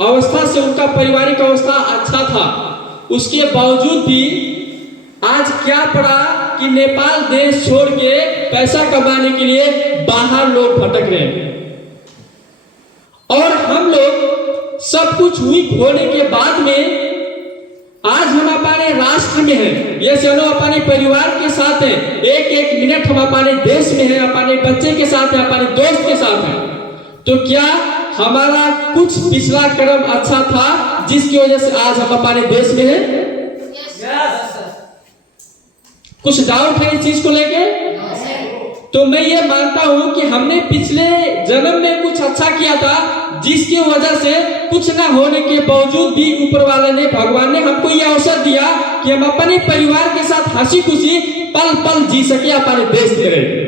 अवस्था से उनका पारिवारिक अवस्था अच्छा था, उसके बावजूद भी आज क्या पड़ा कि नेपाल देश छोड़ के पैसा कमाने के लिए बाहर लोग भटक रहे हैं। और हम लोग सब कुछ वीक होने के बाद में आज हम अपने राष्ट्र में हैं, ये चलो अपने परिवार के साथ हैं, एक एक मिनट हम अपने देश में हैं, अपने बच्चे के साथ हैं, अपने दोस्त के साथ हैं। तो क्या हमारा कुछ पिछला कदम अच्छा था जिसकी वजह से आज हम अपने देश में हैं? कुछ डाउट है इस चीज को लेके? तो मैं ये मानता हूं कि हमने पिछले जन्म में कुछ अच्छा किया था, जिसकी वजह से कुछ ना होने के बावजूद भी ऊपर वाले ने, भगवान ने हमको ये अवसर दिया कि हम अपने परिवार के साथ हंसी खुशी पल पल जी सके, अपने देश में रहे।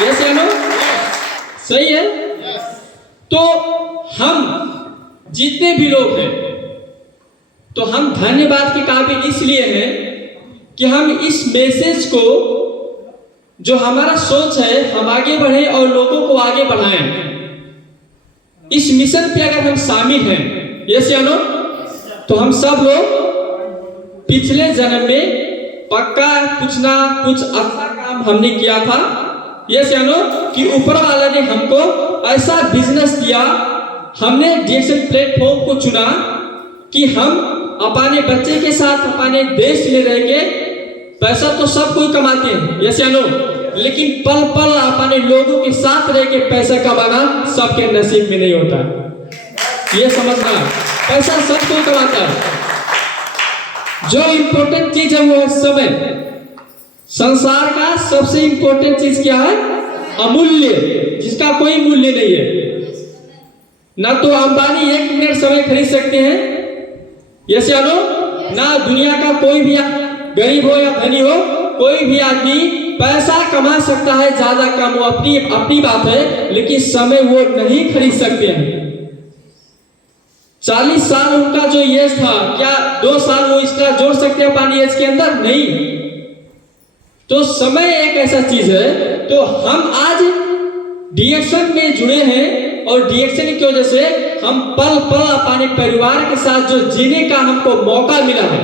यस या नो? सही है? तो हम जितने भी लोग हैं, तो हम धन्यवाद के काबिल इसलिए हैं कि हम इस मैसेज को, जो हमारा सोच है, हम आगे बढ़े और लोगों को आगे बढ़ाएं। इस मिशन पे अगर हम शामिल हैं, यस या नो, तो हम सब लोग पिछले जन्म में पक्का कुछ ना कुछ अच्छा काम हमने किया था, यस या नो, कि ऊपर वाला ने हमको ऐसा बिजनेस दिया, हमने डिएक्शन प्लेटफॉर्म को चुना कि हम अपने बच्चे के साथ अपने देश में रह के, पैसा तो सब कोई कमाते हैं, यस या नो, लेकिन पल पल अपने लोगों के साथ रह के पैसा कमाना सबके नसीब में नहीं होता। ये समझना, पैसा सब कोई कमाता है। जो इम्पोर्टेंट चीज है वो है समय। संसार का सबसे इम्पोर्टेंट चीज क्या है? अमूल्य, जिसका कोई मूल्य नहीं है। ना तो अंबानी 1 मिनट समय खरीद सकते हैं, यस या नो, ना दुनिया का कोई भी, गरीब हो या धनी हो, कोई भी आदमी पैसा कमा सकता है ज्यादा कम, वो अपनी बात है, लेकिन समय वो नहीं खरीद सकते हैं। 40 साल उनका जो एज था, क्या 2 साल वो एक्स्ट्रा जोड़ सकते हैं अपनी एज के अंदर? नहीं। तो समय एक ऐसा चीज है। तो हम आज डिएक्शन में जुड़े हैं और डिएक्शन की वजह से हम पल पल अपने परिवार के साथ जो जीने का हमको मौका मिला है,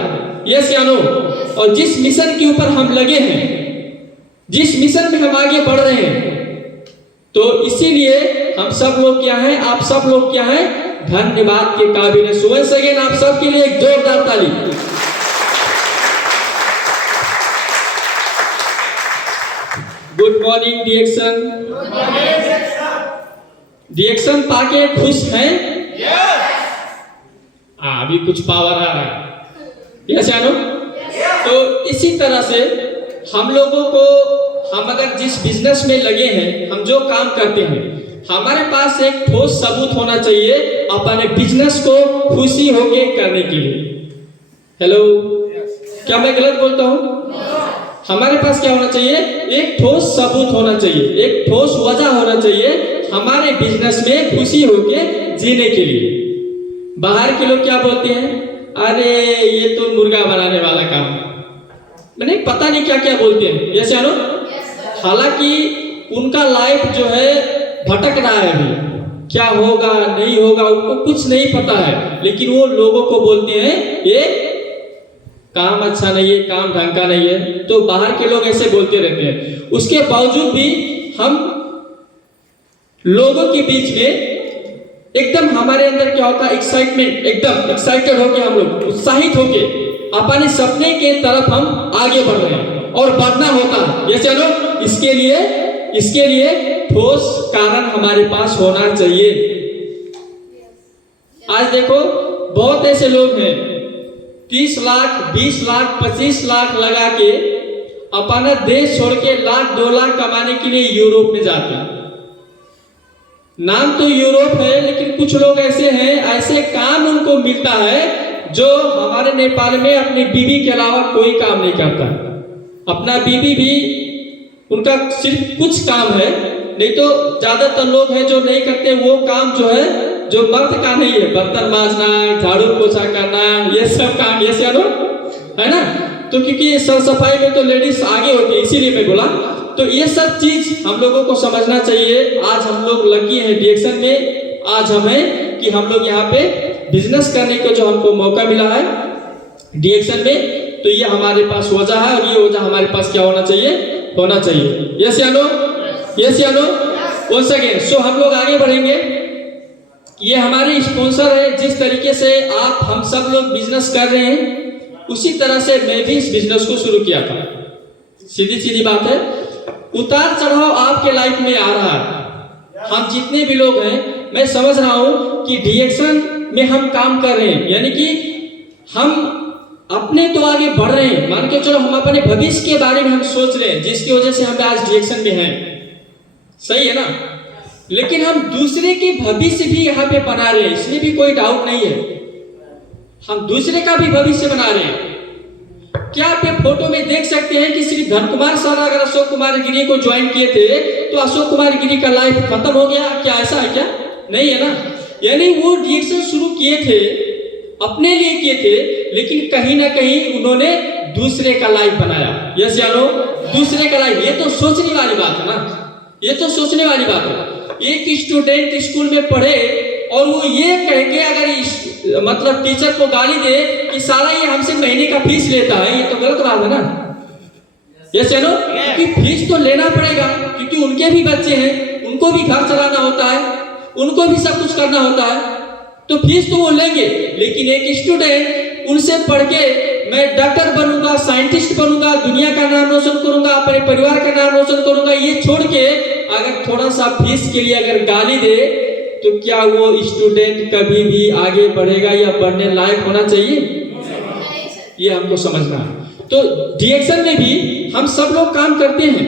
यस या नो, और जिस मिशन के ऊपर हम लगे हैं, जिस मिशन में हम आगे बढ़ रहे हैं, तो इसीलिए हम सब लोग क्या हैं, आप सब लोग क्या हैं, धन्यवाद के काबिल हैं। सो वंस अगेन आप सबके लिए एक जोरदार ताली। Good morning डिएक्शन। डिएक्शन पाके खुश हैं? अभी कुछ पावर आ रहा है, यस या नो? तो इसी तरह से हम लोगों को, हम अगर जिस बिजनेस में लगे हैं, हम जो काम करते हैं, हमारे पास एक ठोस सबूत होना चाहिए अपने बिजनेस को खुशी होके करने के लिए। हेलो, क्या मैं गलत बोलता हूँ? हमारे पास क्या होना चाहिए? एक ठोस सबूत होना चाहिए, एक ठोस वजह होना चाहिए हमारे बिजनेस में खुशी होके जीने के लिए। बाहर के लोग क्या बोलते हैं? अरे ये तो मुर्गा बनाने वाला काम, मैंने पता नहीं क्या क्या बोलते हैं, यस या नो? हालांकि उनका लाइफ जो है भटक रहा है, अभी क्या होगा नहीं होगा उनको कुछ नहीं पता है, लेकिन वो लोगों को बोलते हैं ये काम अच्छा नहीं है, काम ढंग का नहीं है। तो बाहर के लोग ऐसे बोलते रहते हैं। उसके बावजूद भी हम लोगों के बीच में एकदम हमारे अंदर क्या होता है? एक्साइटमेंट, एकदम एक्साइटेड होके, हम लोग उत्साहित होके अपने सपने के तरफ हम आगे बढ़ रहे हैं और बढ़ना होता है, ये चलो। इसके लिए ठोस कारण हमारे पास होना चाहिए। आज देखो बहुत ऐसे लोग हैं 30 लाख 20 लाख 25 लाख लगा के अपना देश छोड़ के 1 लाख 2 लाख कमाने के लिए यूरोप में जाते हैं। नाम तो यूरोप है, लेकिन कुछ लोग ऐसे हैं, ऐसे काम उनको मिलता है जो हमारे नेपाल में अपनी बीवी के अलावा कोई काम नहीं करता। अपना बीवी भी उनका सिर्फ कुछ काम है, नहीं तो ज्यादातर लोग हैं जो नहीं करते वो काम जो है, जो मर्द का नहीं है, बर्तन मांजना, झाड़ू पोछा करना, ये सब काम, ये सब है ना। तो क्योंकि सर सफाई में तो लेडीज आगे होती है, इसीलिए मैं बोला। तो ये सब चीज हम लोगों को समझना चाहिए। आज हम लोग लकी हैं डिएक्शन में, आज हमें कि हम लोग यहाँ पे बिजनेस करने को जो हमको मौका मिला है डीएक्शन में, तो ये हमारे पास वजह है और ये वजह हमारे पास क्या होना चाहिए। यस या नो? यस या नो? One second. सो हम लोग आगे बढ़ेंगे। ये हमारे स्पॉन्सर है। जिस तरीके से आप हम सब लोग बिजनेस कर रहे हैं उसी तरह से मैं भी इस बिजनेस को शुरू किया था। सीधी बात है, उतार चढ़ाव आपके लाइफ में आ रहा है। हम जितने भी लोग हैं, मैं समझ रहा हूं कि डीएक्शन में हम काम कर रहे हैं, यानी कि हम अपने तो आगे बढ़ रहे हैं, मान के चलो हम अपने भविष्य के बारे में हम सोच रहे हैं, जिसकी वजह से हम आज डीएक्शन में हैं। सही है ना? लेकिन हम दूसरे के भविष्य भी यहाँ पे बना रहे हैं, इसमें भी कोई डाउट नहीं है। हम दूसरे का भी भविष्य बना रहे हैं। क्या आप ये फोटो में देख सकते हैं कि श्री धन कुमार सर अगर अशोक कुमार गिरी को ज्वाइन किए थे तो अशोक कुमार गिरी का लाइफ खत्म हो गया? क्या ऐसा है क्या? नहीं है ना। यानी वो डीएक्शन शुरू किए थे, अपने लिए किए थे, लेकिन कहीं ना कहीं उन्होंने दूसरे का लाइफ बनाया। यस या नो? दूसरे का लाइफ। ये तो सोचने वाली बात है ना, ये तो सोचने वाली बात है। एक स्टूडेंट स्कूल में पढ़े और वो ये कह के अगर मतलब टीचर को गाली दे कि साला ये हमसे महीने का फीस लेता है, ये तो गलत बात है ना। यस या नो? क्योंकि फीस तो लेना पड़ेगा, क्योंकि उनके भी बच्चे हैं, उनको भी घर चलाना होता है, उनको भी सब कुछ करना होता है, तो फीस तो वो लेंगे। लेकिन एक स्टूडेंट उनसे पढ़ के मैं डॉक्टर बनूंगा, साइंटिस्ट बनूंगा, दुनिया का नाम रोशन करूंगा, अपने परिवार का नाम रोशन करूंगा, ये छोड़ के अगर थोड़ा सा फीस के लिए अगर गाली दे तो क्या वो स्टूडेंट कभी भी आगे बढ़ेगा या बढ़ने लायक होना चाहिए? ये हमको समझना है। तो डीएक्शन में भी हम सब लोग काम करते हैं,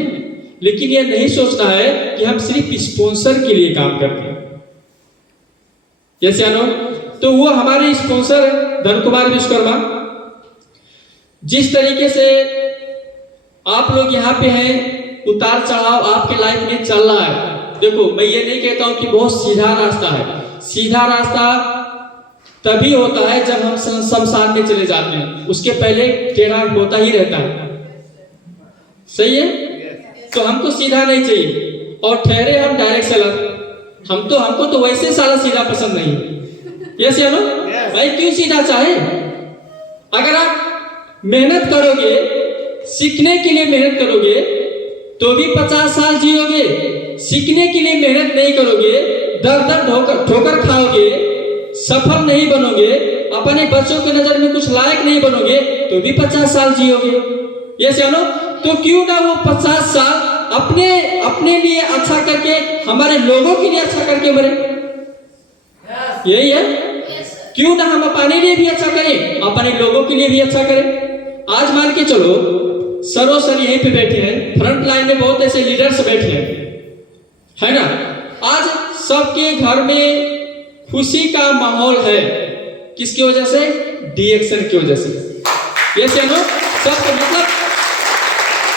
लेकिन ये नहीं सोचना है कि हम सिर्फ स्पॉन्सर के लिए काम करते हैं। यस या नो? तो वो हमारे स्पॉन्सर धन कुमार विश्वकर्मा। जिस तरीके से आप लोग यहाँ पे हैं, उतार चढ़ाव आपके लाइफ में चल रहा है। देखो, मैं ये नहीं कहता हूं कि बहुत सीधा रास्ता है। सीधा रास्ता तभी होता है जब हम शमशान में चले जाते हैं, उसके पहले टेढ़ा होता ही रहता है। सही है? तो हमको सीधा नहीं चाहिए और ठहरे हम डायरेक्ट सेलर। हमको तो वैसे साला सीधा पसंद नहीं है। यस या नो? भाई क्यों सीधा चाहे? अगर आप मेहनत करोगे, सीखने के लिए मेहनत करोगे तो भी 50 साल जियोगे। सीखने के लिए मेहनत नहीं करोगे, दर ठोकर खाओगे, सफल नहीं बनोगे, अपने बच्चों की नजर में कुछ लायक नहीं बनोगे तो भी 50 साल जियोगे। यस या नो? तो क्यों ना वो 50 साल अपने लिए अच्छा करके, हमारे लोगों के लिए अच्छा करके मरे। यही है। क्यों ना हम अपने लिए भी अच्छा करें, अपने लोगों के लिए भी अच्छा करें। आज मान के चलो सर यहीं पे बैठे हैं, फ्रंट लाइन में बहुत ऐसे लीडर्स बैठे हैं, है ना। आज सबके घर में खुशी का माहौल है। किसकी वजह से? डीएक्शन की वजह से। यस या नो? सबके मतलब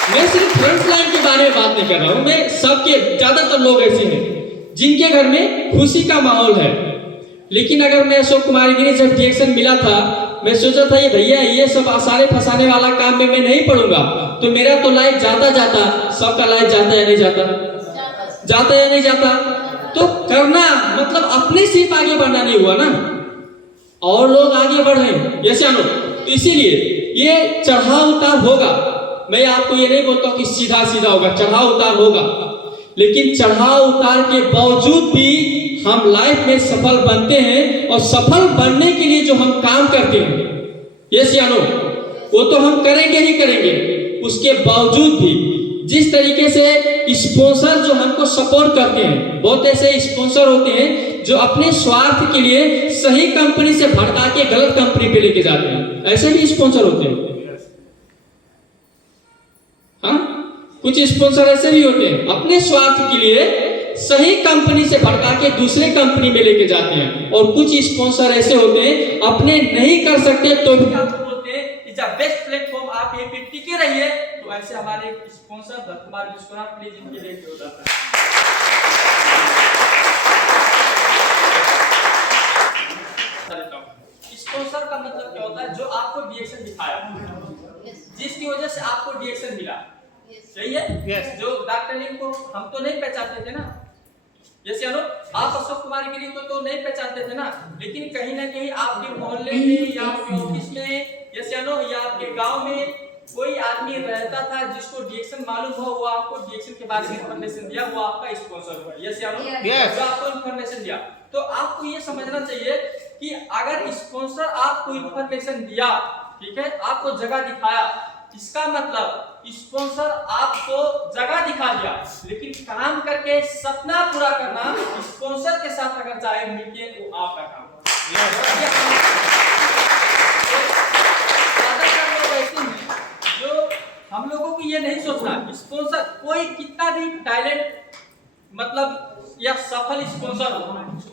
मैं सिर्फ फ्रंट लाइन के बारे में बात नहीं कर रहा हूं, मैं सबके, ज्यादातर लोग ऐसे हैं जिनके घर में खुशी का माहौल है। लेकिन अगर मैं अशोक कुमार गिरी जब डीएक्शन मिला था, मैं सोचा था ये भैया ये सब आसाने फसाने वाला काम में मैं नहीं पढ़ूंगा, तो मेरा तो लाइफ जाता, सबका लाइफ जाता या नहीं जाता? जाता या नहीं जाता? तो करना मतलब अपने सिर्फ आगे बढ़ना नहीं हुआ ना, और लोग आगे बढ़ रहे हैं। यस या नो? तो इसीलिए ये चढ़ाव उतार होगा। मैं आपको ये नहीं बोलता कि सीधा होगा, चढ़ाव उतार होगा, लेकिन चढ़ाव उतार के बावजूद भी हम लाइफ में सफल बनते हैं। और सफल बनने के लिए जो हम काम करते हैं, यस या नो, वो तो हम करेंगे ही करेंगे। उसके बावजूद भी जिस तरीके से स्पॉन्सर जो हमको सपोर्ट करते हैं, बहुत ऐसे स्पॉन्सर होते हैं जो अपने स्वार्थ के लिए सही कंपनी से भड़का के गलत कंपनी पे लेके जाते हैं, ऐसे भी स्पॉन्सर होते हैं। हाँ, कुछ स्पॉन्सर ऐसे भी होते हैं अपने स्वार्थ के लिए सही कंपनी से भड़का के दूसरे कंपनी में लेके जाते हैं। और कुछ स्पॉन्सर ऐसे होते हैं अपने नहीं कर सकते तो भी आपको बोलते हैं कि जब बेस्ट प्लेटफॉर्म आप यहीं पे टिके रहिए। तो ऐसे हमारे स्पॉन्सर धन कुमार विश्वकर्मा प्लीज इनके लिए हो जाता है। स्पॉन्सर का मतलब क्या होता है? जो आपको डीएक्शन दिखाया, जिसकी वजह से आपको डीएक्शन मिला। सही है? जो डॉक्टर को हम तो नहीं पहचानते थे ना। जैसे आप अशोक कुमार गिरी को तो नहीं पहचानते थे ना, लेकिन कहीं ना कहीं आपके मोहल्ले में या आपके ऑफिस में जैसे या आपके गांव में कोई आदमी रहता था जिसको डीएक्शन मालूम हो, वो आपको डीएक्शन के बारे में इंफॉर्मेशन दिया, वो आपका स्पॉन्सर हुआ। यस या नो? जो आपको इंफॉर्मेशन दिया। तो आपको ये समझना चाहिए कि अगर स्पॉन्सर आपको इंफॉर्मेशन दिया, ठीक है, आपको जगह दिखाया, इसका मतलब स्पॉन्सर आपको जगह दिखा दिया, लेकिन काम करके सपना पूरा करना स्पॉन्सर के साथ अगर चाहे मिलके वो आपका काम जो हम लोगों को ये नहीं सोचना स्पॉन्सर कोई कितना भी टैलेंट मतलब या सफल स्पॉन्सर हो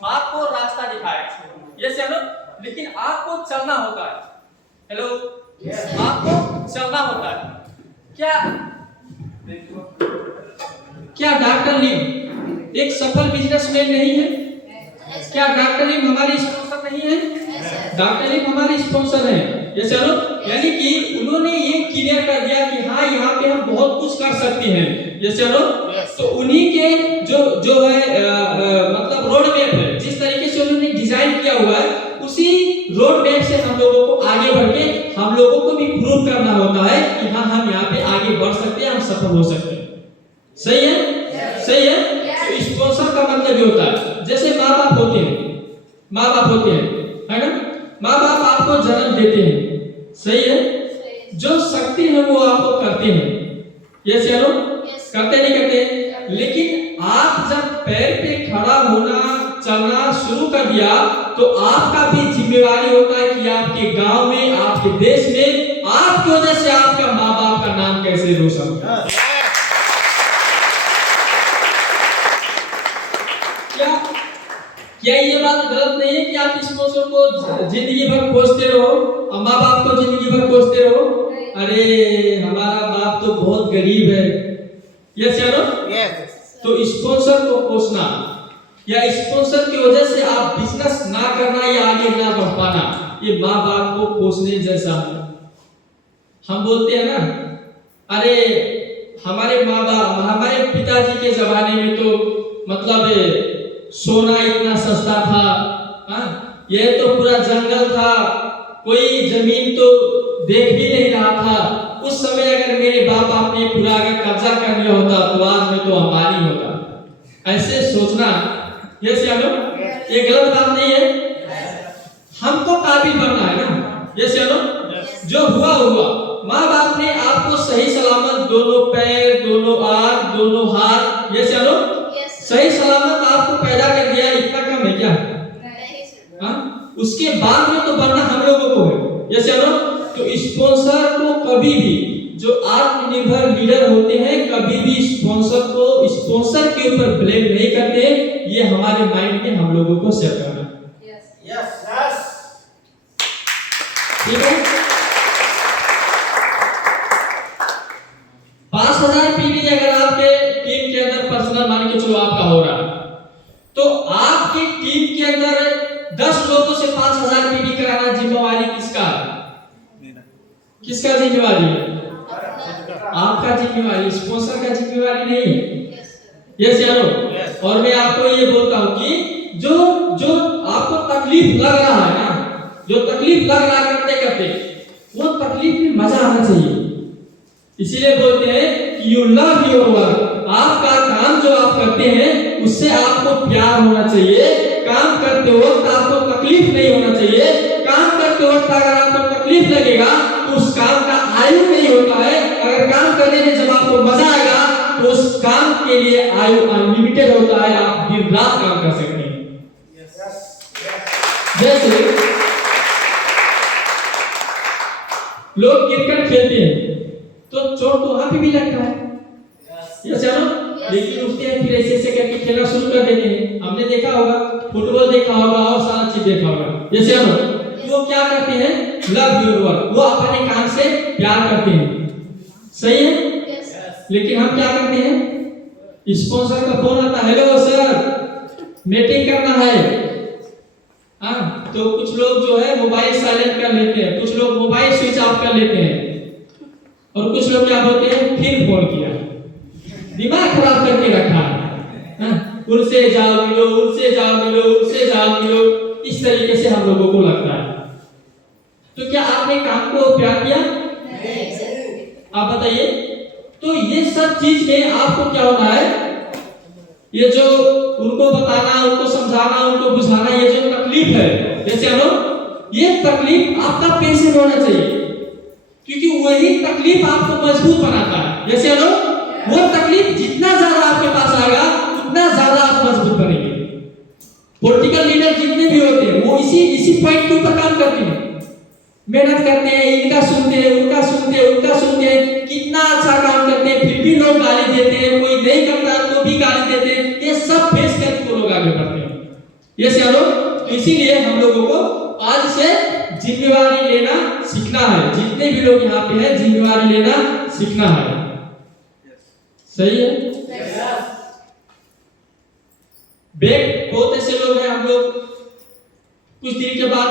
आपको रास्ता दिखाएगा, यस या नो? लेकिन आपको चलना होता है। हेलो, आपको चलना होता है। क्या डॉक्टर लीम एक सफल बिजनेसमैन नहीं है? क्या डॉक्टर लीम हमारे स्पॉन्सर नहीं है? डॉक्टर लीम हमारे स्पॉन्सर हैं। ये चलो, यानी कि उन्होंने ये क्लियर कर दिया कि हाँ यहाँ पे हम बहुत कुछ कर सकते हैं। ये चलो, तो उन्हीं के जो है मतलब रोड मैप है, जिस तरीके से उन्होंने डिजाइन किया हुआ है, उसी रोड मैप से हम लोगों को आगे बढ़ के हम लोगों को भी प्रूव करना होता है कि हाँ हम यहाँ पे आगे बढ़ सकते हैं, हम सफल हो सकते हैं। सही है? सही है? तो स्पॉन्सर का मतलब ये होता है, जैसे माँ बाप होते हैं, है ना? माँ बाप आपको जन्म देते हैं, सही है? जो शक्ति है वो आपको करते हैं, ये चलो करते नहीं करते? लेकिन आप जब पैर पे खड़ा होना चलना शुरू कर दिया तो आपका भी जिम्मेवारी होता है कि आपके गांव में, आपके देश में, आपकी वजह से आपका माँ बाप का नाम कैसे रोशन हो। क्या ये बात गलत नहीं है कि आप स्पॉन्सर को जिंदगी भर खोजते रहो और माँ बाप को जिंदगी भर खोजते रहो? अरे हमारा बाप तो बहुत गरीब है, यस या नो? तो स्पॉन्सर को खोजना या स्पॉन्सर की वजह से आप बिजनेस ना करना या आगे ना बढ़ पाना, ये माँ बाप को खोजने जैसा है। हम बोलते हैं ना, अरे हमारे माँ बाप, हमारे पिताजी के जमाने में तो मतलब सोना इतना सस्ता था, हाँ, यह तो पूरा जंगल था, कोई जमीन तो देख भी नहीं रहा था। उस समय अगर मेरे बाप बाप ने पूरा अगर कब्जा कर लिया होता तो आज में तो अंबानी होता। ऐसे सोचना, यस या नो? ये गलत बात नहीं है। हमको काबिल बनना है ना, यस या नो? जो हुआ हुआ, माँ बाप ने आपको सही सलामत दोनों पैर, दोनों आंख, दोनों हाथ, यस या नो, सही सलामत आपको पैदा कर दिया, इतना कम है क्या? हाँ, उसके बाद में तो बनना हम लोगों को है, यस या नो? तो स्पॉन्सर को कभी भी, जो आत्मनिर्भर लीडर होते हैं, कभी भी स्पॉन्सर को स्पॉन्सर के ऊपर ब्लेम नहीं करते। ये हमारे माइंड में हम लोगों को सेट करना, यस, ठीक है? 5000 पीवी अगर आपके टीम के अंदर पर्सनल मान के चलो आपका हो रहा, तो आपकी टीम के अंदर 10 लोगों से 5000 पीवी कराना जिम्मेवारी किसका है? किसका जिम्मेवारी है? आपका जिम्मेवारी, स्पॉन्सर का जिम्मेवारी नहीं है, यस या नो? और मैं आपको ये बोलता हूँ कि जो आपको तकलीफ लग रहा है ना, जो तकलीफ लग रहा करते करते, वो तकलीफ में मजा आना चाहिए। इसीलिए बोलते हैं कि यू लव योर वर्क, आपका काम जो आप करते हैं उससे आपको प्यार होना चाहिए। काम करते वक्त आपको तकलीफ नहीं होना चाहिए। काम करते वक्त अगर आपको तकलीफ लगेगा तो उस काम का आयु नहीं होता है। अगर काम करने में जब आपको मजा आएगा तो उस काम के लिए आयु अनलिमिटेड होता है, आप दिन रात काम कर सकते हैं। जैसे लोग क्रिकेट खेलते हैं तो चोट तो वहां पे भी लगता है, यस या नो? लेकिन उठते हैं फिर ऐसे करके खेलना शुरू कर देते हैं। हमने देखा होगा, फुटबॉल देखा होगा और सारा चीज देखा होगा, यस या नो? वो क्या करते हैं? लव योर वर्क, वो अपने काम से प्यार करते हैं, सही है? लेकिन हम क्या करते हैं? स्पॉन्सर का फोन आता है, हेलो सर मीटिंग करना है, हाँ, तो कुछ लोग जो है मोबाइल साइलेंट कर लेते हैं, कुछ लोग मोबाइल स्विच ऑफ कर लेते हैं, और कुछ लोग क्या बोलते हैं? फिर फोन किया, दिमाग खराब करके रखा है, उनसे जाओ मिलो, उनसे जाओ मिलो, उनसे जाओ मिलो, इस तरीके से हम लोगों को लगता है। तो क्या आपने काम को प्यार किया? आप बताइए। तो ये सब चीज में आपको क्या होना है, ये जो उनको बताना, उनको समझाना, उनको बुझाना, ये जो तकलीफ है, जैसे ये तकलीफ आपका पेशेंट होना चाहिए, क्योंकि वही तकलीफ आपको मजबूत बनाता है। जैसे वो तकलीफ जितना ज्यादा आपके पास आएगा उतना ज्यादा आप मजबूत बनेंगे। पॉलिटिकल लीडर जितने भी होते हैं वो इसी पॉइंट के ऊपर काम करते हैं, मेहनत करते हैं, इनका सुनते हैं, उनका सुनते हैं, उनका सुनते हैं, कितना अच्छा काम करते हैं, फिर भी लोग गाली देते हैं, कोई नहीं करता तो भी गाली देते हैं। ये सब फेस करके वो लोग आगे बढ़ते हैं। ये सियानो, तो इसीलिए हम लोगों को आज से जिम्मेवारी लेना सीखना है। जितने भी लोग यहाँ पे हैं, जिम्मेवारी लेना सीखना है। सही है? बहुत ऐसे लोग हैं, हम लोग कुछ दिन के बाद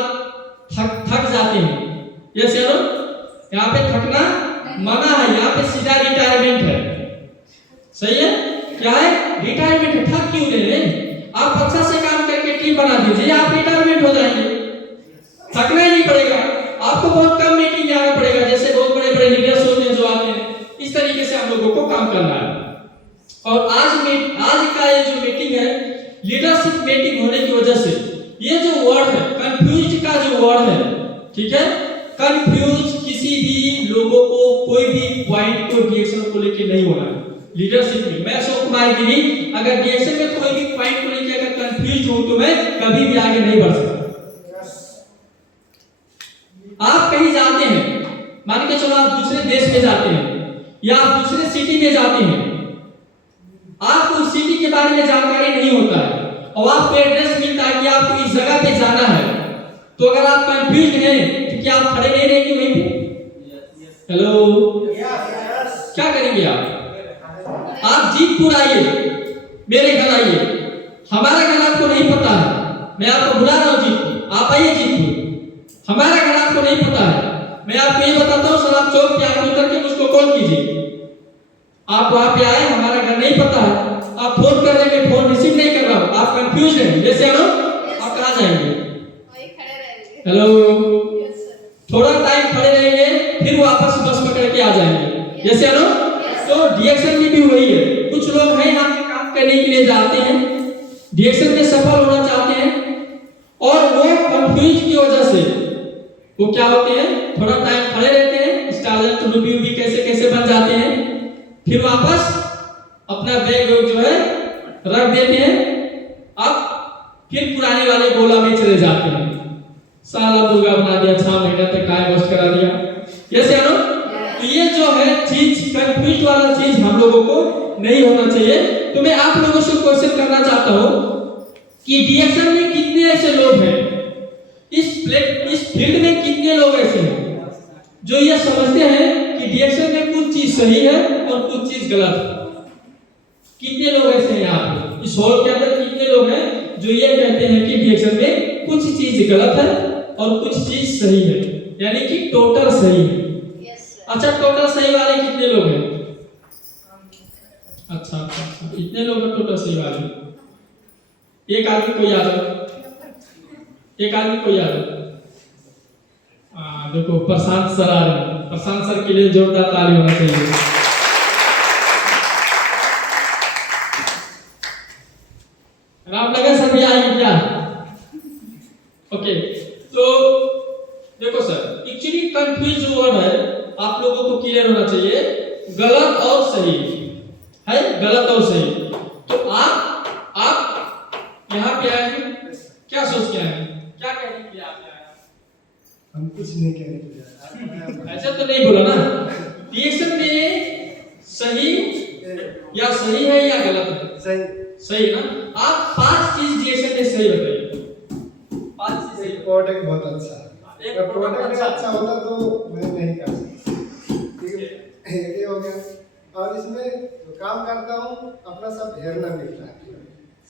थक जाते हैं। ये सियानो, यहाँ पे थकना मना है, यहाँ पे सीधा रिटायरमेंट है। सही है? क्या है? रिटायरमेंट है। थक क्यों रहे हैं? आप अच्छा से काम करके टीम बना दीजिए, आप रिटायरमेंट हो जाएंगे, थकना ही नहीं पड़ेगा। आपको बहुत कम मीटिंग आना पड़ेगा, जैसे बहुत बड़े बड़े लीडर्स होते हैं जो आते हैं। इस तरीके से हम लोगों को काम करना है। और आज का ये जो मीटिंग है, लीडरशिप मीटिंग होने की वजह से ये जो वर्ड है कंफ्यूज का जो वर्ड है, ठीक है, कंफ्यूज किसी भी लोगों को कोई भी पॉइंट को डिरेक्शन को लेके नहीं होना है। लीडरशिप में मैं अशोक कुमार गिरी अगर डिरेक्शन में कोई भी पॉइंट को लेके अगर कंफ्यूज हूं तो मैं कभी भी आगे नहीं बढ़ सकता। आप कहीं जाते हैं, मान के चलो आप दूसरे देश में जाते हैं या आप दूसरे सिटी में जाते हैं, आपको उस सिटी के बारे में जानकारी नहीं होता है और आपको एड्रेस मिलता है कि आपको इस जगह पे जाना है, तो अगर आप कंफ्यूज हैं तो क्या आप खड़े नहीं रहेंगे वहीं पे? हेलो, क्या करेंगे आप जीतपुर आइए, मेरे घर आइए, हमारा घर आपको नहीं पता है, मैं आपको बुला रहा हूँ जीतपुर, आप आइए जीतपुर। हमारा घर आपको नहीं पता है, मैं आपको ये बताता हूँ सर, आप चौक पे आप उतर के मुझको कॉल कीजिए। आप वहां पे आए, हमारा घर नहीं पता है, आप फोन कर रहे हैं, फोन रिसीव नहीं कर रहा हूं, आप कंफ्यूज हैं, जैसे आप कहां जाएंगे? हेलो, थोड़ा टाइम खड़े रहेंगे, फिर वापस बस पकड़ के आ जाएंगे। जैसे तो डिरेक्शन में भी वही है। कुछ लोग हैं यहाँ पे काम करने के लिए जाते हैं, डिरेक्शन में सफल होना चाहते हैं और वो कंफ्यूज की वजह से वो क्या होते हैं, थोड़ा टाइम खड़े रहते हैं, स्टार्ट रिव्यू भी कैसे कैसे बन जाते हैं, फिर वापस अपना बैग जो है रख देते हैं, अब फिर पुराने वाले गोला में चले जाते हैं। साला दुर्गा बना दिया, 6 महीने तक टाइम वेस्ट करा दिया। जैसे तो ये जो है चीज, कंफ्यूज वाला चीज हम लोगों को नहीं होना चाहिए। तो मैं आप लोगों से क्वेश्चन करना चाहता हूँ कि डिरेक्शन में कितने ऐसे लोग हैं, इस फील्ड में कितने लोग ऐसे हैं जो ये समझते हैं कि डिरेक्शन में कुछ चीज सही है और कुछ चीज गलत है? कितने लोग ऐसे हैं यहाँ पे इस हॉल के अंदर? कितने लोग हैं जो ये कहते हैं कि डिरेक्शन में कुछ चीज गलत है और कुछ चीज सही है, यानी कि टोटल सही है? अच्छा, टोटल सही वाले कितने लोग हैं? अच्छा, कितने लोग हैं टोटल सही वाले? एक आदमी कोई आ जाए, एक आदमी कोई आ जाए। देखो प्रशांत सर आ रहे हैं, प्रशांत सर के लिए जोरदार ताली होना चाहिए। राम लगे सर भी आएंगे क्या? ओके, तो देखो सर, एक्चुअली कंफ्यूज वर्ड है, आप लोगों को क्लियर होना चाहिए, गलत और सही है, गलत और सही। तो आप यहाँ पे आए हैं, क्या सोच के आए हैं, क्या कहने के लिए आप आए? हम कुछ नहीं कहने के लिए। ऐसा तो नहीं बोला ना, डिरेक्शन में सही या सही है या गलत है? सही, सही ना। आप 5 चीज डिरेक्शन में सही बताइए। 5 चीज सही। प्रोडक्ट बहुत अच्छा है, अगर प्रोडक्ट अच्छा होता तो मैं नहीं कर सकता, ठीक है, ये हो गया। और इसमें जो काम करता हूँ अपना सब हेरना मिलता है,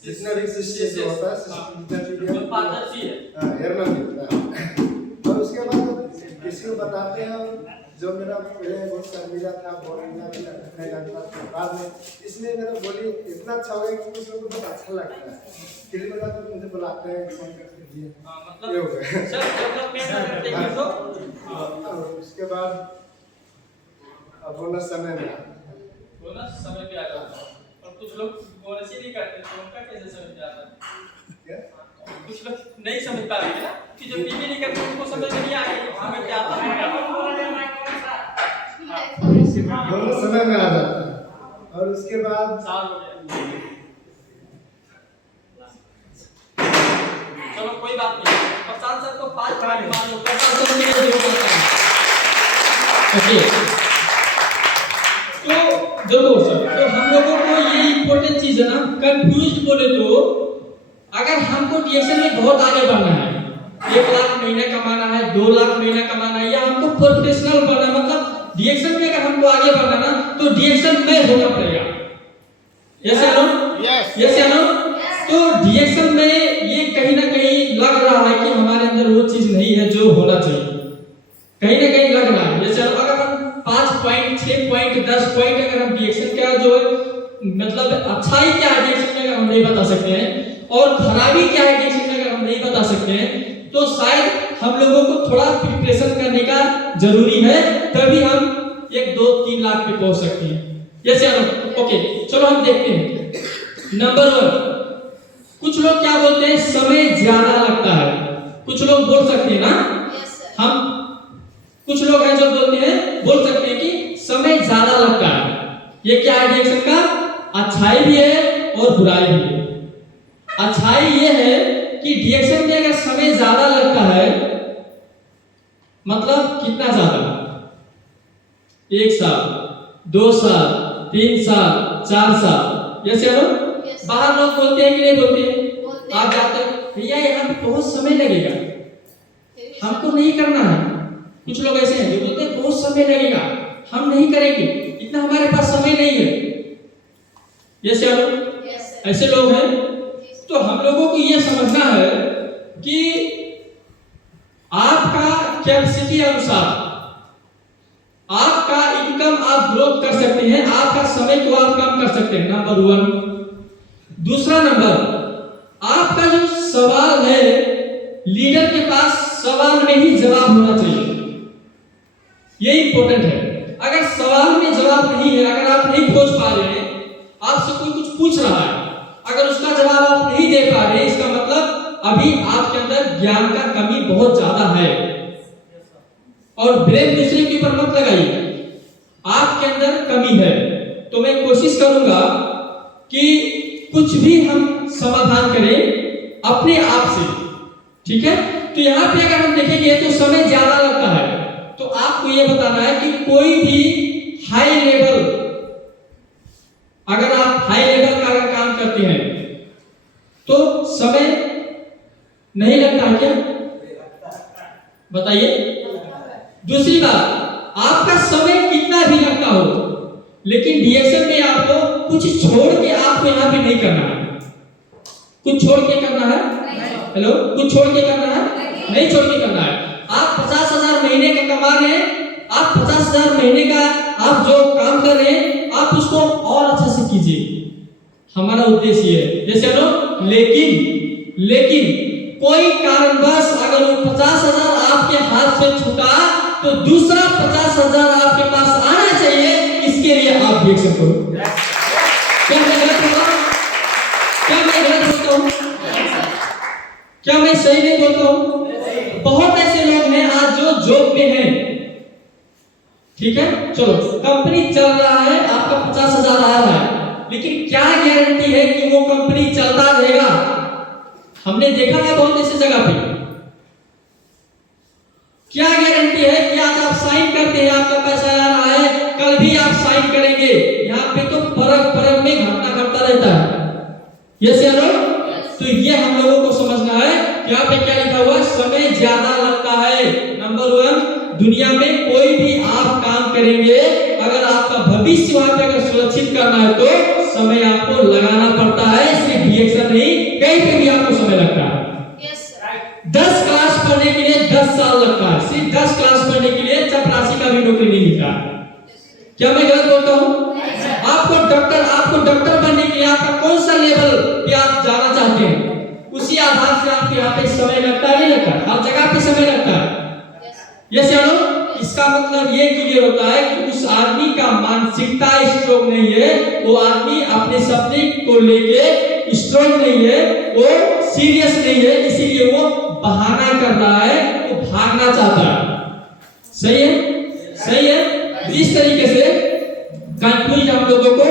जितना भी सिस्टम होता है सिस्टम पारदर्शी है, हेरना मिलता है। और उसके बाद किसी को बताते हैं, जो मेरा पहले बहुत शर्मीला था, बोलना भी नहीं लगता था, बाद में इसलिए मेरा बोली इतना अच्छा हो गया कि कुछ लोगों को बहुत अच्छा लगता है। फिल्म में तो मुझे बुलाते हैं, फोन करके दिए मतलब ये हो गया। सर डेवलपमेंट करते हैं तो और उसके बाद अब बोनस समय में बोनस समय पे आ जाता है और कुछ लोग बोनस ही नहीं करते तो उनका कैसे समझ में आता है? क्या कुछ लोग नहीं समझ पा रहे हैं ना कि जो बीवी नहीं करते उनको समझ में नहीं आ रही हमें क्या आता है बोनस समय में आ जाता है। और उसके बाद साल हो गया चलो कोई बात नहीं प्रशांत सर को 5 मिनट बाद लो प्रशांत सर मेरे जो करता है ओके तो देखो सर तो हम लोगों को ये इंपॉर्टेंट चीज है ना कंफ्यूज्ड बोले तो अगर हमको डीएक्शन में बहुत आगे बढ़ना है 1 लाख महीना कमाना है 2 लाख महीना कमाना है या हमको प्रोफेशनल बनना मतलब डीएक्शन में अगर हमको आगे बढ़ना ना तो डीएक्शन में होना पड़ेगा यस या नो यस या नो तो डीएक्शन में ये कहीं ना कहीं लग रहा है कि हमारे अंदर वो चीज नहीं है जो होना चाहिए कहीं ना कहीं लग रहा है जैसे अगर हम 5 पॉइंट 6 पॉइंट 10 पॉइंट अगर हम डीएक्शन का जो है मतलब अच्छाई क्या है डीएक्शन में अगर हम नहीं बता सकते हैं और खराबी क्या है डीएक्शन में अगर हम नहीं बता सकते हैं तो शायद हम लोगों को थोड़ा प्रिपरेशन करने का जरूरी है तभी हम 1 2 3 लाख पे पहुंच सकते हैं यस या नो ओके चलो हम देखते हैं नंबर 1 कुछ लोग क्या बोलते हैं समय ज्यादा लगता है कुछ लोग बोल सकते हैं ना हम कुछ लोग हैं जो बोलते हैं बोल सकते हैं कि समय ज्यादा लगता है ये क्या है डीएक्शन का अच्छाई भी है और बुराई भी है अच्छाई ये है कि डीएक्शन में अगर समय ज्यादा लगता है मतलब कितना ज्यादा 1 साल 2 साल 3 साल 4 साल यस या नो बाहर लोग बोलते हैं कि नहीं बोलते हैं आप जाते हैं भैया यहाँ पे बहुत समय लगेगा हमको नहीं करना है कुछ लोग ऐसे हैं जो बोलते हैं बहुत समय लगेगा हम नहीं करेंगे इतना हमारे पास समय नहीं है यस या नो ऐसे लोग हैं तो हम लोगों को यह समझना है कि आपका कैपेसिटी अनुसार आपका इनकम आप ग्रोथ कर सकते हैं आपका समय को आप कम कर सकते हैं नंबर 1 दूसरा नंबर आपका जो सवाल है लीडर के पास सवाल में ही जवाब होना चाहिए ये इंपॉर्टेंट है अगर सवाल में जवाब नहीं है अगर आप नहीं खोज पा रहे हैं आपसे कोई कुछ पूछ रहा है अगर उसका जवाब आप नहीं दे पा रहे इसका मतलब अभी आपके अंदर ज्ञान का कमी बहुत ज्यादा है और ब्लेम दूसरे के ऊपर मत लगाइए आपके अंदर कमी है तो मैं कोशिश करूंगा कि कुछ भी हम समाधान करें अपने आप से ठीक है तो यहाँ पे अगर हम देखेंगे तो समय ज्यादा लगता है तो आपको ये बताना है कि कोई भी हाई लेवल अगर आप हाई लेवल का अगर काम करते हैं तो समय नहीं लगता है क्या बताइए दूसरी बात आपका समय कितना भी लगता हो लेकिन डीएक्शन में आपको कुछ छोड़ के आपको यहाँ पे नहीं करना है कुछ छोड़ के करना है हेलो कुछ छोड़ के करना है नहीं छोड़ के करना है आप 50,000 महीने का कमा रहे हैं आप 50,000 महीने का आप जो काम कर रहे हैं आप उसको और अच्छे से कीजिए हमारा उद्देश्य है जैसे लो लेकिन कोई कारणवश अगर वो 50,000 आपके हाथ से छूटा तो दूसरा 50,000 आपके पास आना चाहिए इसके लिए आप डीएक्शन करो क्या मैं गलत बोलता हूं क्या मैं सही नहीं बोलता हूं बहुत ऐसे लोग हैं आज जो जॉब में हैं ठीक है चलो कंपनी चल रहा है आपका 50,000 आ रहा है लेकिन क्या गारंटी है कि वो कंपनी चलता रहेगा हमने देखा है बहुत ऐसी जगह पे क्या गारंटी है कि आज आप साइन करते हैं आपका पैसा आ रहा है कल भी आप साइन करेंगे यहाँ पे तो परग में घटना घटता रहता है यस या नो तो ये हम लोगों को समझना है यहाँ पे क्या लिखा हुआ समय ज्यादा लगता है नंबर 1 दुनिया में कोई भी आप काम करेंगे अगर आपका भविष्य वहां पे अगर सुरक्षित करना है तो समय आपको लगाना पड़ता है सिर्फ डीएक्शन नहीं कहीं पे भी आपको समय लगता है 10 क्लास पढ़ने के लिए 10 साल लगता है सिर्फ 10 क्लास पढ़ने के लिए चपरासी का भी नौकरी नहीं क्या मैं गलत बोलता हूँ? आपको डॉक्टर बनने के लिए आपका कौन सा लेवल पे आप जाना चाहते हैं, उसी आधार से आपके यहाँ पे समय लगता है, नहीं लगता? हर जगह पे समय लगता है। यस या नो? इसका मतलब ये क्लियर होता है कि उस आदमी का मानसिकता स्ट्रोंग नहीं है, वो आदमी अपने सपने को लेके स्ट्रोंग नहीं है, वो सीरियस नहीं है, इसीलिए वो बहाना कर रहा है, वो भागना चाहता है। सही है? सही है? इस तरीके से कंफ्यूज हम लोगों को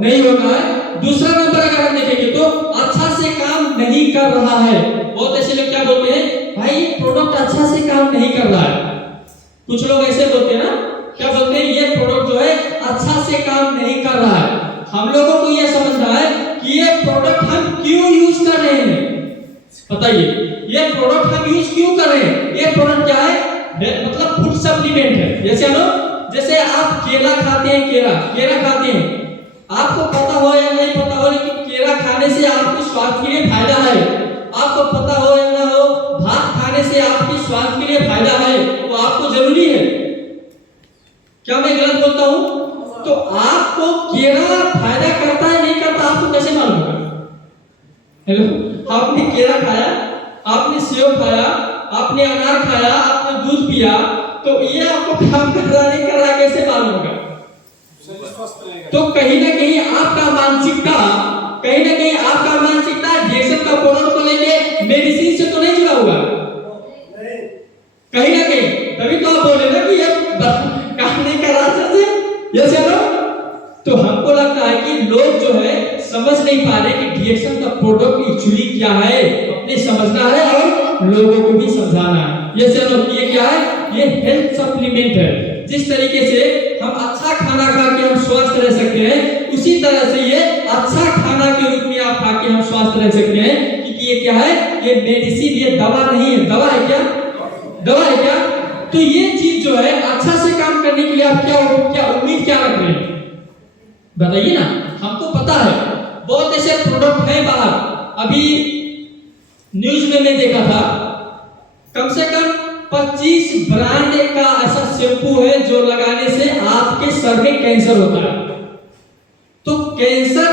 नहीं होना है। दूसरा नंबर अगर हम देखेंगे तो अच्छा से काम नहीं कर रहा है। बहुत ऐसे लोग क्या बोलते हैं, भाई ये प्रोडक्ट अच्छा से काम नहीं कर रहा है। कुछ लोग ऐसे बोलते हैं ना, क्या बोलते हैं, ये प्रोडक्ट जो है अच्छा से काम नहीं कर रहा है। हम लोगों को ये समझना है कि ये प्रोडक्ट हम क्यों यूज कर रहे हैं। बताइए, ये प्रोडक्ट हम यूज क्यों कर रहे हैं? ये प्रोडक्ट क्या है? मतलब फूड सप्लीमेंट है। जैसे जैसे आप केला खाते हैं, केला खाते हैं, आपको पता हो या नहीं पता हो, लेकिन केला खाने से आपके स्वास्थ्य के लिए फायदा है। आपको पता हो या ना हो, भात खाने से आपके स्वास्थ्य के लिए फायदा है, तो आपको जरूरी है। क्या मैं गलत बोलता हूँ? तो आपको केला फायदा करता है नहीं करता, आपको कैसे मालूम होगा? हेलो, आपने केला खाया, आपने सेब खाया, आपने अनार खाया, आपने दूध पिया, तो ये आपको काम कर रहा नहीं कर रहा कैसे मालूम होगा? तो कहीं ना कहीं आपका मानसिकता डिएक्शन का प्रोडक्ट को लेके मेडिसिन से तो नहीं जुड़ा हुआ कहीं ना कहीं, तभी तो आप बोले ना कि ये काम नहीं कर रहा अच्छे से। यस या नो? तो हमको लगता है कि लोग जो है समझ नहीं पा रहे कि डिएक्शन का प्रोडक्ट एक्चुअली क्या है, अपने समझना है और लोगों को भी समझाना है। यस या नो? ये क्या है? ये हेल्थ सप्लीमेंट है। जिस तरीके से हम अच्छा खाना खा के हम स्वस्थ रह सकते हैं, उसी तरह से ये अच्छा खाना के रूप में आप खा के हम स्वस्थ रह सकते हैं, क्योंकि ये क्या है? ये मेडिसिन, ये दवा नहीं है। दवा है क्या? दवा है क्या? तो ये चीज जो है अच्छा से काम करने के लिए आप क्या उम्मीद क्या रख रहे हैं? बताइए ना। हमको पता है बहुत ऐसे प्रोडक्ट हैं बाहर। अभी न्यूज में मैं देखा था, कम से कम 25 ब्रांड का ऐसा शैम्पू है जो लगाने से आपके सर में कैंसर होता है। तो कैंसर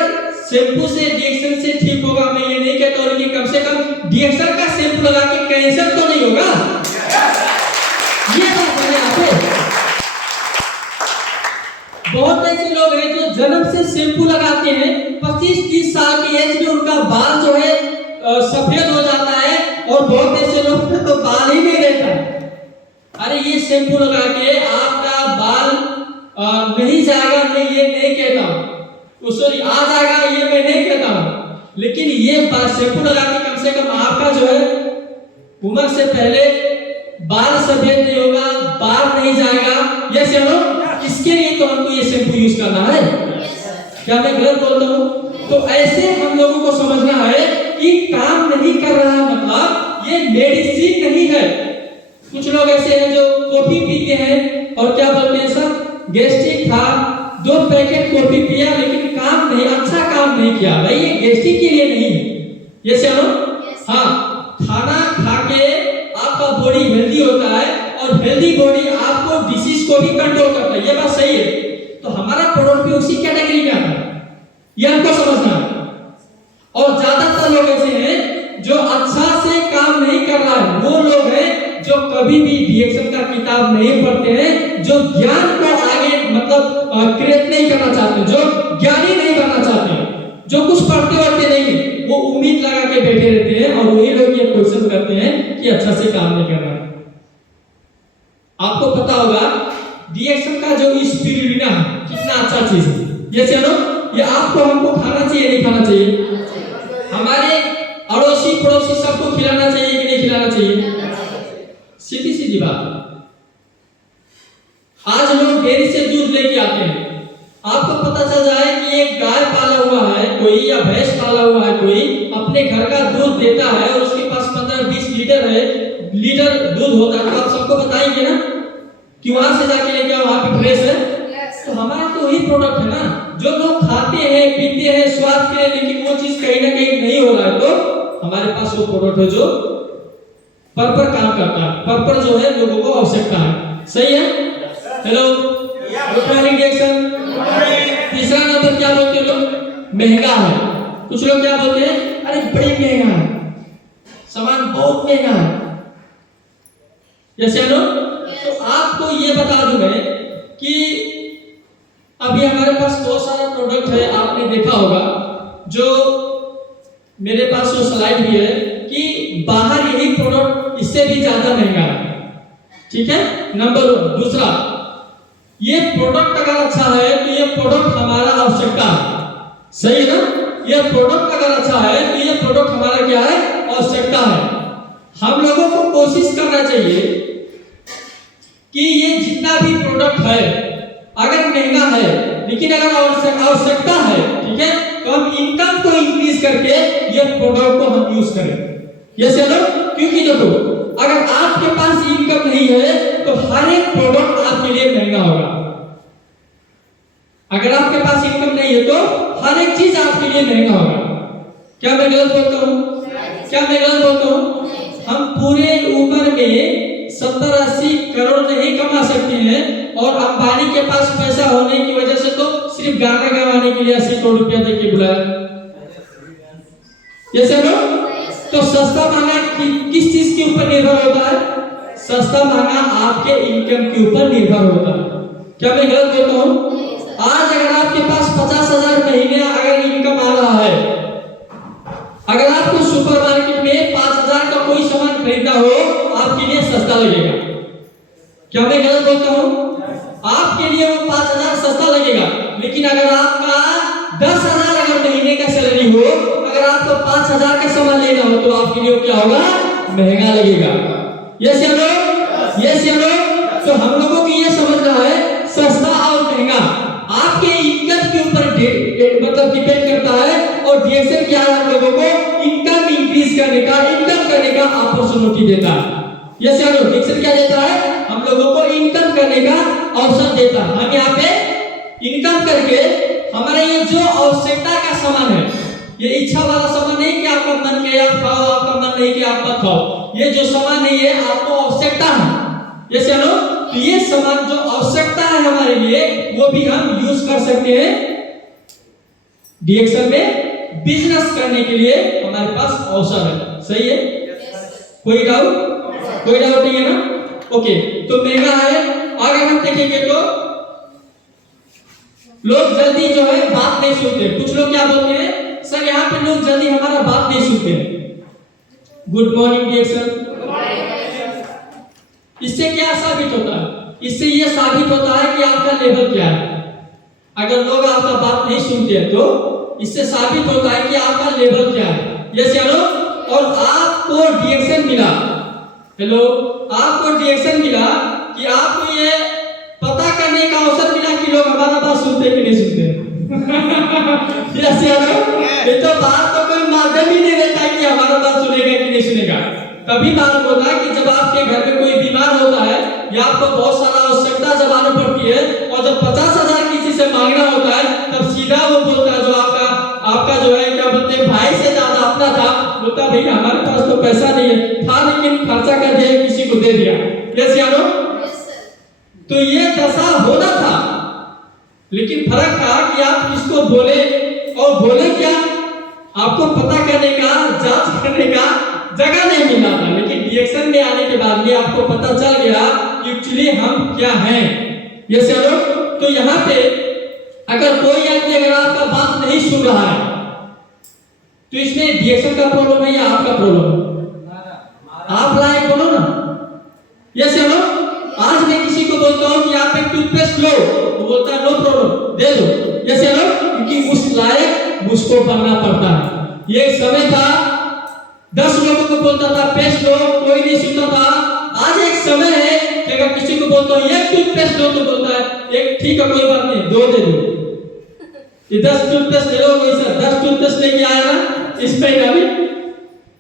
शैम्पू से, डिएक्शन से ठीक होगा मैं ये नहीं कहता हूं, लेकिन कम से कम डिएक्शन का शैम्पू लगा के कैंसर तो नहीं होगा। ये बात है यहाँ पे। बहुत ऐसे लोग हैं जो जन्म से शैम्पू लगाते हैं, 25-30 साल की एज में उनका बाल जो है सफेद हो जाता है, और बहुत ऐसे लोग तो बाल ही नहीं रहता। अरे ये शैम्पू लगा के आपका बाल नहीं जाएगा, मैं ये नहीं कहता हूँ, सॉरी आ जाएगा ये मैं नहीं कहता हूँ, लेकिन ये शैम्पू लगा के कम से कम आपका जो है उम्र से पहले बाल सफेद नहीं होगा, बाल नहीं जाएगा। यस या नो? इसके लिए तो हमको ये शैम्पू यूज करना है। क्या मैं गलत बोलता हूँ? तो ऐसे हम लोगों को समझना है कि काम नहीं कर रहा मतलब ये मेडिसिन नहीं है। कुछ लोग ऐसे हैं जो कॉफी पीते हैं और क्या बोलते हैं, सर गैस्ट्रिक था, 2 पैकेट कॉफी पिया लेकिन काम नहीं, अच्छा काम नहीं किया। भाई ये गैस्ट्रिक के लिए नहीं है। ये सुनो, हाँ, खाना खा के आपका बॉडी हेल्दी होता है, और हेल्दी बॉडी आपको डिसीज को भी कंट्रोल करता है। ये बात सही है। तो हमारा प्रोडक्ट भी उसी कैटेगरी में आता है, ये हमको समझना है। और ज्यादातर लोग ऐसे हैं जो अच्छा से काम नहीं कर रहा है, वो लोग हैं जो कभी भी डिएक्शन का किताब नहीं पढ़ते हैं, जो ज्ञान को आगे मतलब क्रिएट नहीं करना चाहते, जो ज्ञानी नहीं बनना चाहते, जो कुछ पढ़ते नहीं, वो उम्मीद लगा के बैठे रहते हैं, और वही लोग ये क्वेश्चन करते हैं कि अच्छा से काम नहीं कर रहा है। आपको पता होगा डिएक्शन का जो स्पिरुलिना कितना अच्छा चीज है। ये चलो, ये आपको हमको खाना चाहिए नहीं खाना चाहिए? हमारे अड़ोसी पड़ोसी सबको खिलाना चाहिए कि नहीं खिलाना चाहिए? सीधी सीधी बात। आज लोग डेयरी से दूध लेके आते हैं, आपको पता चल जाए कि एक गाय पाला हुआ है कोई, या भैंस पाला हुआ है कोई, अपने घर का दूध देता है और उसके पास 15-20 लीटर दूध होता है, तो आप सबको बताएंगे ना कि वहां से जाके लेके आओ, वहां पे फ्रेश है। तो हमारा तो वही प्रोडक्ट है ना, जो लोग खाते हैं पीते हैं स्वाद के, लेकिन वो चीज कहीं ना कहीं नहीं हो रहा है, तो हमारे पास वो प्रोडक्ट है जो पर काम करता है, पर जो है लोगों को आवश्यकता है। सही है? Hello, good morning reaction. तीसरा नंबर क्या बोलते हैं लोग? महंगा है। कुछ लोग क्या बोलते हैं? अरे बड़ी महंगा है, सामान बहुत महंगा है। यस या नो? तो आपको ये बता दूं मैं कि अभी हमारे पास बहुत सारा प्रोडक्ट है, आपने देखा होगा, जो मेरे पास जो स्लाइड भी है कि बाहर यही प्रोडक्ट इससे भी ज्यादा महंगा है। ठीक है, नंबर 1। दूसरा, ये प्रोडक्ट अगर अच्छा है तो ये प्रोडक्ट हमारा आवश्यकता है, सही है ना? ये प्रोडक्ट अगर अच्छा है तो ये प्रोडक्ट हमारा क्या है? आवश्यकता है। हम लोगों को कोशिश करना चाहिए कि ये जितना भी प्रोडक्ट है, अगर महंगा है लेकिन अगर आवश्यकता है, ठीक है, तो हम इनकम को इंक्रीज करके ये प्रोडक्ट को हम यूज करें। ये चलो, क्योंकि देखो अगर आपके पास इनकम नहीं है तो हर एक प्रोडक्ट आपके लिए महंगा होगा। अगर आपके पास इनकम नहीं है तो हर एक चीज आपके लिए महंगा होगा। क्या मैं गलत बोलता हूँ? क्या मैं गलत बोलता हूँ? हम पूरे उम्र में 70-80 करोड़ नहीं कमा सकते हैं, और अंबानी के पास पैसा होने की वजह से तो सिर्फ गाना गवाने के लिए 80 करोड़ रुपया देके बुलाया। ये सब तो सस्ता महंगा किस चीज के ऊपर निर्भर होता है? सस्ता महंगा आपके इनकम के ऊपर निर्भर होता है। क्या मैं गलत बोलता हूँ? आज अगर आपके पास 50,000 महीने अगर इनकम आ रहा है, अगर आपको सुपरमार्केट में 5,000 का कोई सामान खरीदना हो, आपके लिए सस्ता लगेगा। क्या मैं गलत बोलता हूँ? आपके लिए वो 5,000 सस्ता लगेगा, लेकिन अगर आपका 10,000 अगर महीने का सैलरी हो, अगर आपको 5,000 का सामान लेना हो तो आपके लिए क्या होगा? महंगा लगेगा। यस या नो? यस या नो? तो हम लोगों को ये समझना है, सस्ता और महंगा आपके इनकम के ऊपर मतलब डिपेंड करता है, और डीएक्सएल क्या है? हम लोगों को इनकम इंक्रीज करने का, इनकम करने का अपॉर्चुनिटी देता है। यस या नो? डीएक्सएल क्या देता है? हम लोगों को इनकम करने का अवसर देता है। हम यहाँ पे इनकम करके हमारे ये जो आवश्यकता का सामान है, ये इच्छा वाला सामान नहीं कि आपका मन किया आप खाओ, आपका मन नहीं किया आप मत खाओ। ये जो सामान नहीं है, आपको आवश्यकता है। यस या नो? तो ये सामान जो आवश्यकता है हमारे लिए, वो भी हम यूज कर सकते हैं डीएक्सएल में। बिजनेस करने के लिए हमारे पास अवसर है। सही है? कोई डाउट? कोई डाउट नहीं है ना? ओके, तो महंगा है। आगे हम देखेंगे तो लोग जल्दी जो है बात नहीं सुनते। कुछ लोग क्या बोलते हैं? सर यहाँ पे लोग जल्दी हमारा बात नहीं सुनते हैं। Good morning DXL. इससे क्या साबित होता है? इससे यह साबित होता है कि आपका लेवल क्या है। अगर लोग आपका बात नहीं सुनते हैं तो इससे साबित होता है कि आपका लेवल क्या है। यस या नो? और आपको डीएक्सएल मिला, हेलो, आपको डीएक्सएल मिला कि आपको ये पता करने का अवसर मिला कि लोग हमारा बात सुनते कि नहीं सुनते। यस या नो? ये तो बात तो कोई माध्यम ही नहीं रहता कि हमारा बात सुनेगा कि नहीं सुनेगा। कभी मालूम होता है कि जब आपके घर में कोई बीमार होता है या आपको बहुत सारा आवश्यकता जब आनी पड़ती है, और जब 50,000 किसी से मांगना होता है, तब सीधा वो बोलता है, जो आपका जो है क्या बोलते हैं, भाई से ज्यादा अपना था, बोलता भैया हमारे पास तो पैसा नहीं है था, लेकिन खर्चा कर दिया, किसी को दे दिया। यस या नो? तो ये दशा होना था, लेकिन फर्क था कि आप किसको बोले, और बोले क्या, आपको पता करने का, जांच करने का जगह नहीं मिला था। लेकिन डीएक्सएल में आने के बाद में आपको पता चल गया कि एक्चुअली हम क्या हैं। यस या नो? तो यहाँ पे अगर कोई आदमी अगर आपका बात नहीं सुन रहा है तो इसमें डीएक्सएल का प्रॉब्लम है या आपका प्रॉब्लम है? आप लायक बोलो ना। यस या नो? आज मैं किसी को बोलता हूँ कि आप एक टूथपेस्ट लो, वो बोलता है नो प्रॉब्लम, दे दो। यस या नो? क्योंकि उस लायक मुझको बनना पड़ता है। ये समय था 10 लोगों को बोलता था पेस्ट लो, कोई नहीं सुनता था। आज एक समय है कि अगर किसी को बोलता हूँ एक टूथपेस्ट लो तो बोलता है एक, ठीक है कोई बात नहीं, 2 दे दो। ये 10 टूथपेस्ट ले लो, वही सर 10 टूथपेस्ट लेके आया ना इस महीना में।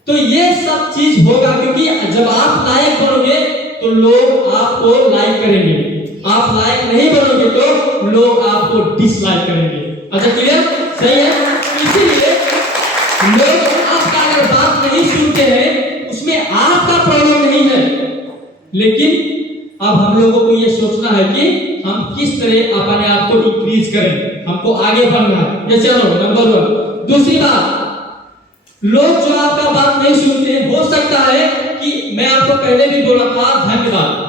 तो ये सब चीज होगा, क्योंकि जब आप लायक बनोगे तो लोग आपको लाइक करेंगे, आप लायक नहीं बनोगे तो लोग आपको डिसलाइक करेंगे। अच्छा क्लियर? सही है? इसीलिए लोग आपका अगर बात नहीं सुनते हैं, उसमें आपका प्रॉब्लम नहीं है, लेकिन अब हम लोगों को ये सोचना है कि हम किस तरह अपने आप को इंक्रीज करें, हमको आगे बढ़ना है। ये चलो नंबर 1। दूसरी बात, लोग जो आपका बात नहीं सुनते, हो सकता है कि मैं आपको पहले भी बोला था धन्यवाद।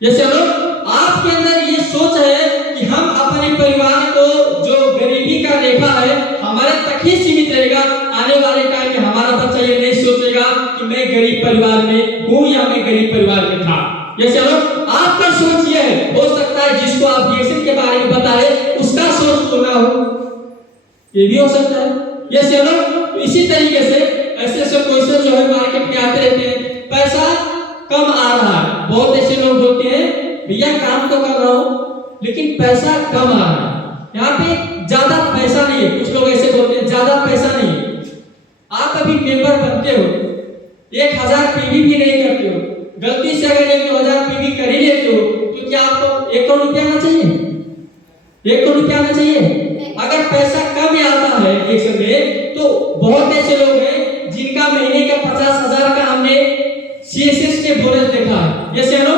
ये चलो आपके अंदर ये सोच है कि हम अपने परिवार को जो गरीबी का रेखा है हमारे तक ही सीमित रहेगा, आने वाले टाइम में हमारा बच्चा ये नहीं सोचेगा कि मैं गरीब परिवार में हूँ या मैं गरीब परिवार में था। ये चलो आपका सोच ये है, हो सकता है जिसको आप रिएक्शन के बारे में बता रहे उसका सोच तो ना हो, ये भी हो सकता है। ये चलो तो इसी तरीके से ऐसे क्वेश्चन जो है मार्केट में आते रहते हैं। पैसा कम आ रहा है, बहुत ऐसे लोग बोलते हैं भैया काम तो कर रहा हूँ लेकिन पैसा कम आ रहा है, यहाँ पे ज्यादा पैसा नहीं है। कुछ लोग ऐसे बोलते हैं ज्यादा पैसा नहीं है। आप अभी मेंबर बनते हो, 1000 पीवी भी नहीं करते हो, गलती से अगर 1000 पीवी कर ही लेते हो तो क्या आपको 1 करोड़ रुपया आना चाहिए? 1 करोड़ रुपया आना चाहिए? अगर पैसा कम आता है एक समय, तो बहुत ऐसे लोग हैं जिनका महीने का 50,000 का हमने सीएसएस के बोनस देखा है। ये सुनो,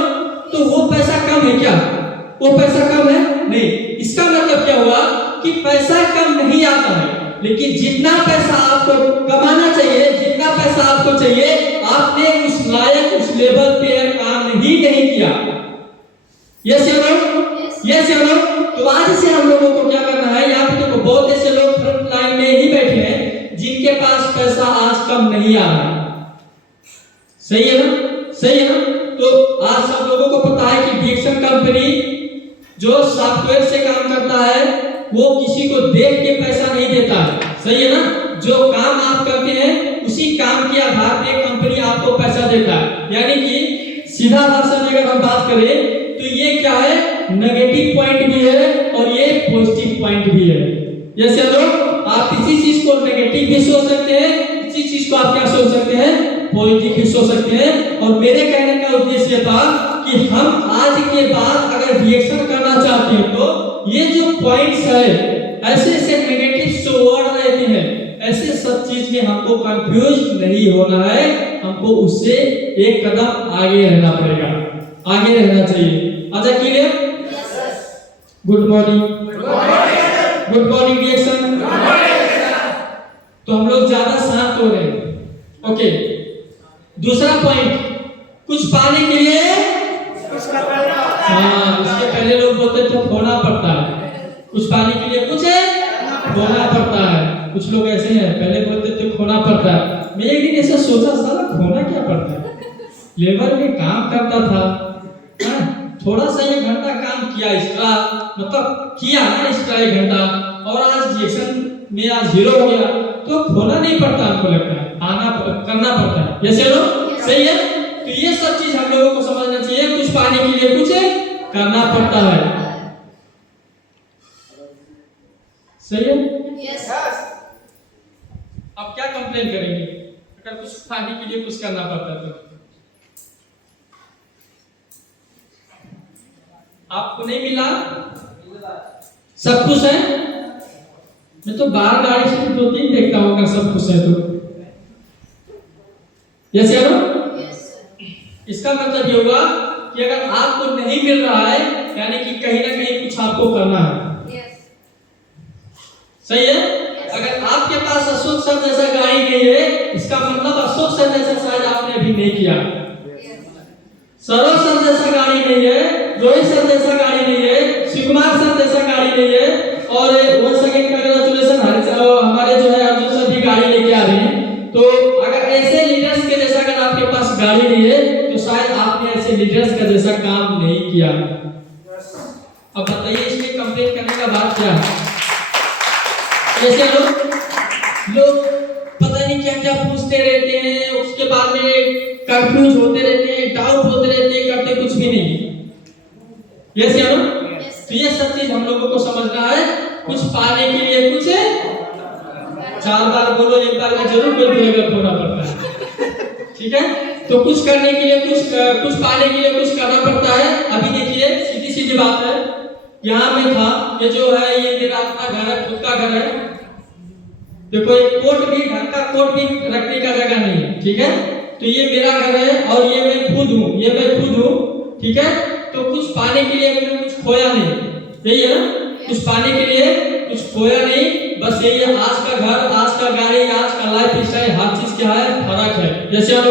तो वो पैसा कम है क्या? वो पैसा कम है नहीं। इसका मतलब क्या हुआ कि पैसा कम नहीं आता है, लेकिन जितना पैसा आपको कमाना चाहिए, जितना पैसा आपको चाहिए, आपने उस लायक उस लेवल पे काम नहीं किया। यस या नो? यस या नो? तो आज से हम लोगों को क्या करना है, यहाँ पे देखो बहुत ऐसे लोग फ्रंट लाइन में ही बैठे हैं जिनके पास पैसा आज कम नहीं आ रहा है। सही है ना? सही है ना? तो आज सब लोगों को पता है कि डिएक्शन कंपनी जो सॉफ्टवेयर से काम करता है वो किसी को देख के पैसा नहीं देता है। सही है ना? जो काम आप करते हैं उसी काम के आधार पे कंपनी आपको पैसा देता है। यानी कि सीधा भाषा में अगर हम बात करें तो ये क्या है, नेगेटिव पॉइंट भी है और ये पॉजिटिव पॉइंट भी है। जैसे लोग आप किसी चीज को नेगेटिव भी सोच सकते हैं, किसी चीज को आप क्या सोच सकते हैं, पॉजिटिव भी सोच सकते हैं। और मेरे कहने का उद्देश्य था कि हम आज के बाद अगर रिएक्शन करना चाहते हैं तो ये जो पॉइंट्स है, ऐसे ऐसे नेगेटिव वर्ड रहते हैं, ऐसे सब चीज में हमको कंफ्यूज नहीं होना है, हमको उससे एक कदम आगे रहना पड़ेगा, आगे रहना चाहिए। अच्छा clear? Good morning. Good morning reaction. तो हम लोग ज्यादा शांत हो रहे हैं। ओके, दूसरा पॉइंट, कुछ पाने के लिए उसके पहले लोग बोलते थे खोना पड़ता है, कुछ पाने के लिए कुछ खोना पड़ता है। कुछ लोग ऐसे हैं पहले बोलते थे खोना पड़ता है। मैं एक दिन ऐसा सोचा, साला खोना क्या पड़ता है, लेबर में काम करता था, थोड़ा सा 1 घंटा काम किया एक्स्ट्रा, मतलब किया ना एक्स्ट्रा 1 घंटा, और आज रिएक्शन में आज 0 हो गया, तो खोना नहीं पड़ता, हमको लगता है आना करना पड़ता है। जैसे लोग सही है, तो ये सब चीज हम लोगों को समझना चाहिए। कुछ पाने के लिए कुछ करना पड़ता है। सही है? यस। अब क्या कंप्लेन करेंगे अगर कुछ पाने के लिए कुछ करना पड़ता है तो? आपको नहीं मिला, सब खुश है? मैं तो बाहर गाड़ी से 2-3 देखता हूँ अगर सब खुश है तो। यस या नो? इसका मतलब ये हुआ कि अगर आपको नहीं मिल रहा है यानी कि कहीं ना कहीं कुछ आपको करना है। सही है? अगर आपके पास अशोक सर जैसा गाड़ी नहीं है, इसका मतलब अशोक सर जैसा शायद आपने अभी नहीं किया। सरोज सर जैसा गाड़ी नहीं है, रोहित सर जैसा गाड़ी नहीं है, शिवकुमार सर जैसा गाड़ी नहीं है, और वन सेकंड कांग्रेचुलेशन हमारे जो है अर्जुन सर भी गाड़ी लेके आ रहे हैं। तो अगर ऐसे लीडर्स के जैसा अगर आपके पास गाड़ी नहीं है तो शायद आपने ऐसे लीडर्स का जैसा काम नहीं किया। अब बताइए इसमें कंप्लेन करने का बात क्या है? जैसे लोग पता नहीं क्या क्या पूछते रहते हैं, उसके बाद में कंफ्यूज होते रहते हैं, डाउट होते रहते हैं, करते कुछ भी नहीं। यस या नो? तो ये सब चीज हम लोगों को समझना है। कुछ पाने के लिए कुछ 4 बार बोलो, 1 बार में जरूर कोई बोलेगा खोना पड़ता है। ठीक है? तो कुछ करने के लिए कुछ पाने के लिए कुछ करना पड़ता है। अभी देखिए सीधी सीधी बात है, यहाँ में था ये जो है ये मेरा अपना घर है, खुद का घर है। देखो एक कोट भी, ढंग का कोट भी रखने का जगह नहीं है। ठीक है? तो ये मेरा घर है और ये मैं खुद हूँ, ये मैं खुद हूँ। ठीक है? तो कुछ पाने के लिए मैंने कुछ खोया नहीं, यही है ना? कुछ पाने के लिए कुछ खोया नहीं, बस यही है। आज का घर, आज का गाड़ी, आज का लाइफ स्टाइल, हर चीज क्या है, फर्क है। जैसे हम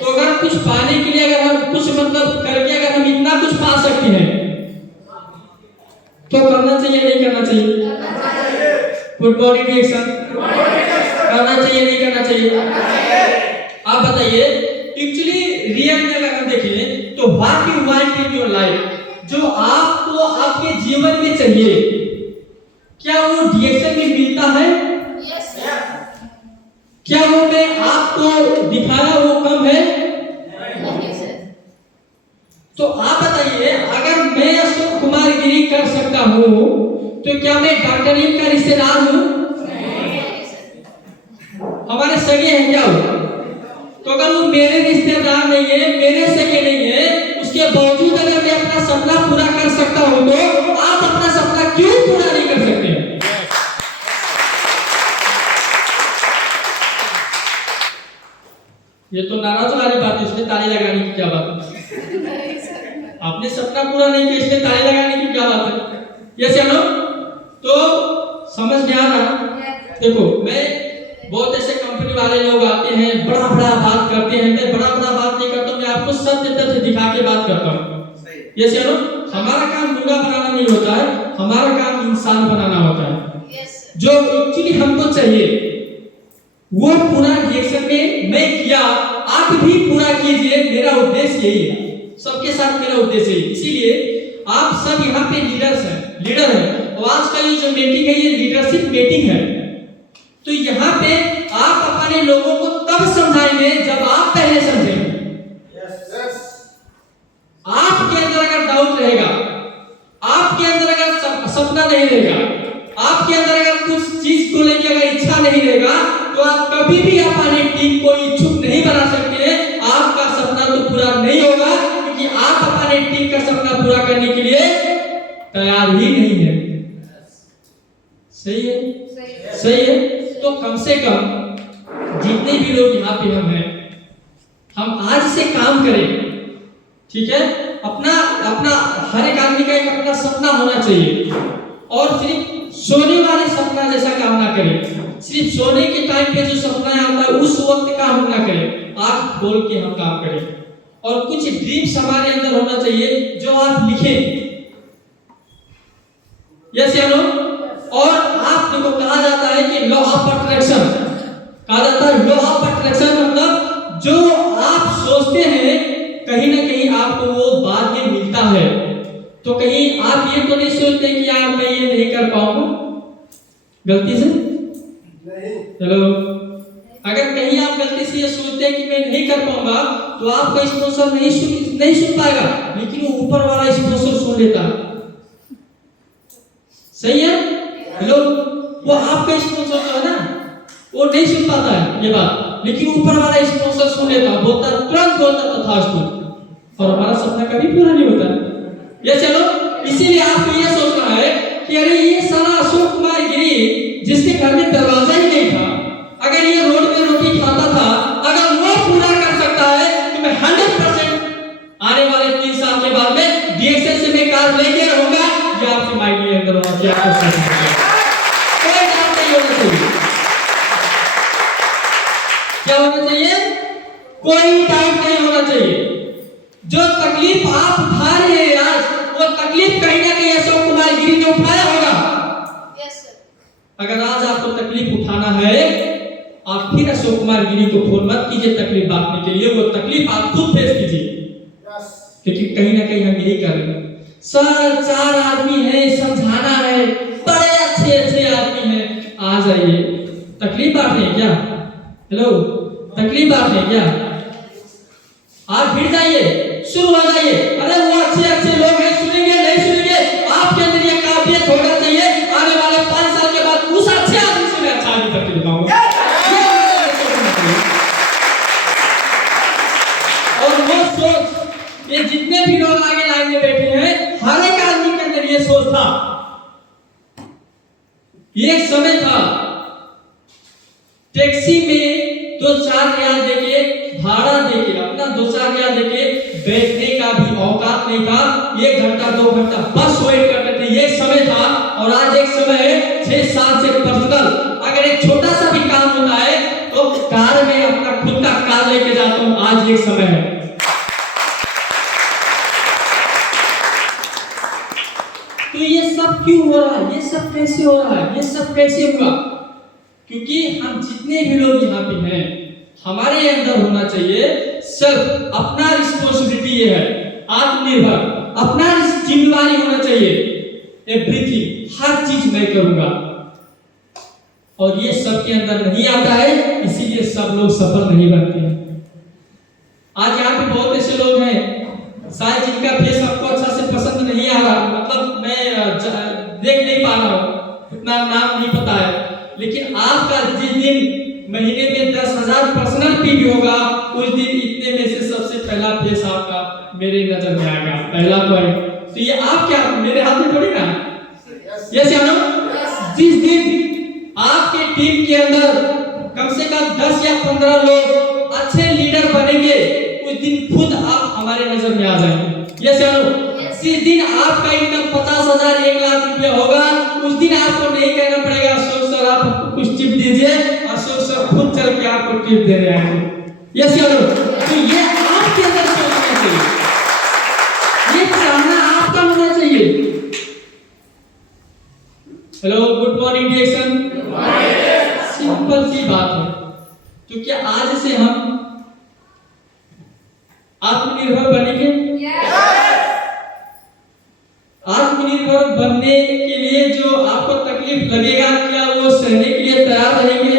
तो अगर कुछ पाने के लिए अगर हम कुछ मतलब करके अगर हम इतना कुछ पा सकते हैं तो करना चाहिए नहीं करना चाहिए? फुल बॉडी रिएक्शन करना चाहिए नहीं करना चाहिए? आप बताइए। एक्चुअली रियल में अगर हम देखें तो what you want in your life, जो आपको आपके जीवन में चाहिए, क्या वो रिएक्शन में मिलता है? क्या वो मैं आपको दिखाया वो कम है? तो आप बताइए, अगर मैं अशोक कुमार गिरी कर सकता हूँ तो क्या मैं डॉक्टर नीम का रिश्तेदार हूँ? हमारे सगे हैं क्या वो? तो अगर वो मेरे रिश्तेदार नहीं है, मेरे सगे नहीं है, उसके बावजूद अगर मैं अपना सपना पूरा कर सकता हूँ तो आप अपना सपना क्यों पूरा नहीं कर सकते? ये तो नाराज वाली बात है, इसमें ताली लगाने की क्या बात है? आपने सपना पूरा नहीं किया, इसमें ताली लगाने की क्या बात है? ये चलो तो समझ में आ रहा। देखो, मैं बहुत ऐसे कंपनी वाले लोग आते हैं, बड़ा बड़ा बात करते हैं। मैं बड़ा बड़ा बात नहीं करता, मैं आपको सत्य तथ्य दिखा के बात करता हूँ। ये चलो, हमारा काम मुर्गा बनाना नहीं होता है, हमारा काम इंसान बनाना होता है। जो एक्चुअली हमको चाहिए वो पूरा रिएक्शन में मैं किया, आप भी पूरा कीजिए। मेरा उद्देश्य यही है, सबके साथ मेरा उद्देश्य यही। इसीलिए आप सब यहाँ पे लीडर्स हैं, लीडर हैं, और आज का ये जो मीटिंग है ये लीडरशिप मीटिंग है। तो यहाँ पे आप अपने लोगों को तब समझाएंगे जब आप पहले समझेंगे। आपके अंदर अगर डाउट रहेगा, आपके अंदर अगर सपना नहीं रहेगा, आपके अंदर अगर कुछ चीज को लेकर अगर इच्छा नहीं रहेगा तो आप कभी भी अपनी टीम को इच्छुक नहीं बना सकते। आपका सपना तो पूरा नहीं होगा क्योंकि आप अपने टीम का सपना पूरा करने के लिए तैयार ही नहीं है। सही है? सही है। तो कम से कम जितने भी लोग यहाँ पे हम हैं, हम आज से काम करें, ठीक है? अपना अपना हर एक आदमी का एक अपना सपना होना चाहिए, और सिर्फ सोने वाले सपना जैसा काम ना करें। सिर्फ सोने के टाइम पे जो सपना आता है उस वक्त काम ना करें, आंख खोल के हम काम करें। और कुछ ड्रीम्स हमारे अंदर होना चाहिए जो आप लिखें। यस या नो? और आप देखो, कहा जाता है कि लॉ ऑफ अट्रैक्शन, कहा जाता है लॉ ऑफ अट्रैक्शन मतलब जो आप सोचते हैं कहीं ना कहीं आपको वो बाद में मिलता है। तो कहीं आप ये तो नहीं सोचते कि यार मैं ये नहीं कर पाऊंगा, गलती से नहीं। चलो, अगर कहीं आप गलती से ये सोचते हैं कि मैं नहीं कर पाऊंगा तो आपका स्पॉन्सर नहीं सुन पाएगा, लेकिन वो ऊपर वाला स्पॉन्सर सुन लेता है। सही है? हेलो, वो आपका स्पॉन्सर जो है ना वो नहीं सुन पाता है ये बात, लेकिन ऊपर वाला स्पॉन्सर सुन लेता, बोलता, तुरंत बोलता तथास्तु, और हमारा सपना कभी पूरा नहीं होता। ये चलो, इसीलिए आपको ये सोचना है कि अरे ये साला अशोक कुमार गिरी जिसके घर में दरवाजा ही नहीं था, अगर ये रोड पे रोटी खाता था, अगर वो पूरा कर सकता है तो मैं 100% आने वाले 3 साल के बाद में डीएक्सएल से मैं कार लेके रहूंगा। ये आपके माइंड के अंदर होना चाहिए, आपको कोई डाउट नहीं होना चाहिए। क्या होना चाहिए? कोई डाउट नहीं होना चाहिए। जो तकलीफ आप उठा रहे हैं आज, वो तकलीफ कहीं ना कहीं अशोक कुमार गिरी ने उठाया होगा। अगर आज आपको तकलीफ उठाना है, आप फिर अशोक कुमार गिरी को फोन मत कीजिए तकलीफ बांटने के लिए, वो तकलीफ आप खुद फेस कीजिए। क्योंकि कहीं ना कहीं हम यही कर रहे हैं। सर 4 आदमी हैं, समझाना है, बड़े अच्छे अच्छे आदमी हैं, आ जाइए। तकलीफ बांटने क्या? हेलो, तकलीफ बांटने क्या? आप भिड़ जाइए, शुरू हो जाइए। अरे वो अच्छे अच्छे लोग हैं, सुनेंगे नहीं सुनेंगे, आपके अंदर ये काबिलियत होना चाहिए। आने वाले 5 साल के बाद उस अच्छे आदमी से मैं अच्छा आदमी करके दिखाऊंगा। और वो सोच, ये जितने भी लोग आगे लाइन में बैठे हैं, हर एक आदमी के अंदर ये सोच था। एक समय था टैक्सी में 2-4 रियाल देके भाड़ा देके, अपना 2-4 रियाल देके बैठने का भी औकात नहीं था। 1 घंटा 2 घंटा बस वेट करते थे, ये समय था। और आज एक समय है 6 साल से पर्सनल, अगर एक छोटा सा भी काम होता है तो कार में अपना खुद का कार लेके जाता हूं। आज एक समय है। तो ये सब क्यों हो रहा है, ये सब कैसे हो रहा है, ये सब कैसे हुआ? क्योंकि हम जितने भी लोग यहाँ पे हैं, हमारे अंदर होना चाहिए सिर्फ अपना रिस्पॉन्सिबिलिटी। ये है आत्मनिर्भर, अपना जिम्मेवारी होना चाहिए। एवरीथिंग, हर चीज मैं करूंगा। और ये सबके अंदर नहीं आता है, इसीलिए सब लोग सफल नहीं बनते हैं। आज यहाँ पे बहुत ऐसे लोग हैं शायद जिनका फेस आपको अच्छा से पसंद नहीं आ रहा, मतलब मैं देख नहीं पा रहा हूँ, उतना नाम नहीं पता है, लेकिन आपका जिस दिन महीने में 10,000 पर्सनल पी होगा, उस दिन इतने में से सबसे पहला फेस आपका मेरे नजर में आएगा, पहला पॉइंट। तो ये आप क्या मेरे हाथ में थोड़ी ना, यस या नो? जिस दिन आपके टीम के अंदर कम से कम 10 या 15 लोग अच्छे लीडर बनेंगे, उस दिन खुद आप हमारे नजर में आ जाएंगे, यस या नो? जिस दिन आपका इनकम 50,000 1 लाख रुपया होगा, उस दिन आपको नहीं कहना पड़ेगा अशोक सर आप हमको कुछ टिप दीजिए, अशोक सर खुद चल के आपको टिप दे रहे हैं, यस या नो? तो ये आपके अंदर सोचना चाहिए, ये चाहना आपका होना चाहिए। हेलो, गुड मॉर्निंग डिएक्शन। सिंपल सी बात है। तो क्या आज से हम आत्मनिर्भर बनेंगे? आत्मनिर्भर बनने के लिए जो आपको तकलीफ लगेगा, क्या वो सहने के लिए तैयार रहेंगे?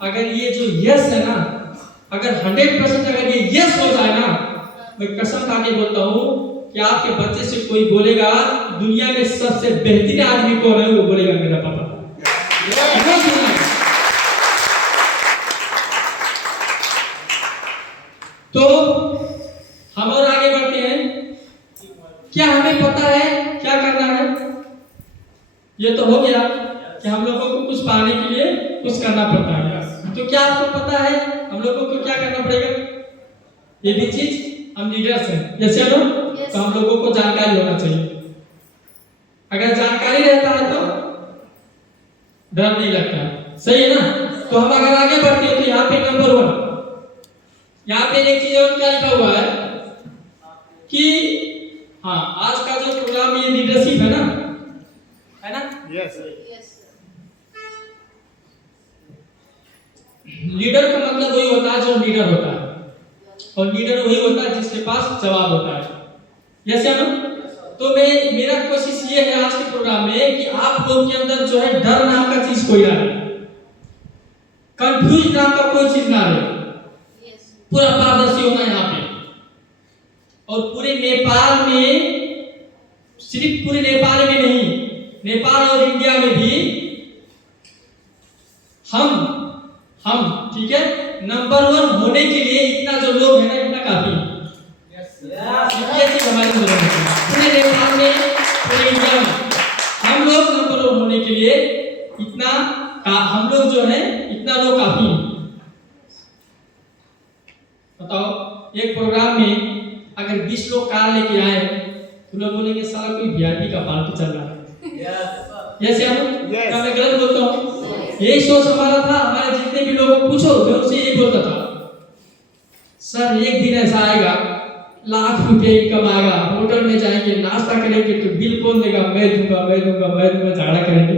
अगर ये जो यस है ना, अगर 100% अगर ये यस हो जाए ना, मैं कसम खा के बोलता हूँ कि आपके बच्चे से कोई बोलेगा दुनिया में सबसे बेहतरीन आदमी कौन है, वो बोलेगा मेरा पापा। तो हम और आगे बढ़ते हैं। क्या हमें पता है क्या करना है? ये तो हो गया कि हम लोगों को कुछ पाने के लिए कुछ करना पड़ता है। तो क्या आपको पता है हम लोगों को क्या करना पड़ेगा? ये भी चीज हम लीडर्स हैं, जैसे नो, तो हम लोगों को जानकारी होना चाहिए। अगर जानकारी रहता है तो डर नहीं लगता है, सही है ना? तो हम अगर आगे बढ़ते हैं तो यहाँ पे नंबर 1, यहाँ पे एक चीज और क्या लिखा हुआ है कि हाँ, आज का जो प्रोग्राम ये लीडरशिप है ना, यस। लीडर का मतलब वही होता है जो लीडर होता है, और लीडर वही होता है जिसके पास जवाब होता है, यस या नो? तो मेरा कोशिश ये है आज के प्रोग्राम में कि आप लोग के अंदर जो है डर नाम का चीज कोई ना रहे, कंफ्यूज नाम का कोई चीज ना रहे, पूरा पारदर्शी होना यहाँ पे। और पूरे नेपाल में, सिर्फ पूरे नेपाल में नहीं, नेपाल और इंडिया में भी हम ठीक है नंबर 1 होने के लिए इतना जो लोग है ना, इतना काफी है। ये चीज हमारी जरूरत है पूरे नेपाल में, पूरे इंडिया में हम लोग नंबर 1 होने के लिए इतना हम लोग जो है इतना लोग काफी है। बताओ, एक प्रोग्राम में अगर 20 लोग कार लेके आए तो लोग बोलेंगे साला कोई वीआईपी का पार्टी चल रहा है, यस या नो? क्या मैं गलत बोलता हूँ? यही सोच हमारा था। हमारे जितने भी लोगों को पूछो, मैं उनसे यही बोलता था, सर एक दिन ऐसा आएगा लाख रुपए इनकम आएगा, होटल में जाएंगे, नाश्ता करेंगे तो बिल कौन देगा? मैं दूंगा, झगड़ा करेंगे,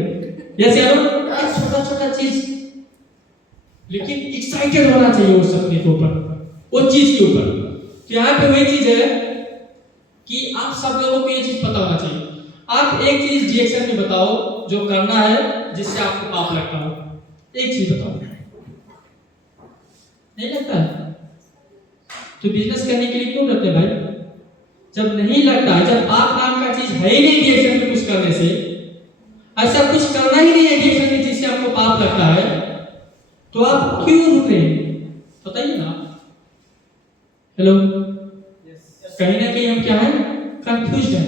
यस या नो? छोटा छोटा चीज, लेकिन एक्साइटेड होना चाहिए उस सपने के ऊपर, वो चीज के ऊपर। तो यहाँ पे वही चीज है कि आप सब लोगों को ये चीज पता होना चाहिए। आप एक चीज रिएक्शन में बताओ जो करना है जिससे आपको पाप लगता हो, एक चीज बताओ। नहीं लगता है तो बिजनेस करने के लिए क्यों करते भाई? जब नहीं लगता है, जब आप नाम का चीज है ही नहीं रिएक्शन में कुछ करने से, ऐसा कुछ करना ही नहीं है रिएक्शन में जिससे आपको पाप लगता है, तो आप क्यों रुक रहे हैं? बताइए ना। हेलो, कहीं ना कहीं हम क्या है? कंफ्यूज है,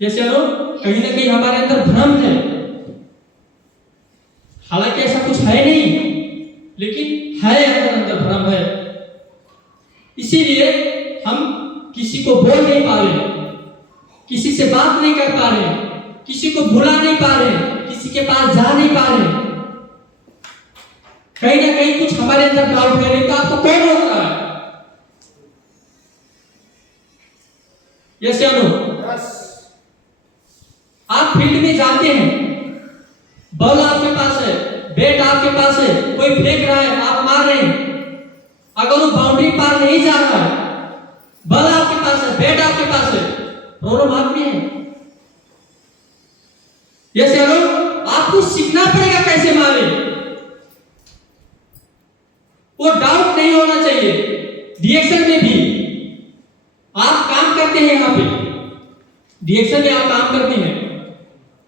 यस या नो? कहीं ना कहीं हमारे अंदर भ्रम है, हालांकि ऐसा कुछ है नहीं, लेकिन है, अंदर भ्रम है। इसीलिए हम किसी को बोल नहीं पा रहे, किसी से बात नहीं कर पा रहे, किसी को भुला नहीं पा रहे, किसी के पास जा नहीं पा रहे। कहीं ना कहीं कुछ हमारे अंदर डाउट है, तो आपको कौन रोक रहा है? यस या नो? आप फील्ड में जाते हैं, बॉल आपके पास है, बैट आपके पास है, कोई फेंक रहा है, आप मार रहे हैं। अगर वो बाउंड्री पार नहीं जा रहा है, बॉल आपके पास है, बैट आपके पास है, प्रॉब्लम आप में है। यस या नो? आपको सीखना पड़ेगा कैसे मारे। वो डाउट नहीं होना चाहिए। डिएक्शन में भी आप काम करते हैं, यहाँ पे डिएक्शन में आप काम करते हैं,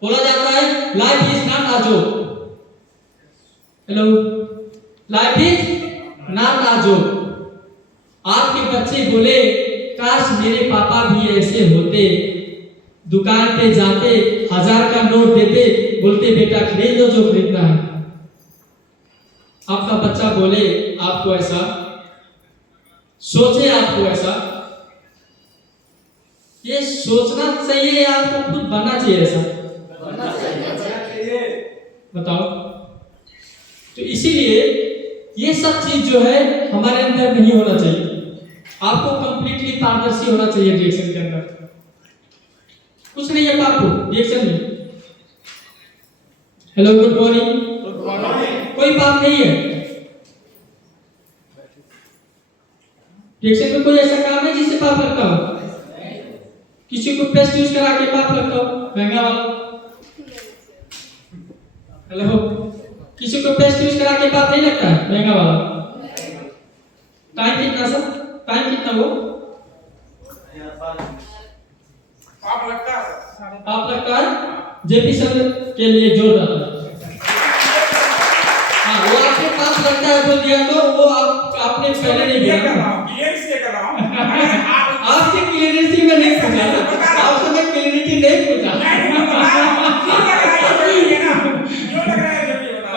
बोला जाता है life is not a joke. Hello, life is not a joke. आपके बच्चे बोले काश मेरे पापा भी ऐसे होते, दुकान पे जाते 1000 का नोट देते, बोलते बेटा खरीद लो जो खरीदना है। आपका बच्चा बोले आपको ऐसा, सोचे आपको ऐसा, ये सोचना चाहिए या आपको खुद बनना चाहिए ऐसा? बताओ। तो इसीलिए ये सब चीज जो है हमारे अंदर नहीं होना चाहिए। आपको कंप्लीटली पारदर्शी होना चाहिए रिएक्शन के अंदर। कुछ नहीं है पापू रिएक्शन में। Hello, good morning. कोई पाप नहीं है रिएक्शन में। कोई ऐसा काम है जिससे पाप लगता हो? किसी को पेस्ट यूज करा के पाप लगता हो? महंगा वाला। हेलो, किसी को पेस्ट यूज करा के पाप नहीं लगता है? महंगा वाला। टाइम कितना सर? टाइम कितना वो? पाप लगता है। जेपी सर के लिए जोर डालता है। हाँ, वो आपके पाप लगता है बोल दिया तो वो आपने पहले नहीं दिया। आपकी क्लियरिटी में नहीं पूछा, आपसे मैं क्लियरिटी नहीं पूछा।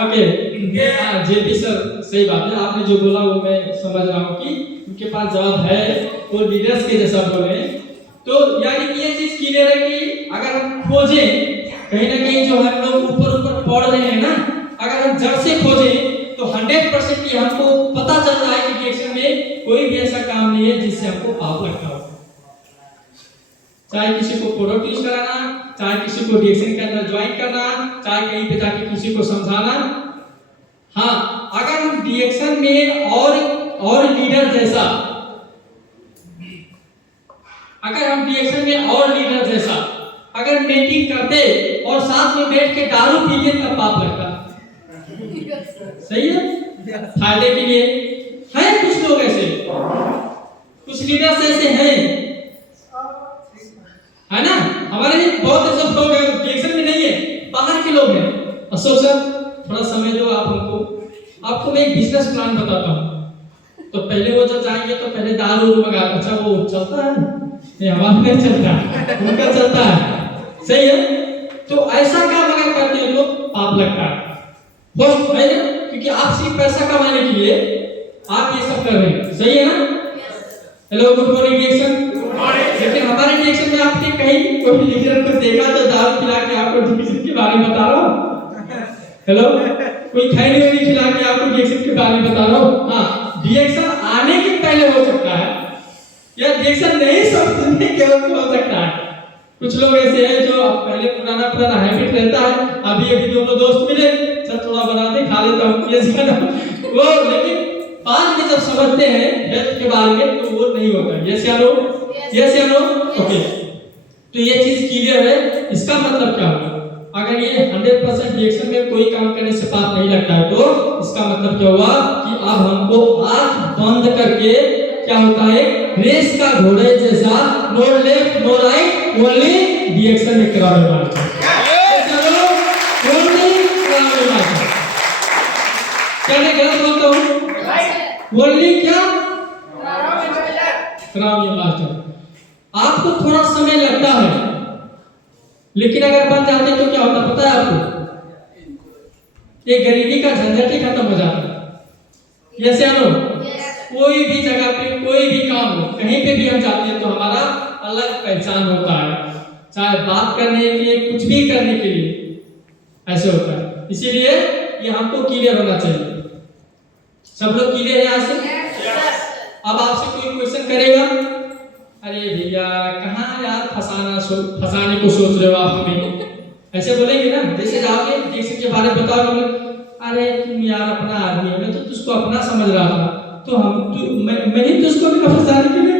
ओके, जेपी सर सही बात है, आपने जो बोला वो मैं समझ रहा हूँ कि उनके पास जवाब है, वो लीडर्स के जैसा बोल रहे हैं। तो यानी कि ये चीज क्लियर है कि अगर हम खोजें कहीं ना कहीं जो हम लोग ऊपर ऊपर पढ़ रहे हैं ना, अगर हम जड़ से खोजें तो 100% की हमको पता चल रहा है कि रिएक्शन में कोई भी ऐसा काम नहीं है जिससे हमको पाप लगता हो। चाहे किसी को प्रोडक्ट यूज कराना, चाहे किसी को रिएक्शन के अंदर ज्वाइन करना, चाहे कहीं पे जाके किसी को समझाना। हाँ, अगर हम रिएक्शन में और लीडर जैसा, अगर हम रिएक्शन में और लीडर जैसा अगर मीटिंग करते और साथ में बैठ के दारू पीते तब पाप लगता। सही है, फायदे के लिए है। कुछ लोग ऐसे, कुछ लीडर्स ऐसे हैं, है ना? हमारे बहुत ऐसे लोग हैं, रिएक्शन में नहीं है, बाहर के लोग हैं। अशोक सर थोड़ा समय दो आप हमको, आपको मैं एक बिजनेस प्लान बताता हूँ। तो पहले वो जब जाएंगे तो पहले दारू मंगा, अच्छा वो चलता है नहीं, हमारा नहीं चलता, उनका चलता है। सही है, तो ऐसा काम अगर करते हो तो पाप लगता है ना, क्योंकि आप सिर्फ पैसा कमाने के लिए आप ये सब कर रहे हैं। सही है ना? Hello, good morning reaction. लेकिन हमारे रिएक्शन में आपने कहीं कोई लीडर को देखा तो दारू पिला के आपको रिएक्शन के बारे में बता रहा हूँ? हेलो, कोई खैनी वैनी खिला के आपको रिएक्शन के बारे में बता रहा हूँ? हाँ, रिएक्शन आने के पहले हो सकता है या रिएक्शन नहीं समझने के वक्त हो सकता है। कुछ लोग ऐसे हैं जो पहले पुराना हैबिट रहता है, अभी दोनों दोस्त मिले, चल थोड़ा बना दे खा लेता हूँ वो, लेकिन बाद में जब समझते हैं हेल्थ के बारे में तो वो नहीं होता। यस या नो? यस या नो? ओके, तो ये चीज क्लियर है। इसका मतलब क्या हुआ? अगर ये 100% रिएक्शन में कोई काम करने से पाप नहीं लगता है तो इसका मतलब क्या हुआ कि अब हमको आंख बंद करके क्या होता है, रेस का घोड़े जैसा no left no right, only reaction में करावे मारते हैं। चलो, ओनली करावे मारते हैं। क्या मैं गलत बोलता हूँ? ओनली क्या? करावे मारते। आपको थोड़ा समय लगता है, लेकिन अगर बन जाते तो क्या होता पता है आपको? ये गरीबी का झंझट ही खत्म हो जाता है। यस या नो? कोई भी जगह पे कोई भी काम कहीं पे भी हम जाते हैं तो हमारा अलग पहचान होता है, चाहे बात करने के लिए, कुछ भी करने के लिए ऐसे होता है। इसीलिए ये हमको क्लियर होना चाहिए। सब लोग क्लियर है यहाँ से? अब आपसे कोई क्वेश्चन करेगा, अरे भैया कहाँ यार फंसाने को सोच रहे हो आप हमें, ऐसे बोलेंगे ना। जैसे जाओगे जैसे के बारे में बताओगे, अरे तुम यार अपना आदमी है, मैं तो तुझको अपना समझ रहा था, तो मैं ही तुझको भी फंसाने के लिए।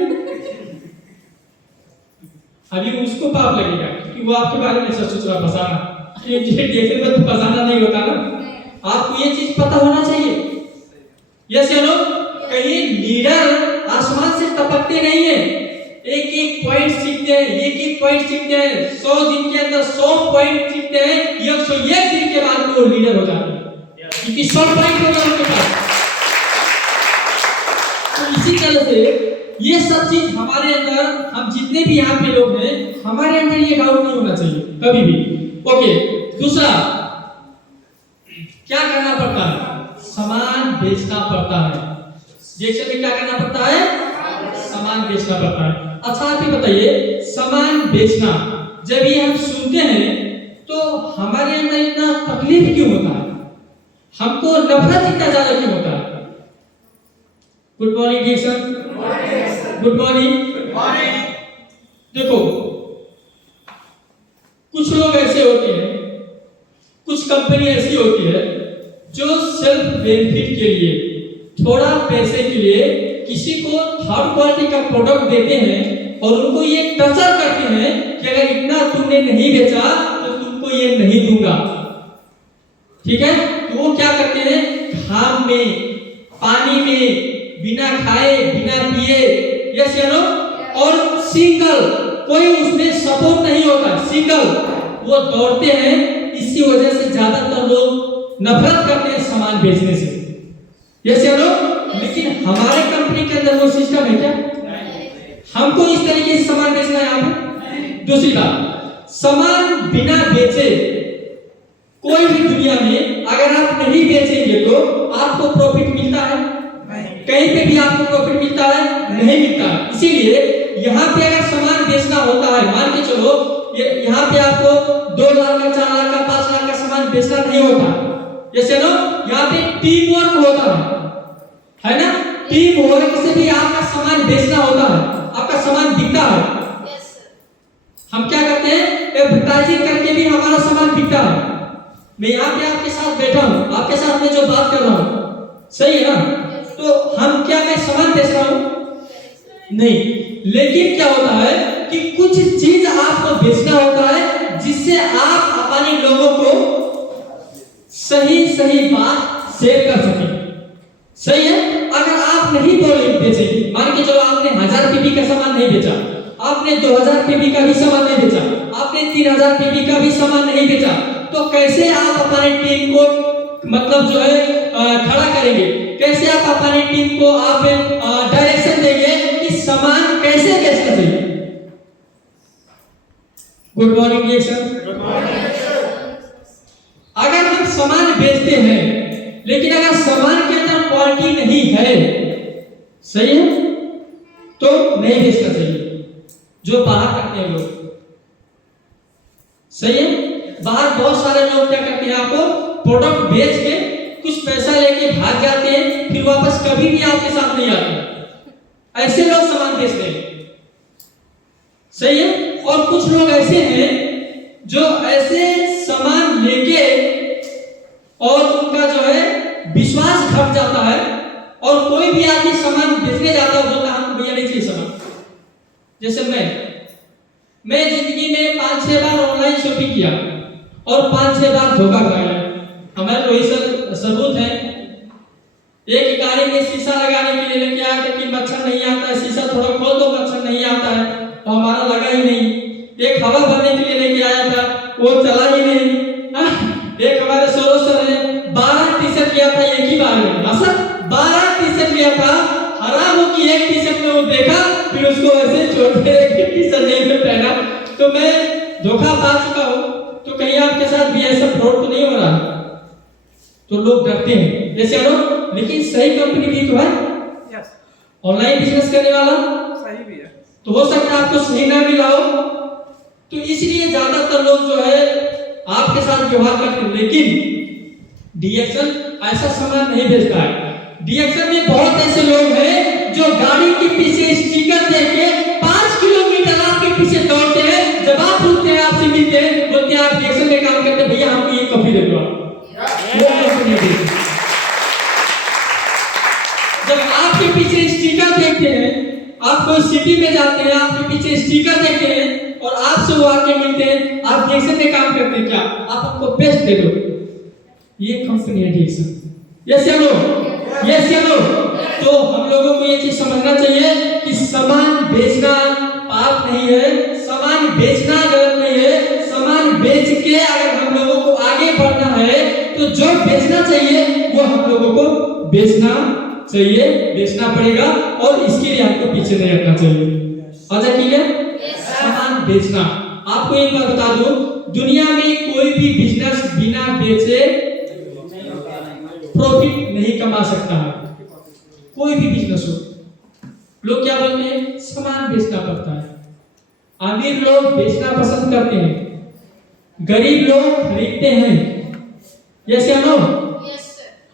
अभी उसको पाप लगेगा क्योंकि वो आपके बारे में सोच रहा फंसाना, ये देखने में तो फंसाना नहीं होता ना। आपको ये चीज पता होना चाहिए। यस या नो? कहीं लीडर आसमान से टपकते नहीं है, एक एक पॉइंट सीखते हैं, एक एक पॉइंट सीखते हैं, 100 दिन के अंदर 100 पॉइंट सीखते हैं, 101 दिन के बाद वो लीडर हो जाते हैं क्योंकि 100 पॉइंट हो गया उनके पास। तो इसी तरह से ये सब चीज हमारे अंदर, हम जितने भी यहाँ पे लोग हैं, हमारे अंदर ये डाउट नहीं होना चाहिए कभी भी। ओके, दूसरा क्या करना पड़ता है? सामान बेचना पड़ता है। जैसे में क्या करना पड़ता है? सामान बेचना पड़ता है। अच्छा आप ही बताइए, सामान बेचना जब ये हम सुनते हैं तो हमारे अंदर इतना तकलीफ क्यों होता है? हमको नफरत इतना ज्यादा क्यों होता है? Good morning Jackson. Good morning. देखो कुछ लोग ऐसे होते हैं, कुछ कंपनी ऐसी होती है जो सेल्फ बेनिफिट के लिए, थोड़ा पैसे के लिए किसी को थर्ड क्वालिटी का प्रोडक्ट देते हैं और उनको ये टर्चर करते हैं कि अगर इतना तुमने नहीं बेचा तो तुमको ये नहीं दूंगा। ठीक है? तो वो क्या करते हैं, घाम में, पानी में, बिना खाए बिना पिए, यस या नो, और सिंगल, कोई उसमें सपोर्ट नहीं होता, सिंगल वो दौड़ते हैं। इसी वजह से ज्यादातर लोग नफरत करते हैं सामान बेचने से, यस या नो। लेकिन हमारे कंपनी के अंदर वो सिस्टम है क्या? हमको इस तरीके से सामान बेचना है यहाँ पे। दूसरी बात, सामान बिना बेचे कोई भी दुनिया में अगर आप नहीं बेचेंगे तो आपको प्रॉफिट मिलता है? कहीं पे भी आपको प्रॉफिट मिलता है? नहीं मिलता है। इसीलिए यहाँ पे अगर सामान बेचना होता है, मान के चलो यहाँ पे आपको 2 लाख का, 4 लाख का, 5 लाख का सामान बेचना नहीं होता, जैसे ना यहाँ पे टीम वर्क होता है ना? टीम वर्क से भी आपका सामान बेचना होता है, आपका सामान बिकता है। हम क्या करते हैं, एडवर्टाइजिंग करके भी हमारा सामान बिकता है। मैं यहाँ पे आपके साथ बैठा हूँ, आपके साथ में जो बात कर रहा हूँ, सही है ना? तो हम क्या, मैं सामान बेच रहा हूँ? नहीं। लेकिन क्या होता है कि कुछ चीज आपको बेचना होता है जिससे आप अपने लोगों को सही सही बात शेयर कर सके। सही है? अगर आप नहीं बेचेंगे, मान के चलो आपने 1000 पीबी का सामान नहीं बेचा, आपने 2000 पीबी का भी सामान नहीं बेचा, आपने 3000 पीबी का भी सामान नहीं बेचा, तो कैसे आप अपने टीम को मतलब जो है खड़ा करेंगे? कैसे आप अपनी टीम को आप डायरेक्शन देंगे कि सामान कैसे बेचना चाहिए? Good morning reaction. अगर हम सामान बेचते हैं लेकिन अगर सामान के अंदर क्वालिटी नहीं है, सही है, तो नहीं बेचना चाहिए। जो बाहर करते हैं लोग, सही है, बाहर बहुत सारे लोग क्या करते हैं, आपको प्रोडक्ट बेच के कुछ पैसा लेके भाग जाते हैं, फिर वापस कभी भी आपके साथ नहीं आते। ऐसे लोग सामान बेचते हैं, सही है। और कुछ लोग ऐसे हैं जो ऐसे सामान लेके और उनका जो है विश्वास घट जाता है और कोई भी आदमी सामान बेचने जाता है, बोलता है हमको भैया नहीं चाहिए सामान। जैसे मैं जिंदगी में 5-6 बार ऑनलाइन शॉपिंग किया और 5-6 बार धोखा खाया। हमारे रोहित सबूत है। एक गाड़ी में शीशा लगाने के लिए लेके आया कि मच्छर नहीं आता है, शीशा थोड़ा खोल दो, मच्छर नहीं आता है, तो हमारा लगा ही नहीं। एक हवा भरने के लिए लेके आया था, वो चला ही नहीं। एक हमारे सरोसर है, 12 टी-शर्ट लिया था एक ही बार में, सर 12 टी-शर्ट लिया था, हराम हो कि एक टी-शर्ट में वो देखा, फिर उसको ऐसे छोड़ के एक टी-शर्ट नहीं में पहना। तो मैं धोखा पा चुका हूँ। तो कहीं आपके साथ भी ऐसा फ्रॉड तो नहीं हो रहा? तो लोग डरते हैं, जैसे लेकिन सही कंपनी भी तो है ऑनलाइन बिजनेस करने वाला, सही भी है। तो हो सकता है आपको सही ना मिला हो, तो इसलिए ज्यादातर लोग जो है आपके साथ व्यवहार करते हैं। लेकिन डीएक्सल ऐसा सामान नहीं बेचता है। डीएक्सल में बहुत ऐसे लोग हैं जो गाड़ी के पीछे स्टिकर देख के 5 किलोमीटर आपके पीछे दौड़ते हैं, जब आप रुकते हैं आपसे मिलते हैं, बोलते हैं आप डीएक्सल में काम करते हैं, भैया हमको ये कॉफी दे दो आप। वो कंपनी है। जब आपके पीछे स्टिकर देखते हैं, आप कोई सिटी में जाते हैं, आपके पीछे स्टिकर देखते हैं और आपसे वो आके मिलते हैं, आप डीएक्सल में काम करते हैं, क्या आप हमको बेस्ट दे दो, ये कंपनी है डीएक्सल। यस या नो? यस या नो? तो हम लोगों को ये चीज समझना चाहिए कि सामान बेचना पाप नहीं है, सामान बेचना गलत नहीं है। सामान बेच के अगर हम लोगों को आगे बढ़ना है तो जो बेचना चाहिए वो हम लोगों को बेचना चाहिए, बेचना पड़ेगा और इसके लिए हमको पीछे नहीं हटना चाहिए। अच्छा क्लियर? सामान बेचना। आपको एक बात बता दूं, दुनिया में कोई भी बिजनेस बिना बेचे प्रॉफिट नहीं कमा सकता है। कोई भी बिजनेस हो, लोग क्या बोलते हैं, सामान बेचना पड़ता है। अमीर लोग बेचना पसंद करते हैं, गरीब लोग खरीदते हैं। यस या नो?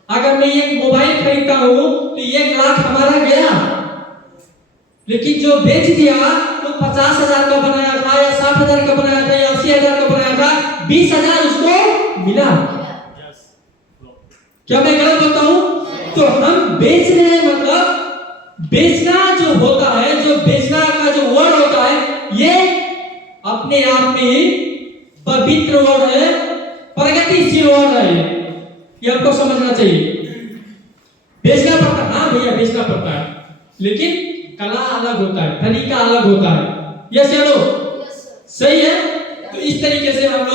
अगर मैं एक मोबाइल खरीदता हूं तो 1 लाख हमारा गया, लेकिन जो बेच दिया वो 50,000 का बनाया था या 60,000 का बनाया था या 80,000 का बनाया था, 20,000 उसको मिला। क्या मैं गलत बोलता हूं? तो हम बेच रहे हैं, मतलब बेचना जो होता है, जो बेचना का जो वर्ड होता है, ये अपने आप में ही पवित्र वर्ड है, प्रगतिशील वर्ड है। ये आपको समझना चाहिए। बेचना पड़ता है, हाँ भैया बेचना पड़ता है, लेकिन कला अलग होता है, तरीका अलग होता है। यस या नो? सही है। तो इस तरीके से हम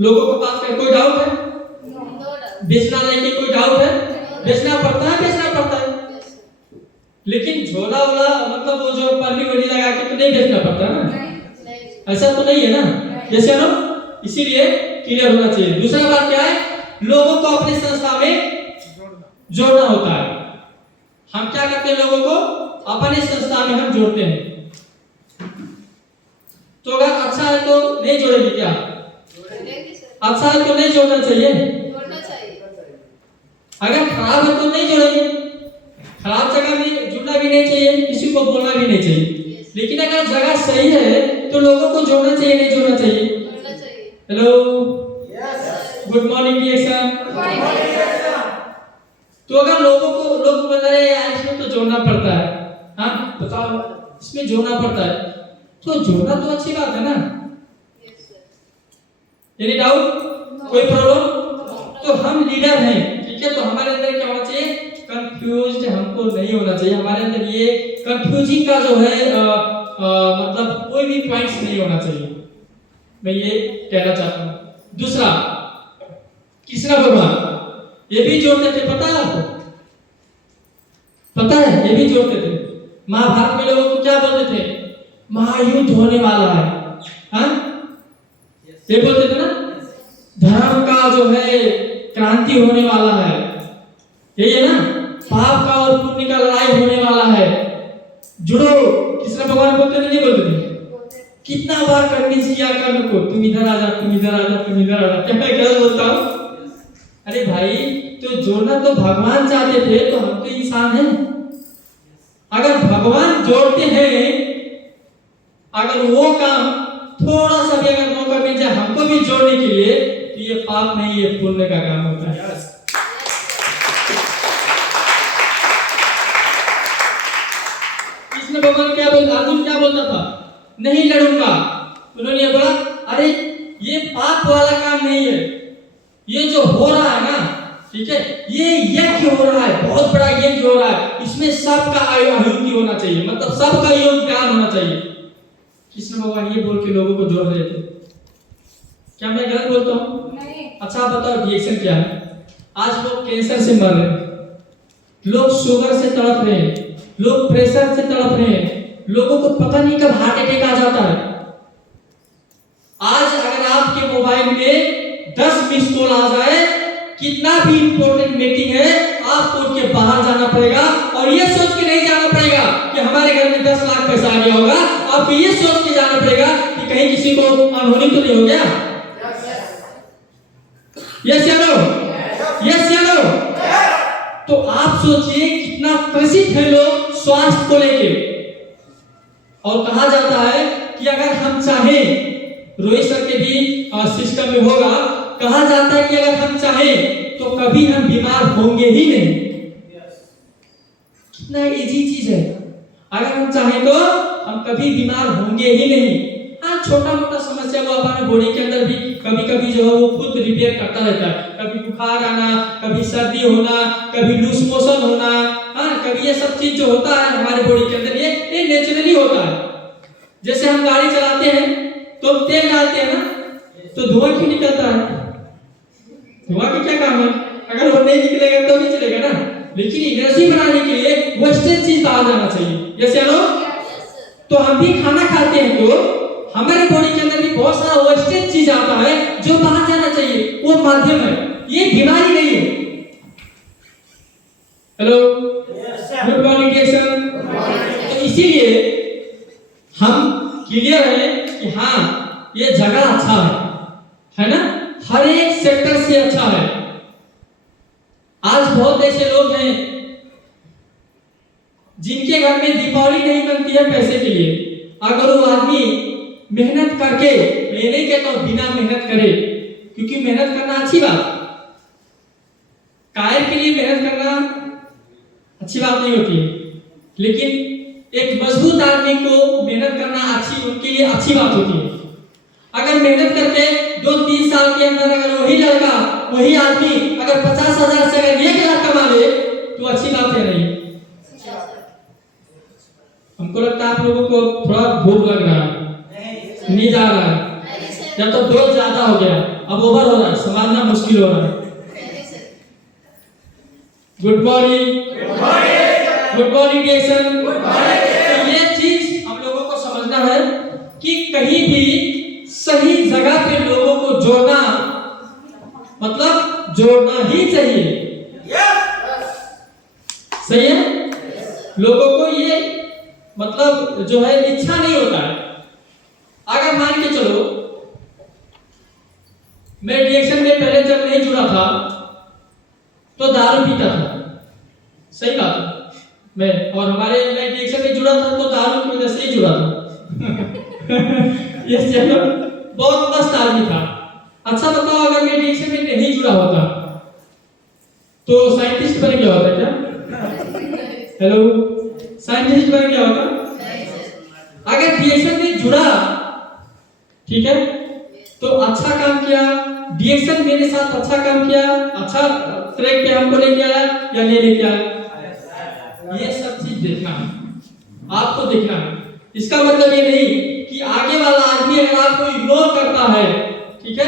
लोगों को बात करें। कोई डाउट है? बेचना लेके कोई डाउट है? बेचना पड़ता है, बेचना पड़ता है, लेकिन झोला वाला मतलब वो जो पल्ली वली लगा के तो नहीं बेचना पड़ता है ना, ऐसा तो नहीं है ना। यस या नो? इसीलिए क्लियर होना चाहिए। दूसरा बात क्या है, लोगों को अपने संस्था में जोड़ना होता है। हम क्या करते हैं, लोगों को अपने संस्था में हम जोड़ते हैं। तो अगर अच्छा है तो नहीं जोड़ेगी क्या? अच्छा है तो नहीं जोड़ना चाहिए। अगर खराब है तो नहीं जोड़ेगी। खराब जगह में जुड़ना भी नहीं चाहिए, किसी को बोलना भी नहीं चाहिए। लेकिन अगर जगह सही है तो लोगों को जोड़ना चाहिए, नहीं जोड़ना चाहिए। हेलो, गुड मॉर्निंग डीएक्शन। तो अगर लोग बोल रहे हैं यार इसमें तो जोड़ना पड़ता है, हाँ बताओ इसमें जोड़ना पड़ता है, तो जोड़ना तो अच्छी बात है ना। Any doubt? कोई प्रॉब्लम? तो हम लीडर हैं, ठीक है, तो हमारे अंदर क्या होना चाहिए, कंफ्यूज्ड हमको नहीं होना चाहिए। हमारे अंदर ये कंफ्यूजिंग का जो है मतलब कोई भी पॉइंट्स नहीं होना चाहिए, मैं ये कहना चाहता हूँ। दूसरा, कृष्ण भगवान ये भी जोड़ते थे, पता है आपको? पता है, ये भी जोड़ते थे। महाभारत में लोगों को क्या बोलते थे, महायुद्ध होने वाला है, हाँ ये बोलते थे ना, धर्म का जो है क्रांति होने वाला है, यही है ना, पाप का और पुण्य का लड़ाई होने वाला है, जुड़ो। कृष्ण भगवान बोलते थे, नहीं बोलते थे? कितना बार कन्विंस किया कर्म को, तुम इधर आ जा, तुम इधर आ जा, तुम इधर आ जा। क्या मैं गलत बोलता हूँ? अरे भाई, तो जोड़ना तो भगवान चाहते थे, तो हम तो इंसान हैं। अगर भगवान जोड़ते हैं, अगर वो काम थोड़ा सा भी अगर मौका मिल जाए हमको भी जोड़ने के लिए, तो ये पाप नहीं, ये पुण्य का काम होता है। कृष्ण भगवान क्या बोलता, अर्जुन क्या बोलता था, नहीं लड़ूंगा। उन्होंने बोला अरे ये पाप वाला काम नहीं है, ये जो हो रहा है ना, ठीक है, ये यज्ञ हो रहा है, बहुत बड़ा यज्ञ हो रहा है, इसमें सबका आहुति होना चाहिए, मतलब सबका योगदान होना चाहिए। कृष्ण भगवान ये बोल के लोगों को जोड़ रहे थे। क्या मैं गलत बोलता हूँ? नहीं। अच्छा बताओ रिएक्शन क्या है? आज लोग कैंसर से मर रहे हैं, लोग शुगर से तड़प रहे हैं, लोग प्रेशर से तड़प रहे हैं, लोगों को पता नहीं कब हार्ट अटैक आ जाता है। आज अगर आपके मोबाइल में 10 मिस कॉल आ जाए, कितना भी इंपॉर्टेंट मीटिंग है, आपको उठ के बाहर जाना पड़ेगा और ये सोच के नहीं जाना पड़ेगा कि हमारे घर में 10 लाख पैसा आ गया होगा, आपको ये सोच के जाना पड़ेगा कि कहीं किसी को अनहोनी तो नहीं हो गया। यस या नो? यस या नो? तो आप सोचिए कितना प्रसिद्ध है लोग स्वास्थ्य को लेके। और कहा जाता है कि अगर हम चाहें, रोहित सर के भी सिस्टम में होगा, कहा जाता है कि अगर हम चाहें तो कभी हम बीमार होंगे ही नहीं। कितना इजी चीज है, अगर हम चाहें तो हम कभी बीमार होंगे ही नहीं। हाँ, छोटा मोटा समस्या वो हमारे बॉडी के अंदर भी कभी कभी जो है वो खुद रिपेयर करता रहता है। कभी बुखार आना, कभी सर्दी होना, कभी लूज मोशन होना, हाँ, कभी ये सब चीज जो होता है हमारे बॉडी के अंदर, ये नेचुरली होता है। जैसे हम गाड़ी चलाते हैं तो तेल डालते हैं ना, तो धुआं क्यों निकलता है? धुआं का क्या काम है? अगर वो नहीं निकलेगा तो नहीं चलेगा ना। लेकिन एनर्जी बनाने के लिए वेस्टेज चीज बाहर जाना चाहिए। जैसे नो, तो हम भी खाना खाते हैं तो हमारे बॉडी के अंदर भी बहुत सारा वेस्टेज चीज आता है जो बाहर जाना चाहिए, वो माध्यम है, ये बीमारी नहीं है। Hello, good morning dear. तो इसीलिए हम क्लियर है कि हाँ ये जगह अच्छा है ना, हर एक सेक्टर से अच्छा है। आज बहुत ऐसे लोग हैं जिनके घर में दीपावली नहीं बनती है पैसे के लिए। अगर वो आदमी मेहनत करके, मैं नहीं कहता हूं बिना मेहनत करे, क्योंकि मेहनत करना अच्छी बात, कायर के लिए मेहनत करना अच्छी बात नहीं होती है, लेकिन एक मजबूत आदमी को मेहनत करना उनके लिए अच्छी बात होती है। अगर मेहनत करके 2-3 साल के अंदर अगर वही लड़का, वही आदमी अगर 50,000 से अगर 1 लाख कमा ले तो अच्छी बात है नहीं। हमको लगता है आप लोगों को थोड़ा भूख लग रहा है, नींद आ रहा है, या तो डोज ज्यादा हो गया, अब ओवर हो रहा है, संभालना मुश्किल हो रहा है। Good morning, good morning dear. तो ये चीज हम लोगों को समझना है कि कहीं भी सही जगह पे लोगों को जोड़ना, मतलब जोड़ना ही चाहिए। सही है? लोगों को ये मतलब जो है इच्छा नहीं होता है। अगर मान के चलो मैं डिएक्शन में पहले जब नहीं जुड़ा था तो दारू पीता था, सही बात है, मैं और हमारे मैं डिएक्शन में जुड़ा था तो दारू की वजह से ही जुड़ा था। ये चलो बहुत मस्त आदमी था। अच्छा बताओ, अगर मैं डिएक्शन में नहीं जुड़ा होता तो साइंटिस्ट बन गया होता क्या? हेलो, साइंटिस्ट बन गया होता? अगर डिएक्शन में जुड़ा, ठीक है, तो अच्छा काम किया, डिएक्शन मेरे साथ अच्छा काम किया, अच्छा ट्रैक पे हमको लेके आया या नहीं लेके आया, ये सब चीज देखना है, आपको देखना है। इसका मतलब ये नहीं कि आगे वाला आदमी अगर आपको इग्नोर करता है, ठीक है,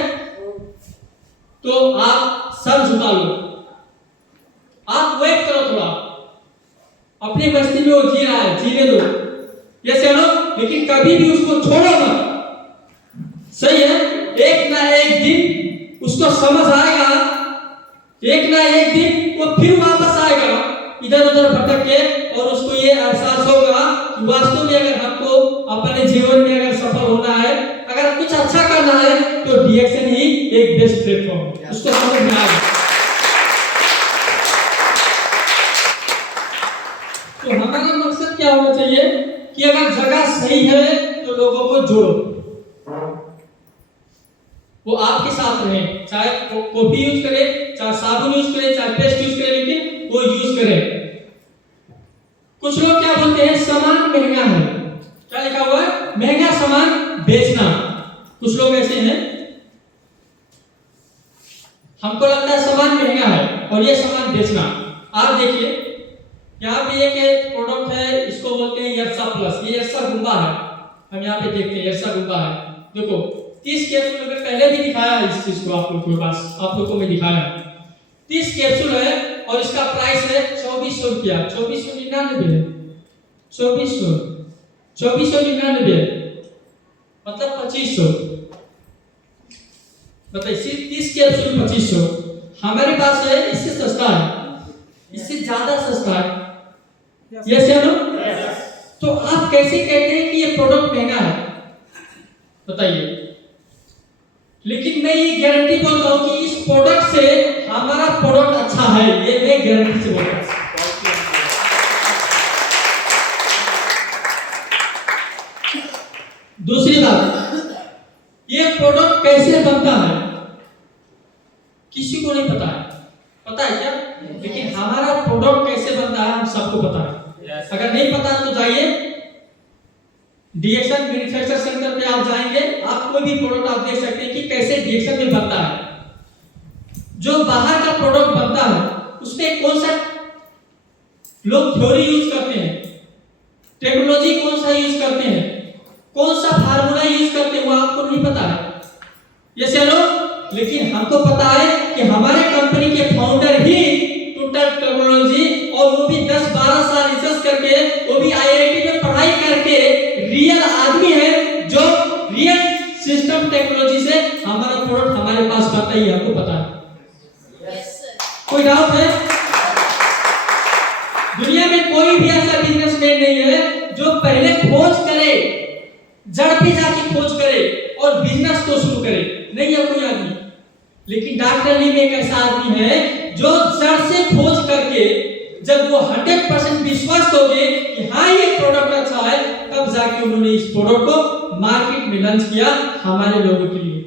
तो आप सर झुका लो, आप वेट करो थोड़ा, अपनी मस्ती में वो जी रहा है, जीने दो, ये सुनो, लेकिन कभी भी उसको छोड़ो मत। सही है? एक ना एक दिन उसको समझ आएगा, एक ना एक दिन वो फिर वापस आएगा इधर उधर भटक के, और उसको ये एहसास होगा कि वास्तव में अगर हमको अपने जीवन में अगर सफल होना है, अगर कुछ अच्छा करना है, तो डिएक्शन ही एक बेस्ट प्लेटफॉर्म है। उसको समझ में आएगा। तो हमारा मकसद क्या होना चाहिए कि अगर जगह सही है तो लोगों को जोड़ो, वो आपके साथ रहे, चाहे कॉफी यूज करे, चाहे साबुन यूज करे, चाहे पेस्ट यूज करे, लेकिन वो यूज करे। कुछ लोग क्या बोलते हैं, सामान महंगा है, क्या लिखा हुआ है, महंगा सामान बेचना। कुछ लोग ऐसे हैं, हमको लगता है सामान महंगा है और ये सामान बेचना। आप देखिए यहाँ पे एक प्रोडक्ट है, इसको बोलते हैं यर्सा प्लस। ये यर्सा गुंबा है, हम यहाँ पे देखते हैं यर्सा गुंबा है। देखो 30 कैप्सूल में पहले भी दिखाया है इस चीज को, आप लोगों के पास, आप लोगों को मैं दिखाया 30 कैप्सूल है और इसका प्राइस है 2400 रुपया, 2499 है, 2499 मतलब 2500। बताइए 30 कैप्सूल 2500, हमारे पास है इससे सस्ता है, इससे ज्यादा सस्ता है। यस या नो? तो आप कैसे कहते हैं कि ये प्रोडक्ट महंगा है? बताइए। लेकिन मैं ये गारंटी बोलता हूं कि इस प्रोडक्ट से हमारा प्रोडक्ट अच्छा है, ये मैं गारंटी से बोलता हूं। दूसरी बात, ये प्रोडक्ट कैसे बनता है किसी को नहीं पता है। पता है क्या? लेकिन हमारा प्रोडक्ट कैसे बनता है हम सबको पता है। अगर नहीं पता तो जाइए डीएक्शन मैन्युफैक्चर सेंटर पे आप जाएंगे, आप कोई भी प्रोडक्ट आप देख सकते हैं कि कैसे डीएक्शन में बनता है। जो बाहर का प्रोडक्ट बनता है उसमें कौन सा लोग थ्योरी यूज करते हैं, टेक्नोलॉजी कौन सा यूज करते हैं, कौन सा फार्मूला यूज करते हैं, वो आपको नहीं पता है। ये चलो, लेकिन हमको पता है कि हमारे कंपनी के फाउंडर ही टोटल टेक्नोलॉजी, और वो भी 10-12 साल रिसर्च करके, वो भी आईआईटी में पढ़ाई करके रियल आदमी है जो रियल सिस्टम टेक्नोलॉजी से हमारा प्रोडक्ट हमारे पास बनता ही हमको पता है। कोई डाउट है? दुनिया में कोई भी ऐसा बिजनेसमैन नहीं है जो पहले खोज करे, जड़ पे जाके खोज करे और बिजनेस को शुरू करे, नहीं है कोई आदमी। लेकिन डॉक्टर ली में एक ऐसा आदमी है जो जड़ से खोज करके जब वो 100% विश्वास हो गए कि हाँ ये प्रोडक्ट अच्छा है, तब जाके उन्होंने इस प्रोडक्ट को मार्केट में लॉन्च किया हमारे लोगों के लिए।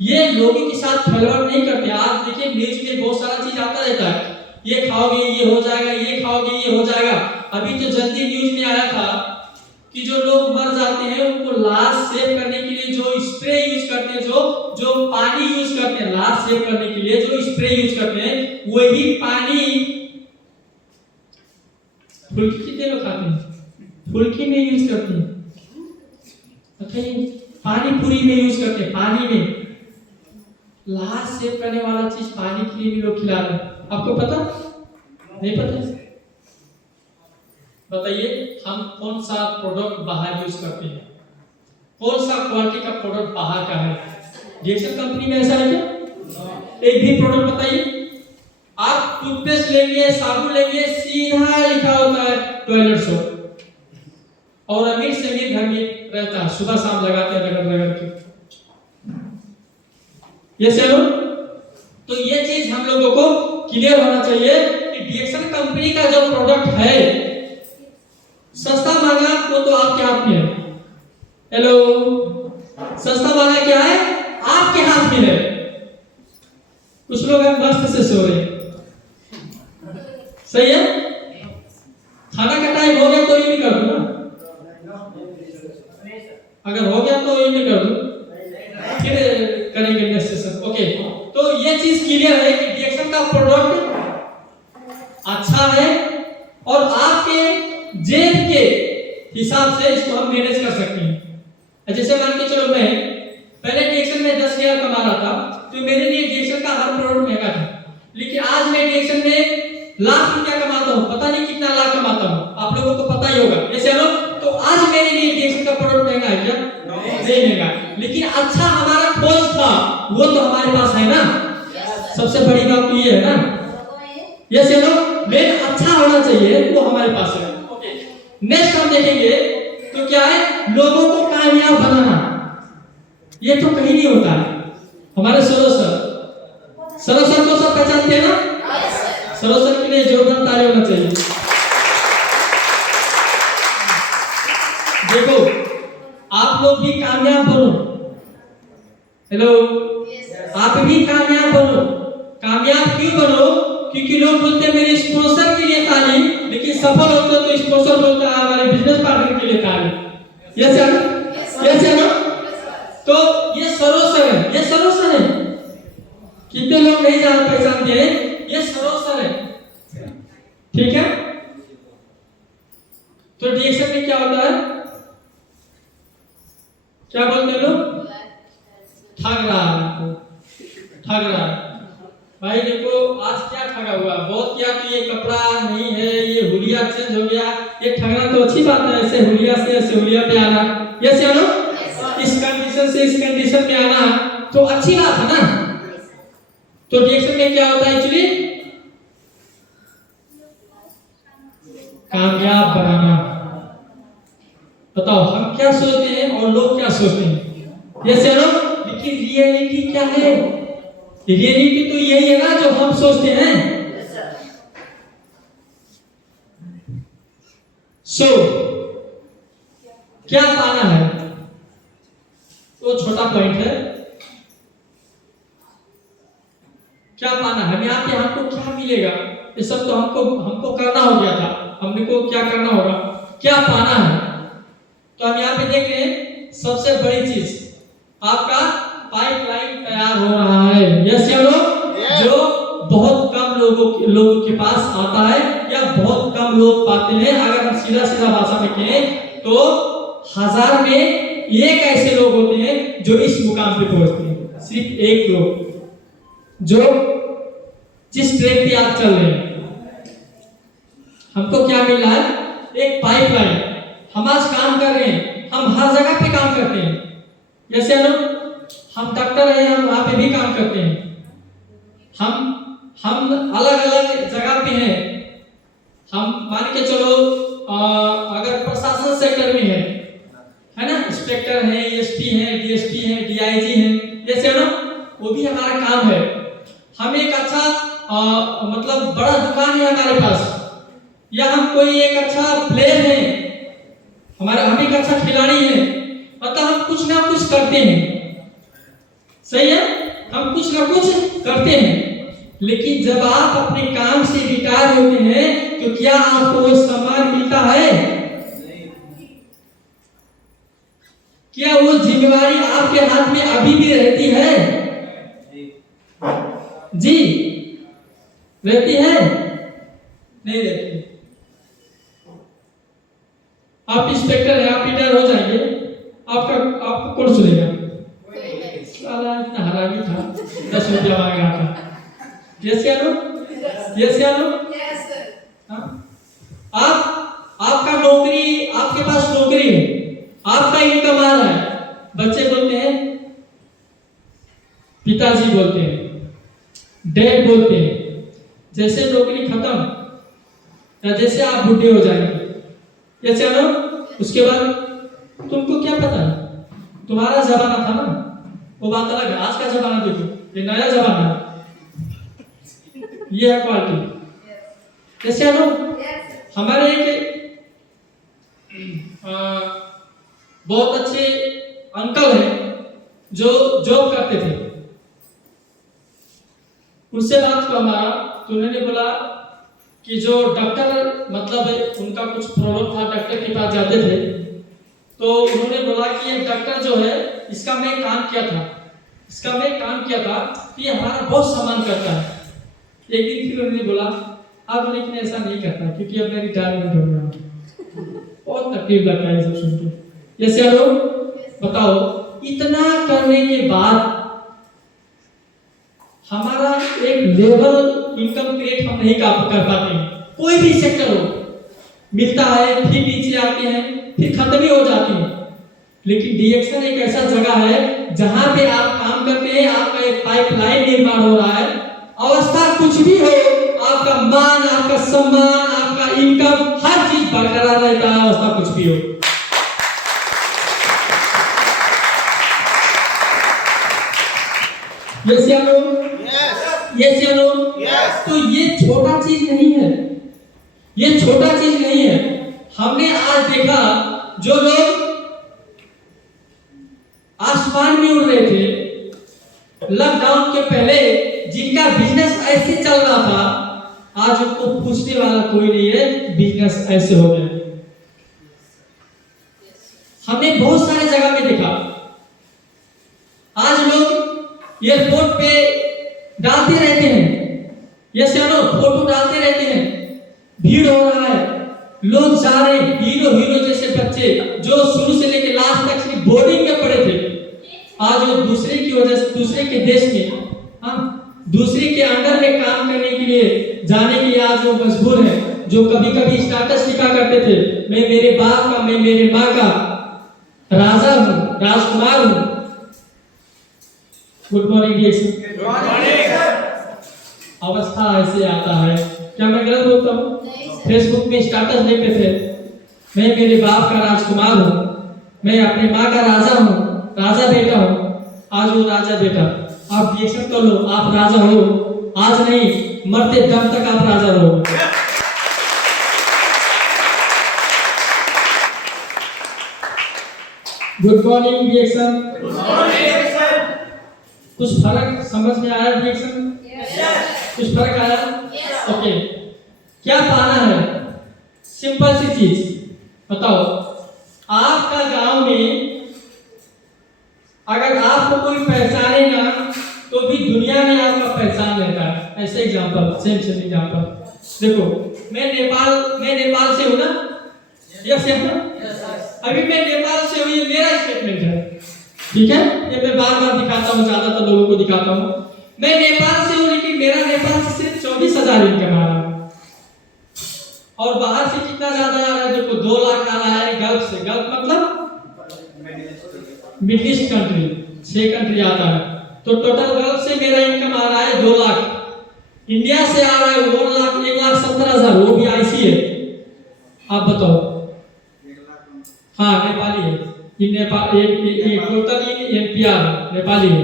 ये लोगों के साथ खिलवाड़ नहीं करते। आज देखिए न्यूज में बहुत सारा चीज आता रहता है, ये खाओगे ये हो जाएगा, ये खाओगे ये हो जाएगा। अभी तो जल्दी न्यूज में आया था कि जो लोग मर जाते हैं उनको लाश सेव करने के लिए जो स्प्रे यूज करते हैं, जो पानी यूज करते हैं लाश सेव करने के लिए जो स्प्रे यूज करते हैं, वही पानी फुल्की कितने लोग खाते हैं? फुल्की में यूज करते हैं, पानी पूरी में यूज करते हैं, पानी में लाश सेव करने वाला चीज पानी के लिए भी लोग खिला रहे हैं। आपको पता नहीं? पता? बताइए हम कौन सा प्रोडक्ट बाहर यूज करते हैं, कौन सा क्वालिटी का प्रोडक्ट बाहर का है? डीएक्शन कंपनी में ऐसा है क्या? एक भी प्रोडक्ट बताइए। आप टूथपेस्ट लेंगे, साबुन लेंगे, सीधा लिखा होता है टॉयलेट सोप, और अमीर से अमीर घर में रहता है, सुबह शाम लगाते हैं रगड़ के। ये चलो, तो ये चीज हम लोगों को क्लियर होना चाहिए कि डीएक्शन कंपनी का जो प्रोडक्ट है सस्ता महंगा वो तो आपके हाथ में है। हेलो, सस्ता महंगा क्या है? आपके हाथ में है। कुछ लोग मस्त से सो रहे हैं, सही है? खाना का टाइम हो गया तो ये भी कर दो ना, अगर हो गया तो ये भी कर दो, फिर करेंगे नेक्स्ट सेशन। ओके, तो ये चीज क्लियर है कि डीएक्शन का प्रोडक्ट अच्छा है और आपके जेब के हिसाब से इसको हम मैनेज कर सकते हैं। जैसे मान के चलो मैं पहले डीएक्शन में 10,000 कमा रहा था, तो मेरे लिए डीएक्शन का हर प्रोडक्ट महंगा था। लेकिन आज मैं डीएक्शन में लाख रुपया कमाता हूँ, पता नहीं कितना लाख कमाता हूँ, आप लोगों को पता ही होगा। जैसे तो आज मेरे लिए डीएक्शन का प्रोडक्ट महंगा है क्या? नहीं महंगा, लेकिन अच्छा हमारा खोज था वो तो हमारे पास है ना। सबसे बड़ी बात तो ये है ना, ये चलो मेन अच्छा होना चाहिए वो हमारे पास है। नेक्स्ट हम देखेंगे तो क्या है, लोगों को कामयाब बनाना। ये तो कहीं नहीं होता है। हमारे सरो सर को सब पहचानते हैं ना? सरो सर के लिए जोरदार ताली होना चाहिए। देखो आप लोग भी कामयाब बनो। हेलो, आप भी कामयाब बनो। कामयाब क्यों बनो? क्योंकि लोग बोलते हैं मेरे स्पॉन्सर के लिए ताली, लेकिन सफल होते तो स्पॉन्सर बोलता है हमारे बिजनेस पार्टनर के लिए ताली। Yes sir, yes sir. तो ये सरोसर है, ये सरोसर है। कितने लोग नहीं जान पहचानते हैं, ये सरोसर है, ठीक है? तो डीएक्शन में क्या होता है, क्या बोलते हैं लोग? ठग रहा है, ठग रहा है। भाई देखो आज क्या ठगा हुआ, बहुत किया कि ये कपड़ा नहीं है, ये हुलिया चेंज हो गया। ये ठगना तो अच्छी बात है, ऐसे हुलिया से ऐसे हुलिया पे आना, यस या नो? इस कंडीशन से इस कंडीशन में आना तो अच्छी बात है ना। तो डीएक्शन में क्या होता है एक्चुअली? कामयाब बनाना। क्या सोचते हैं और लोग क्या सोचते हैं। जैसे ना, लेकिन रियलिटी क्या है? रियलिटी तो यही है ना जो हम सोचते हैं। सो क्या पाना है? वो छोटा पॉइंट है। क्या पाना है? यहाँ पे हमको क्या मिलेगा? ये सब तो हमको करना हो गया था। हमने को क्या करना होगा? क्या पाना है? तो हम यहाँ पे देख रहे हैं, सबसे बड़ी चीज आपका पाइपलाइन तैयार हो रहा है। यस या नो? जो बहुत कम लोगों के पास आता है या बहुत कम लोग पाते हैं। अगर हम सीधा भाषा में कहें तो 1000 में एक ऐसे लोग होते हैं जो इस मुकाम पे पहुंचते हैं। सिर्फ एक लोग जो जिस ट्रैक पे आप चल रहे हैं। हमको क्या मिल रहा है? एक पाइपलाइन। हम आज काम कर रहे हैं, हम हर जगह पे काम करते हैं। जैसे हम डॉक्टर हैं, हम वहां पे भी काम करते हैं। हम अलग अलग जगह पे हैं। हम मान के चलो अगर प्रशासन सेक्टर में है ना, इंस्पेक्टर है, एसपी है, डीएसपी है, डीआईजी है, जैसे ना, वो भी हमारा काम है। हम एक अच्छा मतलब बड़ा दुकान है हमारे पास, या हम कोई एक अच्छा प्लेयर है, हम एक अच्छा खिलाड़ी है, मतलब हम कुछ ना कुछ करते हैं। सही है, हम कुछ ना कुछ करते हैं। लेकिन जब आप अपने काम से रिटायर होते हैं तो क्या आपको वो सम्मान मिलता है? क्या वो जिम्मेवारी आपके हाथ में अभी भी रहती है? जी रहती है? नहीं रहती। आप इंस्पेक्टर हैं, आप रिटायर हो जाएंगे, आपको कौन सुनेगा? साला इतना हरामी था, 10 रुपया मांग रहा था। यस या नो? यस या नो? आपका नौकरी, आपके पास नौकरी है, आपका इनकम आ रहा है। बच्चे बोलते हैं, पिताजी बोलते हैं, डैड बोलते हैं, जैसे नौकरी खत्म या जैसे आप बुढ़े हो जाएंगे, यस या नो, उसके बाद तुमको क्या पता है? तुम्हारा जमाना था ना, वो बात अलग है। आज का जमाना देखो, ये नया जमाना है, ये है क्वालिटी। यस या नो? हमारे एक बहुत अच्छे अंकल हैं जो जॉब करते थे। उनसे बात हुआ हमारा, तो उन्होंने बोला कि जो डॉक्टर, मतलब उनका कुछ प्रॉब्लम था, डॉक्टर के पास जाते थे, तो उन्होंने बोला कि ये डॉक्टर जो है, इसका मैं काम किया था कि हमारा बहुत सम्मान करता है। एक दिन फिर उन्होंने बोला, अब लेकिन ऐसा नहीं करता क्योंकि अब मैं रिटायरमेंट हो गया। बहुत तकलीफ लगता है सब सुन के। जैसे लोग बताओ, इतना करने के बाद हमारा एक लेवल इनकम क्रिएट हम नहीं कर पाते। कोई भी सेक्टर हो, मिलता है, फिर नीचे आते हैं, फिर खत्म ही हो जाती है। लेकिन डीएक्शन एक ऐसा जगह है जहां पे आप काम करते हैं, आपका एक पाइपलाइन निर्माण हो रहा है। अवस्था कुछ भी हो, आपका मान, आपका सम्मान, आपका इनकम, हर चीज बरकरार रहता है, अवस्था कुछ भी हो। यस या नो? यस या नो? तो ये छोटा चीज नहीं है, ये छोटा चीज नहीं है। हमने आज देखा जो लोग आसमान में उड़ रहे थे लॉकडाउन के पहले, जिनका बिजनेस ऐसे चल रहा था, आज उनको पूछने वाला कोई नहीं है, बिजनेस ऐसे हो गया। हमने बहुत सारे जगह में देखा, आज लोग एयरपोर्ट पे डालते रहते हैं, यस या नो, फोटो डालते रहते हैं, भीड़ हो रहा है, लोग जा रहे हैं। हीरो जैसे बच्चे जो शुरू से लेकर लास्ट तक सिर्फ बोर्डिंग में पड़े थे, आज वो दूसरे की वजह से, दूसरे के देश में, दूसरे के अंडर में काम करने के लिए जाने के लिए आज वो मजबूर है। जो कभी कभी स्टेटस लिखा करते थे, मैं मेरे बाप का, मैं मेरे माँ का राजा हूँ, राजकुमार हूँ। Good morning. अवस्था ऐसे आता है, क्या मैं गलत बोलता हूँ? फेसबुक में स्टेटस लिखते थे, मैं मेरे बाप का राजकुमार हूँ, मैं अपनी माँ का राजा हूँ, राजा बेटा हूँ। आज वो राजा बेटा, आप रिएक्शन कर लो, आप राजा हो। आज नहीं, मरते दम तक आप राजा हो। Good morning reaction. कुछ फर्क समझ में आया रिएक्शन? कुछ फर्क आया? ओके, क्या पाना है? सिंपल सी चीज बताओ। आपका गांव में अगर आपको कोई पहचाने ना तो भी दुनिया में आपका पहचान लेता है। ऐसे एग्जांपल, सेम एग्जांपल देखो। मैं नेपाल से हूँ ना? Yes yes. अभी मैं नेपाल से हूँ, ये मेरा स्टेटमेंट है, ठीक है? ये मैं बार बार दिखाता हूँ, ज्यादातर लोगों को दिखाता हूँ। मैं नेपाल से हूँ, लेकिन मेरा नेपाल से सिर्फ 24,000 इनकम आ रहा है, और बाहर से कितना ज्यादा आ रहा है देखो, 2 लाख आ रहा है गल्फ से। गल्फ मतलब मिडिल ईस्ट कंट्री, 6 कंट्री आता है। तो टोटल गल्फ से मेरा इनकम आ रहा है 2 लाख। इंडिया से आ रहा है 1,70,000, वो भी आईसी है। आप बताओ। हाँ, नेपाली है ये। नेपाल एक टोटल एनपीआर नेपाली है।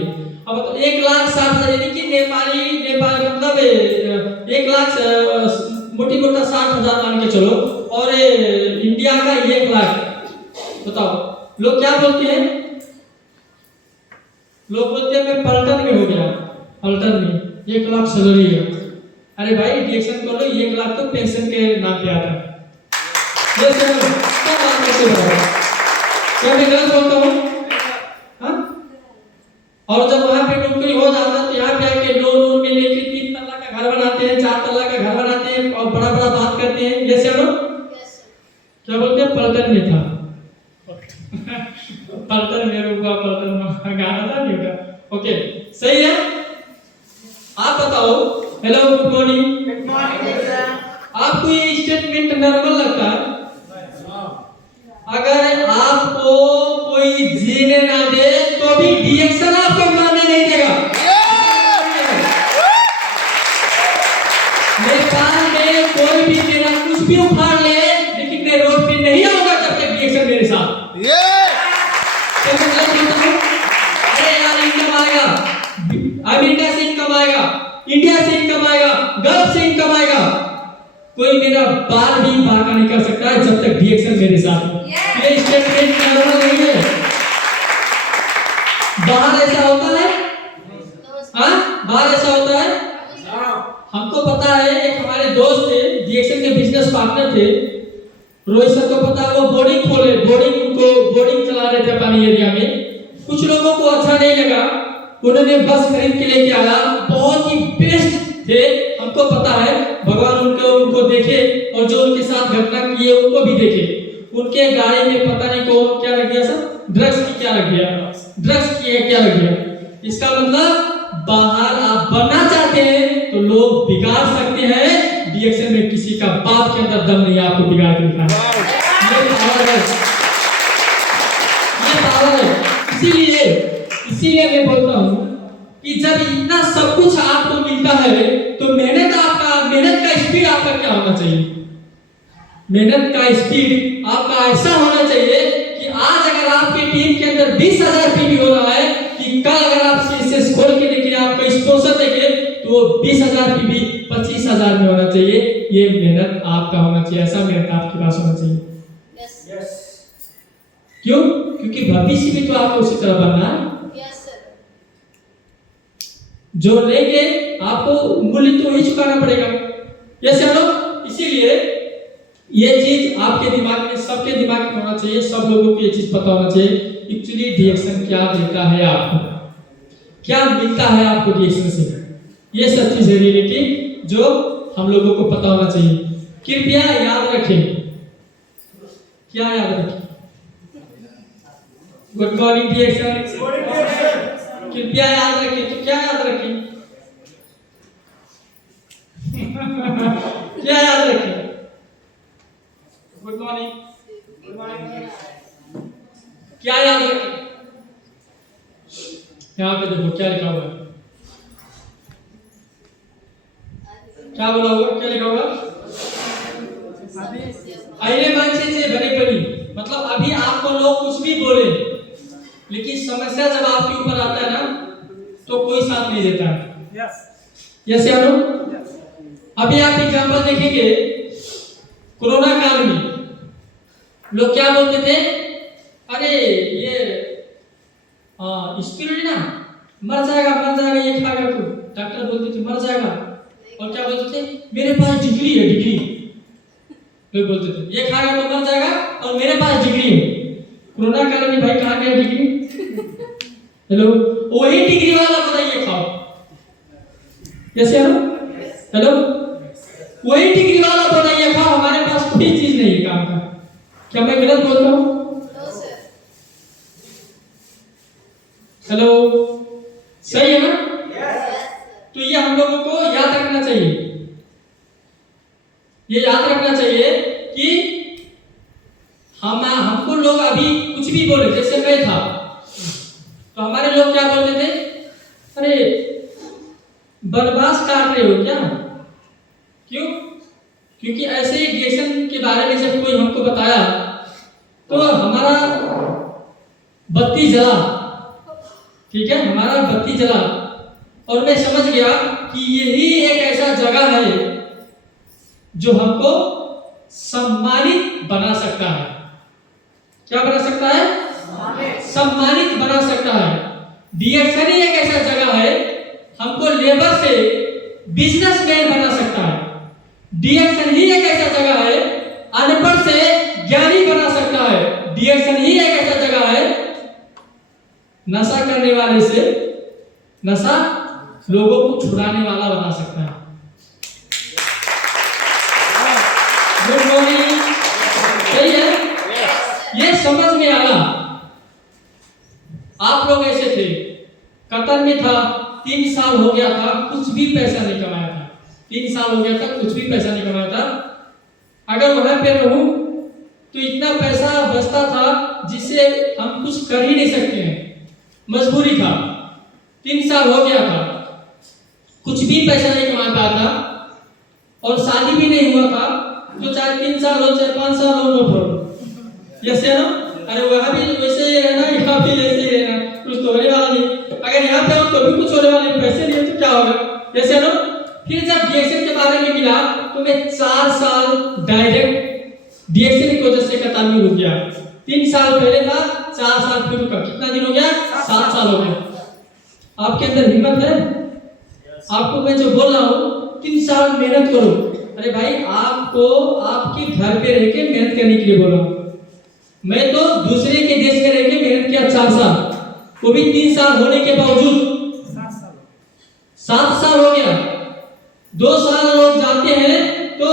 अब तो 1,60,000, यानी कि नेपाली मतलब 1,00,000 मोटी मोटा 60,000 मान के चलो, और इंडिया का 1 लाख। बताओ लोग क्या बोलते हैं? लोग बोलते हैं मैं पलटन में हो गया, पलटन में 1 लाख सैलरी है। अरे भाई रिएक्शन कर लो, 1 लाख तो पेंशन के नाम पे आता है। क्या मैं गलत बोलता हूँ? हाँ? और जब वहां पे नौकरी हो जाता है तो यहाँ पे आके लोन में लेके 3 तल्ला का घर बनाते हैं, 4 तल्ला का घर बनाते हैं, और बड़ा बड़ा बात करते हैं। ये सर क्या बोलते हैं? पलटन में था। पलटन में रुका, पलटन में गाना था नहीं होगा। ओके, सही है। आप बताओ। Hello, good morning. आपको ये स्टेटमेंट नॉर्मल लगता है? अगर आपको कोई जीने ना दे तो भी रिएक्शन आपको मानने नहीं देगा। नेपाल में कोई भी मेरा कुछ भी उखाड़ ले, लेकिन मैं रोड पे नहीं आऊंगा जब तक रिएक्शन मेरे साथ। अरे यार, इनकम आएगा, अमेरिका से इनकम आएगा, इंडिया से इनकम आएगा, गल्फ से इनकम आएगा, कोई मेरा बाल भी बांका नहीं कर सकता है जब तक रिएक्शन मेरे साथ। ये स्टेटमेंट नॉर्मल नहीं है। बाहर ऐसा होता है? हाँ, बाहर ऐसा होता है। हमको पता है, एक हमारे दोस्त थे, रिएक्शन के बिजनेस पार्टनर थे, रोहित सर को पता है। वो बोर्डिंग खोले, बोर्डिंग चला रहे थे अपने एरिया में। कुछ लोगों को अच्छा नहीं लगा, उन्होंने बस खरीद के लेके आया, बहुत ही बेस्ट थे, हमको पता है। भगवान उनको देखे, और जो उनके साथ घटना की है उनको भी देखे। उनके गाड़ी में पता नहीं कौन क्या लग गया सर, ड्रग्स की क्या लग गया, ड्रग्स की क्या लग गया। इसका मतलब बाहर आप बनना चाहते हैं तो लोग बिगाड़ सकते हैं। रिएक्शन में किसी का बाप के अंदर दम नहीं है आपको बिगाड़ के दिखाना। ये पावर है, ये पावर है। इसीलिए मैं बोलता हूँ कि जब इतना सब कुछ आपको मिलता है तो मेहनत का स्पीड आपका क्या होना चाहिए? मेहनत का स्पीड आपका ऐसा होना चाहिए कि आज अगर आपकी टीम के अंदर 20,000 पीबी हो रहा है, कि कल अगर आप सीएसएस खोल के देखिए, आपका स्पॉन्सर देखिए, तो 20,000 पीबी 25,000 में होना चाहिए। ये मेहनत आपका होना चाहिए, ऐसा मेहनत आपके पास होना चाहिए। यस। क्यों? क्योंकि भविष्य में तो आपको उसी तरह बनना है। जो लेंगे आपको मूल्य तो ही चुकाना पड़ेगा। यस या नो? इसीलिए ये चीज आपके दिमाग में, सबके दिमाग में होना चाहिए, सब लोगों को ये चीज पता होना चाहिए एक्चुअली रिएक्शन क्या देता है आपको, क्या मिलता है आपको रिएक्शन से। ये सब चीज है रियलिटी जो हम लोगों को पता होना चाहिए। कृपया याद रखें। क्या याद रखें? Good morning reaction. कृपया याद रखें। तो क्या याद रखें? क्या याद रखें? Good morning. क्या याद रखें? यहाँ पे देखो क्या लिखा हुआ है, क्या बोला हुआ, क्या लिखा हुआ? आइले मानसे से बने पड़ी, मतलब अभी आपको लोग कुछ भी बोले लेकिन समस्या जब आपके ऊपर आता है ना तो कोई साथ नहीं देता है। यस या नो? अभी आप एग्जांपल देखेंगे, कोरोना काल में लोग क्या बोलते थे, अरे ये स्पिरुलिना मर जाएगा ये खाएगा तू, डॉक्टर बोलते थे मर जाएगा, और क्या बोलते थे, मेरे पास डिग्री है, डिग्री लोग बोलते थे ये खाएगा तो मर जाएगा और मेरे पास डिग्री है। कोरोना काल में भाई कहाँ गया डिग्री? हेलो, वही डिग्री वाला बताइए खाओ। यस या नो? हेलो, वही डिग्री वाला बताइए खाओ, हमारे पास कोई चीज नहीं है काम का। क्या मैं गलत बोलता हूँ? हेलो, सही है ना? तो ये हम लोगों को याद रखना चाहिए, ये याद रखना चाहिए कि हमको लोग अभी कुछ भी बोले, जैसे मैं था तो हमारे लोग क्या बोलते थे, अरे बनवास काट रहे हो क्या? क्यों? क्योंकि ऐसे डिएक्शन के बारे में जब कोई हमको बताया तो हमारा बत्ती जला, ठीक है, हमारा बत्ती जला और मैं समझ गया कि यही एक ऐसा जगह है जो हमको सम्मानित बना सकता है। क्या बना सकता है? सम्मानित बना सकता है। डिएक्शन ही एक ऐसा जगह है हमको लेबर से बिजनेसमैन बना सकता है। डिएक्शन ही एक ऐसा जगह है अनपढ़ से ज्ञानी बना सकता है। डिएक्शन ही एक ऐसा जगह है नशा करने वाले से नशा लोगों को छुड़ाने वाला बना सकता है। गुड मॉर्निंग, सही है? ये समझ में आया। आप लोग ऐसे थे, कतर में था, 3 साल हो गया था, कुछ भी पैसा नहीं कमाया था। 3 साल हो गया था, कुछ भी पैसा नहीं कमाया था। अगर वहां पे रहूं तो इतना पैसा बचता था जिससे हम कुछ कर ही नहीं सकते हैं, मजबूरी था। 3 साल हो गया था, कुछ भी पैसा नहीं कमा पाया था और शादी भी नहीं हुआ था, तो चाहे 3 साल हो चाहे 5 साल हो, नो प्रॉब्लम। यस या नो? अरे वहां भी वैसे ही रहना, यहाँ भी ऐसे ही रहना, कुछ तो होने वाला नहीं। अगर यहाँ पे हो तो भी कुछ होने वाला नहीं, पैसे नहीं हो तो क्या होगा? यस या नो? फिर जब डिएक्शन के बारे में मिला तो मैं 4 साल डायरेक्ट डिएक्शन की वजह से कतार में रुक गया। 3 साल पहले था, 4 साल फिर रुका। कितना दिन हो गया? 7 साल हो गया। आपके अंदर हिम्मत है? आपको मैं जो बोल रहा हूँ 3 साल मेहनत करो। अरे भाई, आपको आपके घर पे रह के मेहनत करने के लिए बोल रहा हूँ। मैं तो दूसरे के देश में रह के मेहनत किया 4 साल, वो भी 3 साल होने के बावजूद 7 साल हो गया। 2 साल लोग जाते हैं तो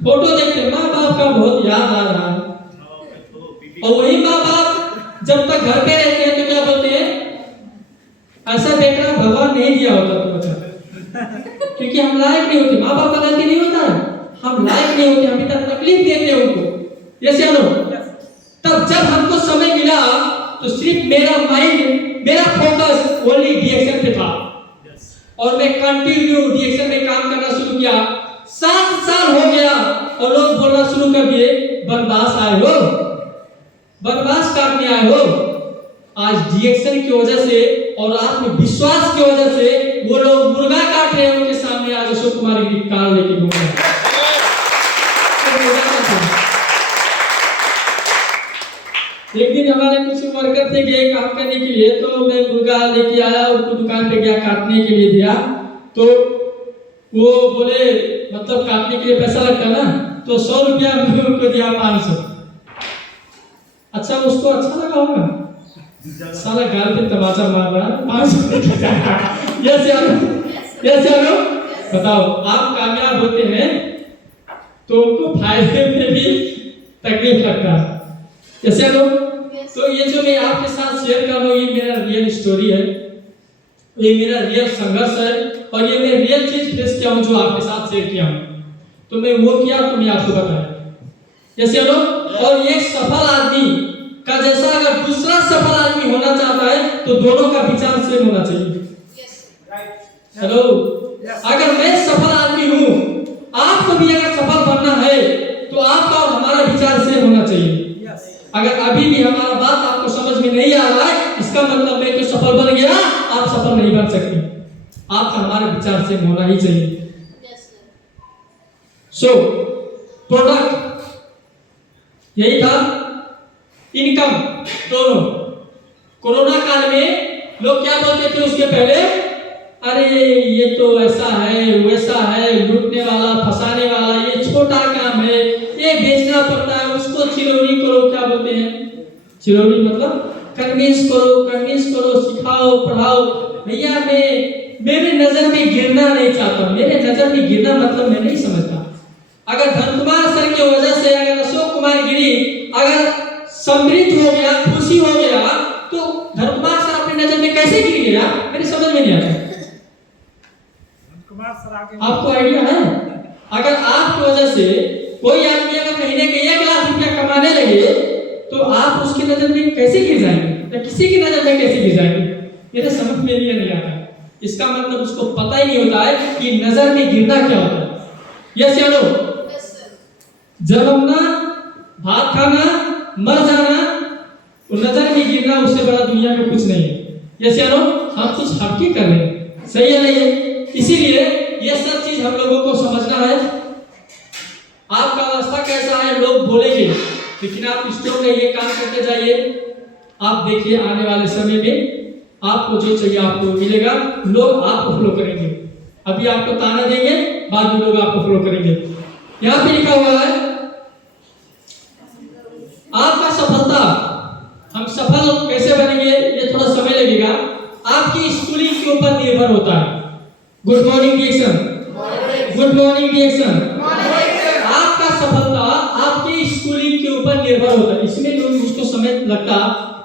फोटो देखते हैं, माँ बाप का बहुत याद आ रहा है, और वही माँ बाप जब तक घर पे रहते हैं तो क्या बोलते हैं, ऐसा बेटा भगवान नहीं दिया होता तो बच्चा, क्योंकि हम लायक नहीं होते। माँ बाप का गलती नहीं होता है, हम लायक नहीं होते, हम इतना तकलीफ देते हैं उनको। यस या नो? तब जब हमको समय मिला तो सिर्फ मेरा माइंड, मेरा फोकस ओनली डिएक्शन पे था और मैं कंटिन्यू डिएक्शन में काम करना शुरू किया। 7 साल हो गया और लोग बोलना शुरू कर दिए, बनवास आए हो, बनवास काटने आए हो। आज डिएक्शन की वजह से और आत्मविश्वास की वजह से वो लोग मुर्गा काट रहे हैं, उनके सामने आज अशोक कुमार की कार लेके घूम रहे हैं। एक दिन हमारे कुछ वर्कर थे गए काम करने के लिए, तो मैं मुर्गा लेके आया, उनको दुकान पे गया काटने के लिए दिया, तो वो बोले मतलब काटने के लिए पैसा लगता ना, तो 100 रुपया मैंने उनको दिया 500। अच्छा, उसको अच्छा लगा होगा, साला गाल पे तमाचा मार रहा है, 500। यस यारो, बताओ, आप कामयाब होते हैं तो उनको फायदे में भी तकलीफ लगता है। यस यारो? तो ये जो मैं आपके साथ शेयर कर रहा हूँ, ये मेरा रियल स्टोरी है, ये मेरा रियल संघर्ष है, और ये मैं रियल चीज फेस किया हूँ जो आपके साथ शेयर किया हूँ। तो मैं वो किया तो मैं आपको बताया। यस यारो? और एक सफल आदमी का जैसा अगर दूसरा सफल आदमी होना चाहता है तो दोनों का विचार सेम होना चाहिए। हेलो, अगर मैं सफल आदमी हूँ, आपको भी अगर सफल बनना है तो आपका और हमारा विचार सेम होना चाहिए। अगर अभी भी हमारा बात आपको समझ में नहीं आ रहा है, इसका मतलब मैं तो सफल बन गया, आप सफल नहीं बन सकते। आपका हमारे विचार से होना ही चाहिए। सो प्रोडक्ट यही था, इनकम दोनों। कोरोना काल में लोग क्या बोलते थे उसके पहले, अरे ये तो ऐसा है वैसा है, लूटने वाला फंसाने वाला, ये छोटा काम है, ये बेचना पड़ता है, उसको चिरौनी करो, क्या बोलते हैं चिरौनी, मतलब कन्विंस करो, सिखाओ पढ़ाओ। भैया मैं मेरे नजर में गिरना नहीं चाहता, मेरे नजर में गिरना मतलब मैं नहीं समझता। अगर धन कुमार सर की वजह से अगर अशोक कुमार गिरी अगर समृद्ध हो गया, खुशी हो गया, तो धन कुमार सर अपनी नजर में कैसे गिर गया, मेरे समझ में नहीं आता। आपको आइडिया है? अगर आपकी वजह से कोई आदमी अगर महीने के 1 लाख रुपया कमाने लगे, तो आप उसकी नजर में कैसे गिर जाएंगे, या किसी की नजर में कैसे गिर जाएंगे, मेरे समझ में नहीं आता। इसका मतलब उसको पता ही नहीं होता है कि नजर में गिरना क्या होता है। यस या नो? जन्मना, भात खाना, मर जाना, और नजर में गिरना, उससे बड़ा दुनिया में कुछ नहीं है। यस या नो? हम कुछ हटके कर रहे हैं, सही है नहीं है? इसीलिए ये सब चीज हम लोगों को समझना है। आपका अवस्था कैसा है लोग बोलेंगे, लेकिन आप स्ट्रॉन्ग रहिए, काम करते जाइए। आप देखिए आने वाले समय में आपको जो चाहिए आपको मिलेगा, लोग आपको फॉलो करेंगे। अभी आपको ताना देंगे, बाद में लोग आपको फॉलो करेंगे। यहाँ पे लिखा हुआ है आपका सफलता, हम सफल कैसे बनेंगे ये थोड़ा समय लगेगा, आपकी स्कूलिंग के ऊपर निर्भर होता है। Good morning reaction, good morning reaction. आपका सफलता आपकी स्कूलिंग के ऊपर निर्भर होता है। इसमें जो मुझको समय लगता,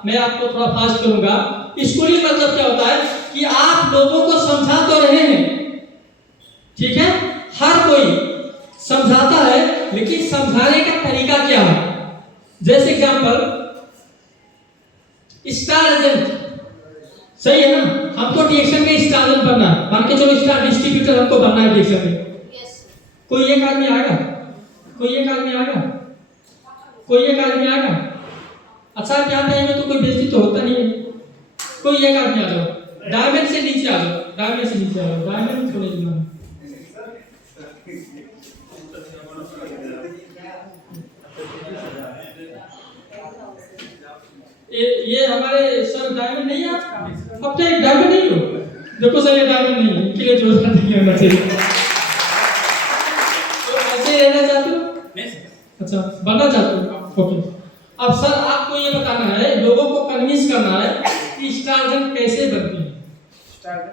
मैं आपको थोड़ा फास्ट करूंगा। स्कूलिंग मतलब क्या होता है कि आप लोगों को समझा तो रहे हैं, ठीक है, हर कोई समझाता है, लेकिन समझाने का तरीका क्या है। जैसे एग्जांपल स्टार एजेंट, सही है ना, हमको डिएक्शन में स्टार एजेंट बनना है, मान के चलो स्टार डिस्ट्रीब्यूटर हमको बनना है डिएक्शन में। कोई एक आदमी आएगा, कोई एक आदमी आएगा, कोई एक आदमी आएगा। अच्छा आप यहाँ पे आएंगे तो कोई बेइज्जती तो होता नहीं है। कोई एक आदमी आ जाओ, डायमंड से नीचे आ जाओ, डायमंड से नीचे आ जाओ, डायमंड को नहीं जुड़ना। ये हमारे सर डायमंड नहीं है, अब तो एक डायमंड नहीं हो, देखो सर ये डायमंड नहीं है, इनके लिए जोरदार नहीं होना चाहिए। तो ऐसे रहना चाहते हो? अच्छा बनना चाहते हो, ओके। अब सर आपको ये बताना है, लोगों को कन्विंस करना है कि स्टारजन कैसे बनती है। स्टारजन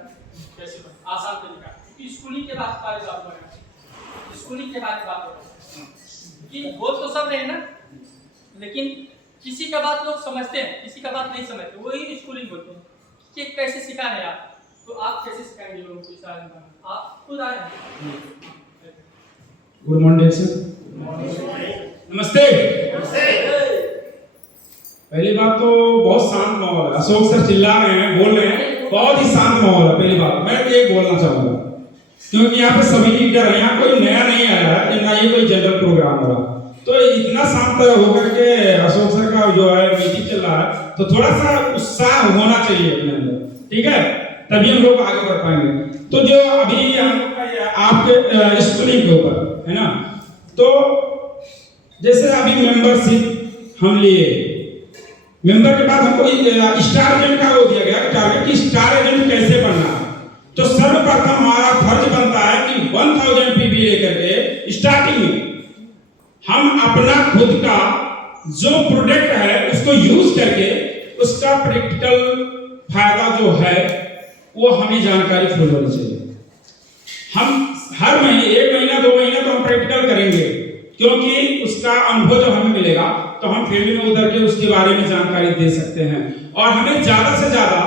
कैसे बनती है, आसान तरीका, क्योंकि स्कूलिंग के बाद बात करें, स्कूलिंग के बाद बात करें कि बोल तो सब रहे ना, लेकिन किसी का बात लोग समझते हैं, किसी का बात नहीं समझते, वही स्कूलिंग बोलते हैं कि कैसे सिखाने आप। तो आप कैसे सिखाएंगे लोगों को स्टारजन बनना, आप खुद आए। गुड मॉर्निंग सर, नमस्ते। पहली बात तो बहुत शांत माहौल है, अशोक सर चिल्ला रहे हैं, बोल रहे हैं, बहुत ही शांत माहौल है। पहली बात मैं तो ये बोलना चाहूंगा, क्योंकि यहाँ पे सभी लीडर हैं, यहाँ कोई नया नहीं आया है, ना ये कोई जनरल प्रोग्राम हो रहा, तो इतना शांत होकर के अशोक सर का जो है मीटिंग चल रहा है, तो थोड़ा सा उत्साह होना चाहिए अपने अंदर, ठीक है, तभी हम लोग आगे बढ़ पाएंगे। तो जो अभी आपके स्कूलिंग के ऊपर है ना, तो जैसे अभी मेंबरशिप हम लिए, मेंबर के बाद हमको स्टार एजेंट का वो दिया गया टारगेट कि स्टार एजेंट कैसे बनना है। तो सर्वप्रथम हमारा फर्ज बनता है कि 1000 पीबी लेकर के स्टार्टिंग में हम अपना खुद का जो प्रोडक्ट है उसको यूज करके उसका प्रैक्टिकल फायदा जो है वो हमें जानकारी फुल होनी चाहिए। हम हर महीने 1 महीना 2 महीना तो हम प्रैक्टिकल करेंगे, क्योंकि उसका अनुभव जब हमें मिलेगा तो हम फील्ड में उतर के उसके बारे में जानकारी दे सकते हैं। और हमें ज्यादा से ज्यादा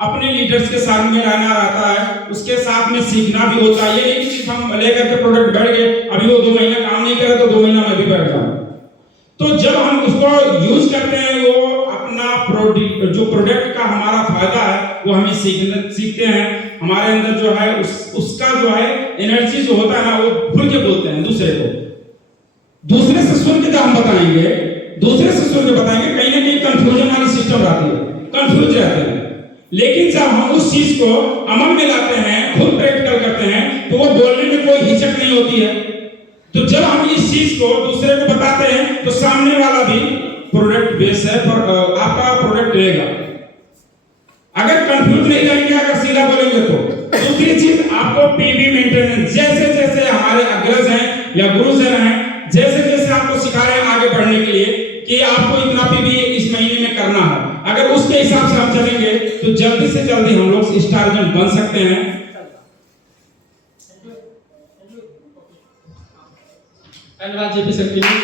अपने लीडर्स के साथ में रहना रहता है, उसके साथ में सीखना भी होता है। ये नहीं कि सिर्फ हम लेकर के प्रोडक्ट बैठ गए, अभी वो 2 महीना काम नहीं करे तो 2 महीना मैं भी बैठ जाऊं। तो जब हम उसको यूज करते हैं, वो अपना जो प्रोडक्ट का हमारा फायदा है वो हमें सीखते हैं। हमारे अंदर जो है उसका जो है एनर्जी जो होता है ना, वो खुल के बोलते हैं दूसरे को, दूसरे से सुन के जब हम बताएंगे दूसरे शिक्षक जो बताएंगे कहीं ना कहीं कंफ्यूजन वाली सिस्टम रहती है, कंफ्यूज रहते हैं। लेकिन जब हम उस चीज को अमल में लाते हैं, खुद प्रैक्टिकल करते हैं, तो वो बोलने में कोई हिचक नहीं होती है। तो जब हम इस चीज को दूसरे को बताते हैं तो सामने वाला भी प्रोडक्ट बेस है पर आपका प्रोडक्ट लेगा। अगर कंफ्यूज नहीं रहेंगे, अगर सीधा बोलेंगे तो। दूसरी चीज आपको पीबी मेंटेनेंस, जैसे जैसे हमारे अग्रज हैं या गुरुजन हैं, जैसे जैसे आपको सिखा रहे हैं आगे बढ़ने के लिए कि आपको इतना पीबी इस महीने में करना है, अगर उसके हिसाब से हम चलेंगे तो जल्दी से जल्दी हम लोग स्टार एजेंट बन सकते हैं। धन्यवाद जेपी सर के लिए।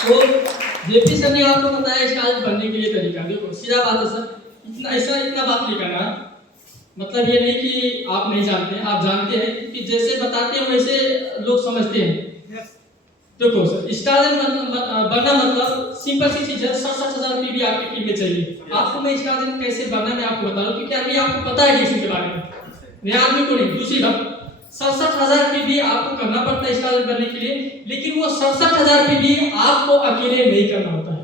तो जेपी सर ने आपको बताया स्टार बनने के लिए तरीका। देखो सीधा बात है सर, इतना बात नहीं करना, मतलब ये नहीं कि आप नहीं जानते हैं, आप जानते हैं कि जैसे बताते हैं वैसे लोग समझते हैं। देखो सर, स्टार बनना मतलब सिंपल सी चीज है, 67,000 पीबी आपकी टीम में चाहिए। आपको मैं स्टार कैसे बनना मैं आपको बता रहा हूँ, क्योंकि अभी आपको पता है किसी के बारे में, नया आदमी को नहीं। दूसरी बात, 67,000 पीबी आपको करना पड़ता है स्टार बनने के लिए, लेकिन वो 67,000 पीबी आपको अकेले नहीं करना होता है।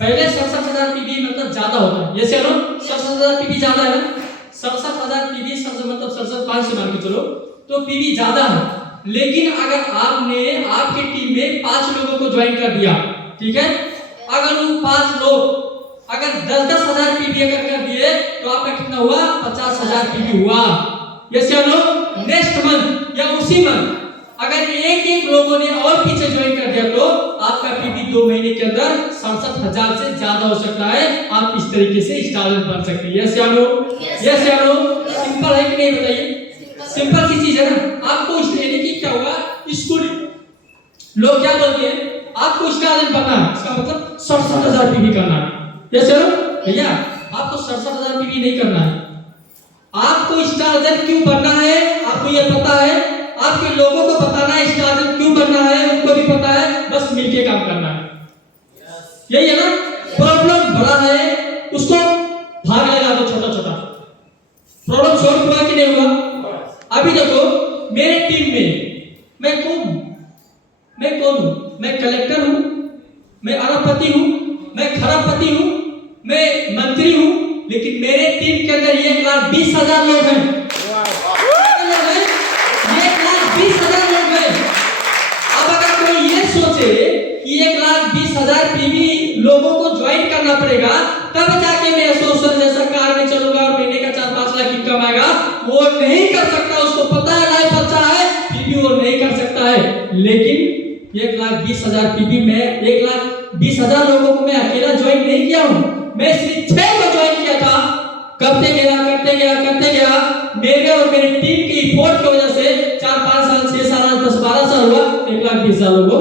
पहले 67,000 पीबी मतलब ज्यादा होता है, जैसे 67,000 पीबी ज्यादा है ना, 67,000 पीबी मतलब 67,500 से मान के चलो तो पीबी ज्यादा है। लेकिन अगर आपने आपकी टीम में 5 लोगों को ज्वाइन कर दिया, ठीक है, अगर वो 5 लोग अगर 10,000 पीबी अगर कर दिए तो आपका कितना हुआ, 50,000 पीबी हुआ। यस या नो? नेक्स्ट मंथ या उसी मंथ अगर एक लोगों ने और पीछे ज्वाइन कर दिया तो आपका पीबी 2 महीने के अंदर 67,000 से ज्यादा हो सकता है। आप इस तरीके से स्टार बन सकते हैं। यस या नो? यस या नो? सिंपल है कि नहीं बताइए? सिंपल सी चीज है ना। आपको यानी कि क्या होगा, स्कूल लोग क्या बोलते हैं, आपको स्टार बनना है, इसका मतलब 67,000 पीबी करना है। यस या नो? भैया आपको 67,000 पीबी नहीं करना है। आपको स्टार क्यों बनना है आपको ये पता है, आपके लोगों को बताना है स्टार क्यों बनना है, उनको भी पता है, बस मिलके काम करना है। यही है ना। प्रॉब्लम बड़ा है उसको भाग लगा दो, छोटा छोटा प्रॉब्लम सॉल्व हुआ कि नहीं हुआ। अभी देखो मेरे टीम में मैं कौन हूं, मैं कलेक्टर हूं, मैं अरबपति हूं, मैं खरबपति हूं, मैं मंत्री हूं, लेकिन मेरे टीम के अंदर 1,20,000 लोग हैं। 1,20,000 लोग हैं। अब अगर कोई ये सोचे कि 1,20,000 पीबी लोगों को ज्वाइन करना पड़ेगा तब जाके मैं सोशल जैसा कार में चलूंगा और महीने का 4-5 लाख इनकम आएगा, वो नहीं कर सकता। उसको पता है लाइफ अच्छा है, पीबी वो नहीं कर सकता है। लेकिन 1,20,000 पीबी में 1,20,000 लोगों को मैं अकेला ज्वाइन नहीं किया हूं, मैं सिर्फ 6 को ज्वाइन किया था। करते गया मेरे और मेरी टीम की रिपोर्ट की वजह से 4-5 साल 6 साल 10-12 साल हुआ, 1,20,000 लोगों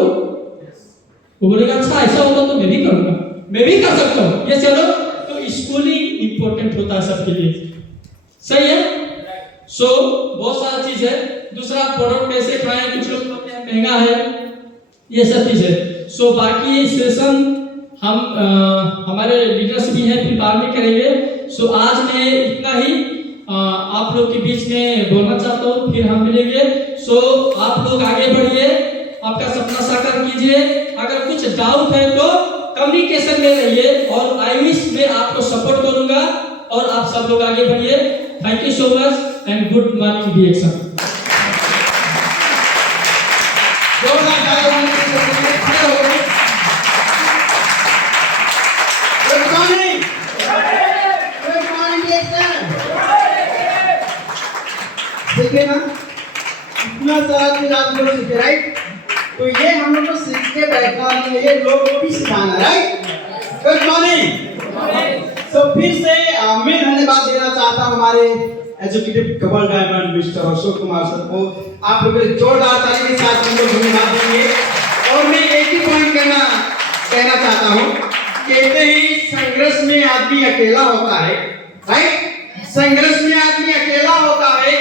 वो बोलेगा अच्छा ऐसा होगा तो मैं भी करूंगा, मैं भी कर सकता हूं। ये चलो, तो स्कूलिंग इंपॉर्टेंट होता है सबके लिए, सही है। सो बहुत सारा चीज है। दूसरा प्रोडक्ट कैसे खाएं, कुछ लोग बोलते हैं महंगा है, ये सब चीज है। सो बाकी सेशन हम हमारे लीडर्स भी हैं, फिर बाद में करेंगे। सो आज मैं इतना ही आप लोग के बीच में बोलना चाहता हूँ, फिर हम मिलेंगे। सो आप लोग आगे बढ़िए, आपका सपना साकार कीजिए। अगर कुछ डाउट है तो कम्युनिकेशन में रहिए और आई विश में आपको सपोर्ट करूंगा और आप सब लोग आगे बढ़िए। Thank you so much and good morning डिएक्शन। देखिए ना, इतना सारा चीज आप लोग सीखे, राइट? तो ये हम लोग को सीख के बैठना नहीं है, ये लोगों को भी सिखाना, राइट? Good morning. तो फिर से मैं धन्यवाद देना चाहता हूँ हमारे educative couple diamond mister Ashok Kumar sir को। आप लोग जोरदार ताली के साथ हम लोग धन्यवाद देंगे। और मैं एक ही पॉइंट कहना चाहता हूँ, कहते हैं संघर्ष में आदमी अकेला होता है, राइट? संघर्ष में आदमी अकेला होता है,